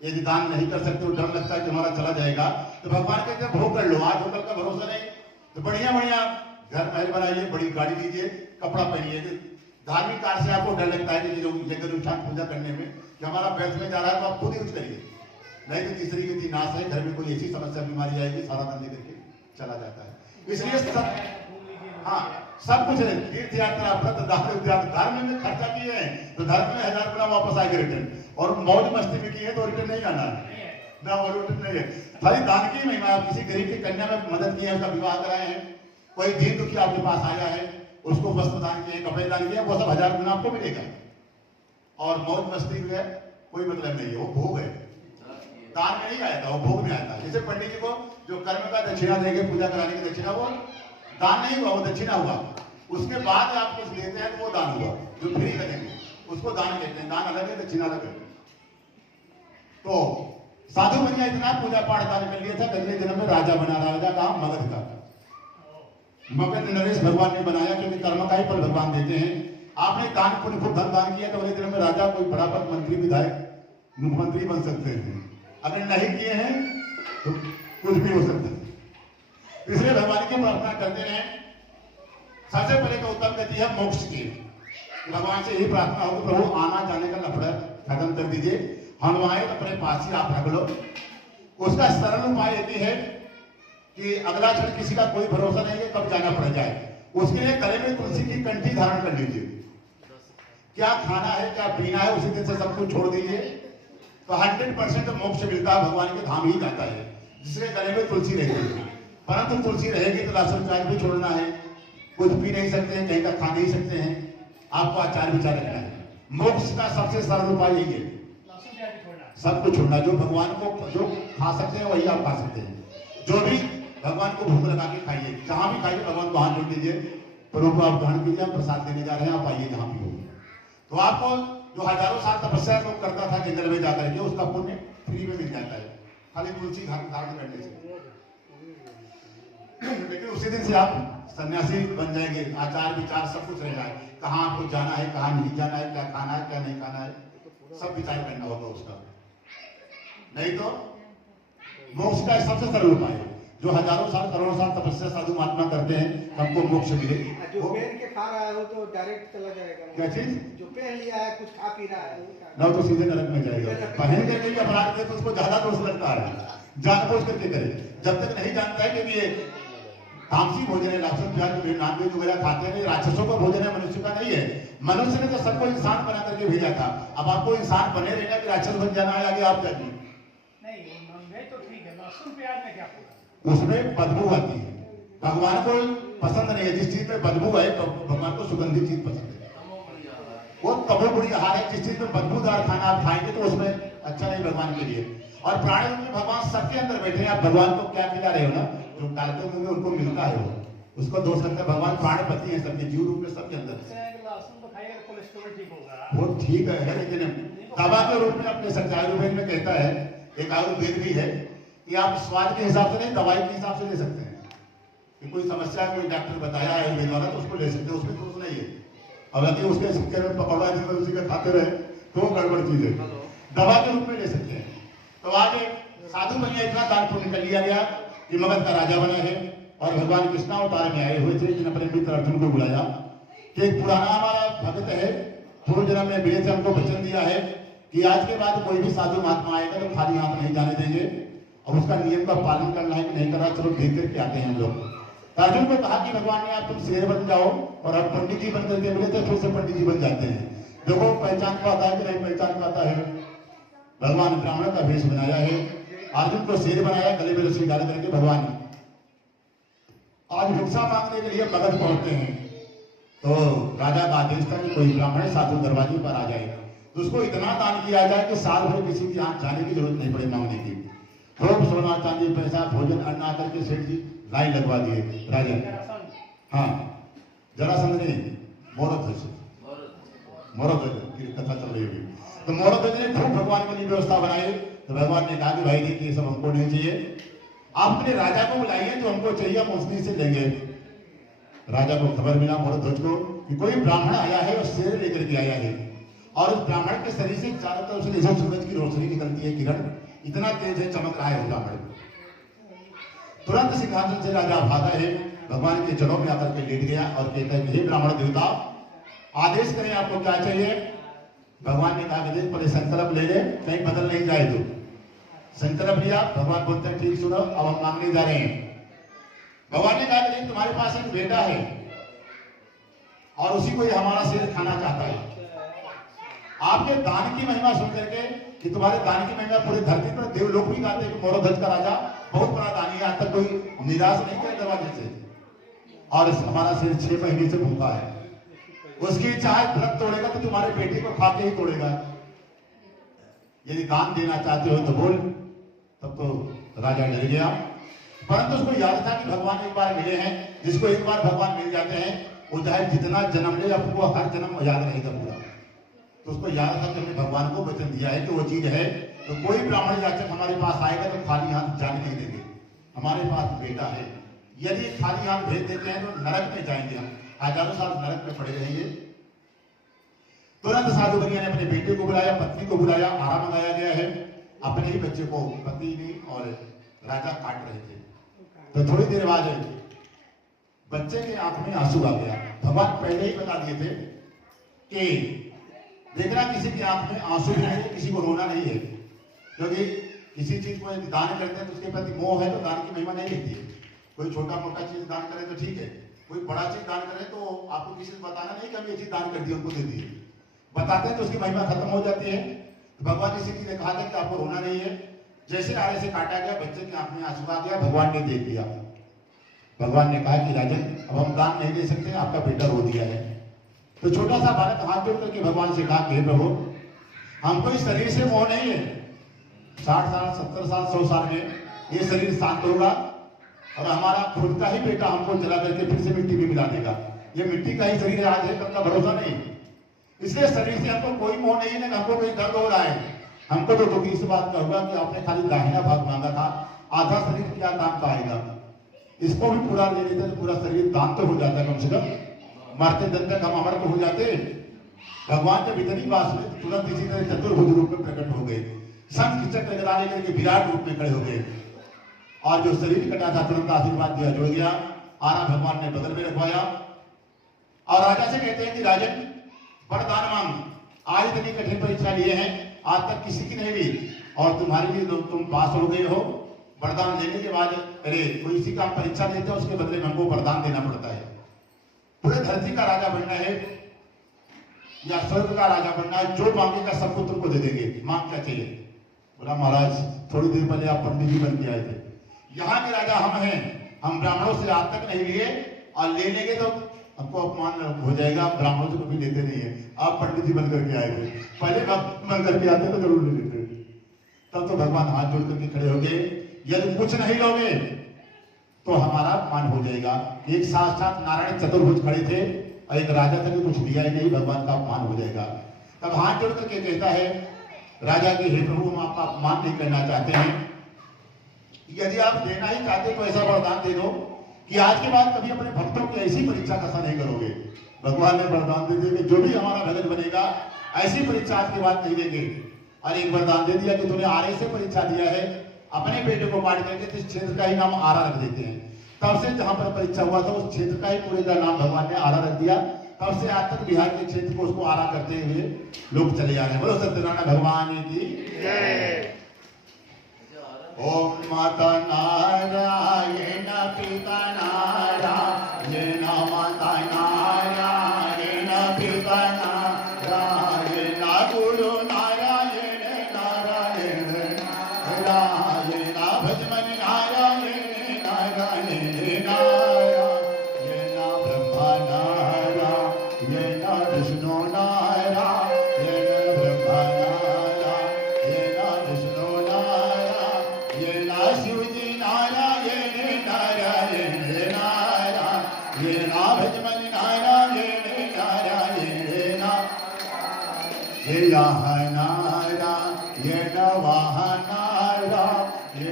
यदि दान नहीं कर सकते, डर लगता है कि हमारा चला जाएगा, तो भगवान कहते हैं भोग कर लो, आज होकर का भरोसा नहीं। तो बढ़िया बढ़िया घर महल बनाइए, बड़ी गाड़ी लीजिए, कपड़ा पहनिए। धार्मिक कार्य से आपको डर लगता है कि जो यज्ञ अनुष्ठान पूजा करने में कि हमारा पैसे में जा रहा है तो आप खुद यूज करिए, नहीं तो तीसरी गति नाश है। घर में कोई ऐसी समस्या बीमारी आएगी, सारा धन लेकर के चला जाता है। इसलिए सब कुछ है, तीर्थ यात्रा, व्रत, दान, उद्यान, धर्म में खर्चा किए हैं तो धर्म में 1000 गुना वापस आएगा रिटर्न। और मौज मस्ती में किए तो रिटर्न नहीं आना है ना, वो रिटर्न नहीं है। खाली दान की महिमा। आप किसी गरीब की कन्या में मदद किए, उसका विवाह कराए हैं, कोई दीन दुखी आपके पास आया है, उसको वस्त्र दान किए, कपड़े दान किए, वो सब 1000 गुना आपको मिलेगा। और मौज मस्ती में कोई मतलब नहीं है, वो भोग है, दान में नहीं आया था, वो भोग में आया था। जैसे पंडित जी को जो कर्म का दक्षिणा देंगे, पूजा कराने की दक्षिणा, वो दान नहीं हुआ, वो दक्षिणा हुआ। उसके बाद आप कुछ देते हैं तो वो दान हुआ, जो फ्री करेंगे उसको दान कहते हैं। दान अलग है, दक्षिणा अलग है। तो साधु बनिया इतना पूजा पाठ दान कर लिया था, अगले जन्म में राजा बना। राजा कहा? मगध का। मगध नरेश भगवान ने बनाया, क्योंकि कर्म का ही फल भगवान देते हैं। आपने दान पुण्य खूब धन दान किया तो अगले जन्म में राजा, कोई बड़ा पद, मंत्री, विधायक, मुख्यमंत्री बन सकते हैं। अगर नहीं किए हैं तो कुछ भी हो सकता है। इसलिए भगवान की प्रार्थना करते रहे। सबसे पहले तो उत्तम गति है मोक्ष की। भगवान से यही प्रार्थना हो कि प्रभु आना जाने का लफड़ा खत्म कर दीजिए, हनुमायत अपने पास ही आप रख लो। उसका सरल उपाय यही है कि अगला क्षण किसी का कोई भरोसा नहीं है, कब जाना पड़ जाए। उसके लिए गले में तुलसी की कंठी धारण कर लीजिए। क्या खाना है, क्या पीना है, उसी दिन से सब कुछ छोड़ दीजिए, तो 100% मोक्ष मिलता है। भगवान के धाम ही जाता है जिसके गले में तुलसी रहती है। परंतु तुलसी रहेगी तो लहसुन प्याज भी छोड़ना है, कुछ पी नहीं सकते हैं, कहीं का खा नहीं सकते हैं, आपको आचार विचार रखना है। मोक्ष का सबसे सरल उपाय यही है, सब कुछ छोड़ना। जो भगवान को जो खा सकते हैं वही आप खा सकते हैं। जो भी भगवान को भूख लगा के खाइए, जहां भी खाइए भगवान को हाथ जोड़ दीजिए, प्रभु को आप ग्रहण कीजिए, प्रसाद देने जा रहे हैं, आप आइए जहां भी हो। तो आपको जो हजारों साल तपस्या लोग करता था जंगल में जाकर के, उसका पुण्य फ्री में मिल जाता है, खाली तुलसी धारण करने से। लेकिन उसी दिन से आप सन्यासी बन जाएंगे, आचार विचार सब कुछ रहेगा, कहाँ आपको जाना है, कहाँ नहीं जाना है, क्या खाना है, क्या नहीं खाना है, सब विचार करना होगा उसका। नहीं तो मोक्ष का सबसे सरल उपाय है, जो हजारों साल करोड़ों साल तपस्या साधु महात्मा करते हैं, हमको मोक्ष मिले। जो पहन के खा रहा है वो तो डायरेक्ट चला जाएगा। क्या चीज? जो पहन लिया है, कुछ खा पी रहा है ना, तो सीधे नरक में जाएगा। पहन करके भी अपराध करे तो उसको ज्यादा दोष लगता है, जानबूझ करके करे। जब तक नहीं जानता है कि ये तामसी भोजन है, लहसुन प्याज नॉनवेज वगैरह खाते हैं, राक्षसों का भोजन है, मनुष्य का नहीं है। मनुष्य ने तो सबको इंसान बना करके भेजा था, अब आपको इंसान बने रहना कि राक्षस बन जाना है, आगे आप जाइए। उसमें बदबू आती है, भगवान को पसंद नहीं है। जिस चीज में बदबू है तो भगवान को सुगंधित चीज पसंद है। वो तबो बुरी आहार है, जिस चीज में बदबूदार खाना आप खाएंगे तो उसमें अच्छा नहीं भगवान के लिए। और प्राणी रूप में भगवान सबके अंदर बैठे हैं, आप भगवान को क्या खिला रहे हो ना, जो डालते होंगे उनको मिलता है, वो उसको दोष लगता है। भगवान प्राणपति है सबके, जीव रूप में सबके अंदर। वो ठीक है, लेकिन दवा के रूप में अपने सच्चाई आयुर्वेद में कहता है, एक आयुर्वेद भी है कि आप स्वाद के हिसाब से नहीं, दवाई के हिसाब से ले सकते हैं। कि कोई समस्या कोई डॉक्टर बताया है आयुर्वेद वाला तो उसको ले सकते हैं, उसमें दोष नहीं है। और यदि उसके सिक्के में पकौड़ा जीवन उसी का खाते रहे तो गड़बड़ चीज है, दवा के रूप में ले सकते हैं। तो आज साधु बनिया इतना दान पुण्य कर लिया गया कि मगध का राजा बना है। और भगवान कृष्णा अवतार में आए हुए थे, जिन्होंने अपने मित्र अर्जुन को बुलाया कि एक पुराना हमारा भक्त है, पूर्व जन्म में वेद से हमको वचन दिया है कि आज के बाद कोई भी साधु महात्मा आएगा तो खाली हाथ नहीं जाने देंगे, और उसका नियम का पालन करना है कि नहीं करना, चलो देख करके आते हैं हम लोग। अर्जुन को कहा कि भगवान ने आप तुम शेर बन जाओ, और अब पंडित जी बन करके मिले तो फिर से पंडित जी बन जाते हैं। देखो पहचान पाता है कि नहीं पहचान पाता है। भगवान ब्राह्मण का भेष बनाया है, अर्जुन को शेर बनाया, गले में रस्सी डाल करके भगवान आज भिक्षा मांगने के लिए मगध पहुंचते हैं। तो राजा का आदेश था कि कोई ब्राह्मण साधु दरवाजे पर आ जाएगा तो उसको इतना दान किया जाए कि साल भर किसी के यहाँ जाने की जरूरत नहीं पड़े मांगने की। खूब सोना चांदी पैसा भोजन अन्न आकर के सेठ जी लाइन लगवा दिए राजा। हाँ, जरासंध नहीं, मोरध्वज की कथा चल रही होगी। तो मोरध्वज ने खूब भगवान के लिए व्यवस्था बनाई। तो भगवान ने कहा कि भाई देखिए ये सब हमको नहीं चाहिए, आप अपने राजा को बुलाइए, जो हमको चाहिए हम उसी से लेंगे। राजा को खबर मिला मोरध्वज को कि कोई ब्राह्मण आया है और शेर लेकर के आया है, और उस ब्राह्मण के शरीर से चारों तरफ से जैसे सूरज की रोशनी निकलती है, किरण इतना तेज है, चमक रहा है ब्राह्मण। तुरंत सिंहासन से राजा भागा है, भगवान के चरणों में आकर के लेट गया और कहता है हे ब्राह्मण देवता, आदेश करें आपको क्या चाहिए। भगवान ने कहा कि पहले संकल्प ले ले, कहीं बदल नहीं जाए तो। संकल्प लिया, भगवान बोलते हैं ठीक सुनो, अब हम मांगने जा रहे हैं। भगवान ने कहा कि तुम्हारे पास एक बेटा है और उसी को हमारा शेर खाना चाहता है। आपके दान की महिमा सुन करके कि तुम्हारे दान की महिमा पूरी धरती पर देवलोक भी गाते हैं कि मोरध्वज का राजा बहुत बड़ा दानी है, आज तक कोई निराश नहीं किया दरवाजे से, और हमारा शेर 6 महीने से भूखा है। उसकी इच्छा है व्रत तोड़ेगा तो तुम्हारे बेटे को खा के ही तोड़ेगा। यदि दान देना चाहते हो तो बोल। तब तो राजा डर गया, परंतु उसको याद था कि भगवान एक बार मिले हैं, जिसको एक बार भगवान मिल जाते हैं वो चाहे जितना जन्म ले आपको हर जन्म याद रहेगा पूरा। तो उसको याद था कि हमने भगवान को वचन दिया है कि वो चीज है तो कोई ब्राह्मण याचक हमारे पास आएगा तो खाली हाथ जाने नहीं देंगे, हमारे पास बेटा है। यदि खाली हाथ भेज देते हैं तो नरक में जाएंगे, हम हजारों साल नरक में पड़े रहेंगे। तुरंत साधु बनिया ने अपने बेटे को बुलाया, पत्नी को बुलाया, आरा मंगाया गया है। अपने ही बच्चे को पत्नी और राजा काट रहे थे, तो थोड़ी देर बाद बच्चे के आंख में आंसू आ गया। भगवान पहले ही बता दिए थे कि देखना किसी की आंख में आंसू भी नहीं है, किसी को रोना नहीं है, क्योंकि किसी चीज को दान करते हैं तो उसके प्रति मोह है तो दान की महिमा नहीं लिखती है। कोई छोटा मोटा चीज दान करे तो ठीक है, कोई बड़ा चीज दान करे तो आपको किसी को बताना नहीं कि हम ये चीज दान कर दी, उनको दे दी, बताते हैं तो उसकी महिमा खत्म हो जाती है। तो भगवान इसी ने कहा था कि आपको रोना नहीं है। जैसे आरे से काटा गया, बच्चे की आंख में आंसू आ गया, भगवान ने देख लिया। भगवान ने कहा कि राजन अब हम दान नहीं दे सकते, आपका बेटा रो दिया है। तो छोटा सा बालक हाथ जोड़ करके भगवान से कहा कि प्रभु हमको इस शरीर से मोह नहीं है, 60 साल 70 साल 100 साल में ये शरीर शांत होगा और हमारा खुद का ही बेटा हमको जला करके फिर से मिट्टी में मिला देगा। ये मिट्टी का ही शरीर आज है, कल का भरोसा नहीं, इसलिए शरीर से हमको कोई मोह नहीं है, हमको कोई दर्द हो रहा है। हमको तो दुख इस बात का होगा कि आपने खाली दाहिना भाग मांगा था, आधा शरीर क्या काम का आएगा, इसको भी पूरा ले लेते तो पूरा शरीर दान तो हो जाता, कम से कम मरते दम तक हम अमर तो हो जाते। भगवान जब इतनी बात सुनी तो तुरंत इसी तरह चतुर्भुज रूप में प्रकट हो गए, शंख चक्र गदाने करके विराट रूप में खड़े हो गए और जो शरीर कटा था तुरंत आशीर्वाद दिया, जुड़ गया। आरा भगवान ने बगल में रखवाया और राजा से कहते हैं कि राजन वरदान मांग, आज इतनी कठिन परीक्षा लिए हैं, आज तक किसी की नहीं ली और तुम्हारे लिए तुम पास हो गए हो। वरदान लेने के बाद अरे कोई इसी का परीक्षा लेते हैं, उसके बदले में हमको वरदान देना पड़ता है। पूरे धरती का राजा बनना है या स्वर्ग का राजा बनना है, जो मांगेगा सबको तुमको दे देंगे, मांग क्या चाहिए? बोला महाराज थोड़ी देर पहले आप पंडित जी बन के आए थे, यहाँ के राजा हम हैं, हम ब्राह्मणों से आज तक नहीं लिए और ले लेंगे तो हमको अपमान हो जाएगा, ब्राह्मणों से कभी लेते नहीं है। आप पंडित जी बन करके आए थे, पहले बन करके आते तो जरूर ले लेते। तब तो भगवान हाथ जोड़ करके खड़े हो गए, यदि कुछ नहीं लोगे तो हमारा अपमान हो जाएगा। एक साक्षात नारायण चतुर्भुज खड़े थे और एक राजा था कि कुछ दिया ही नहीं, भगवान का अपमान हो जाएगा। तब हाथ जोड़ करके कहता है राजा के हे प्रभु हम आपका अपमान नहीं करना चाहते हैं, यदि आप देना ही चाहते तो ऐसा वरदान दे दो कि आज के बाद कभी अपने भक्तों की ऐसी परीक्षा का नहीं करोगे। भगवान ने वरदान दे दिया कि जो भी हमारा भगत बनेगा ऐसी परीक्षा आज के बाद नहीं देंगे। और एक वरदान दे दिया कि तूने आरे से परीक्षा दिया है, अपने बेटे को काट करके इस क्षेत्र का ही नाम आरा रख देते हैं। तब से जहां पर परीक्षा हुआ था उस क्षेत्र का ही पूरे का नाम भगवान ने आरा रख दिया। तब से आज तक बिहार के क्षेत्र को उसको आरा करते हुए लोग चले आ रहे हैं। बोलो सत्यनारायण भगवान की जय। ओम माता नारायण पिता नारायण, माता नारायण पिता नारायण, गुरु नारायण नारायण नारायण, भजमन नारायण नारायण नारायण, ब्रह्मा नारायण विष्णु नारायण, ब्रह्मा नारायण विष्णु नारायण, शिवजी नारायण नारायण नारायण, भजमन नारायण नारायण नारायण, यहाँ नारायण वहाँ नारायण,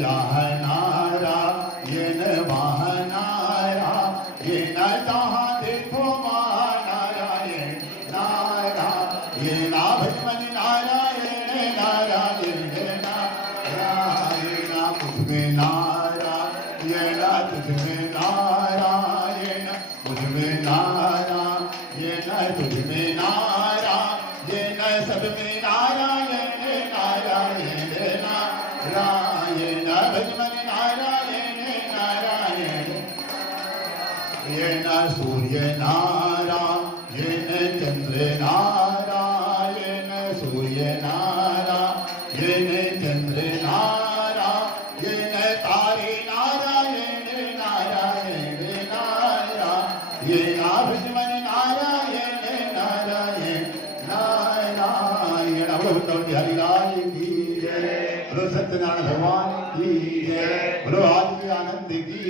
यहाँ नारायण वहाँ नारायण, जहाँ देखो माँ नारायण नारायण, भजमन नारायण नारायण नारायण, मुझमें नारायण तुझमें नारायण, मुझमें नारायण तुझमें नारायण, सब में नारायण नारायण नारायण, भजमन नारायण नारायण, सूर्य नारायण चंद्र नारायण, सूर्य नारायण चंद्र नारायण, तारे नारायण नारायण नारायण, भजमन नारायण नारायण नारायण। बोलो बिहारी लाल की जय, बोलो सत्यनारायण भगवान की जय, बोलो आदि आनंद की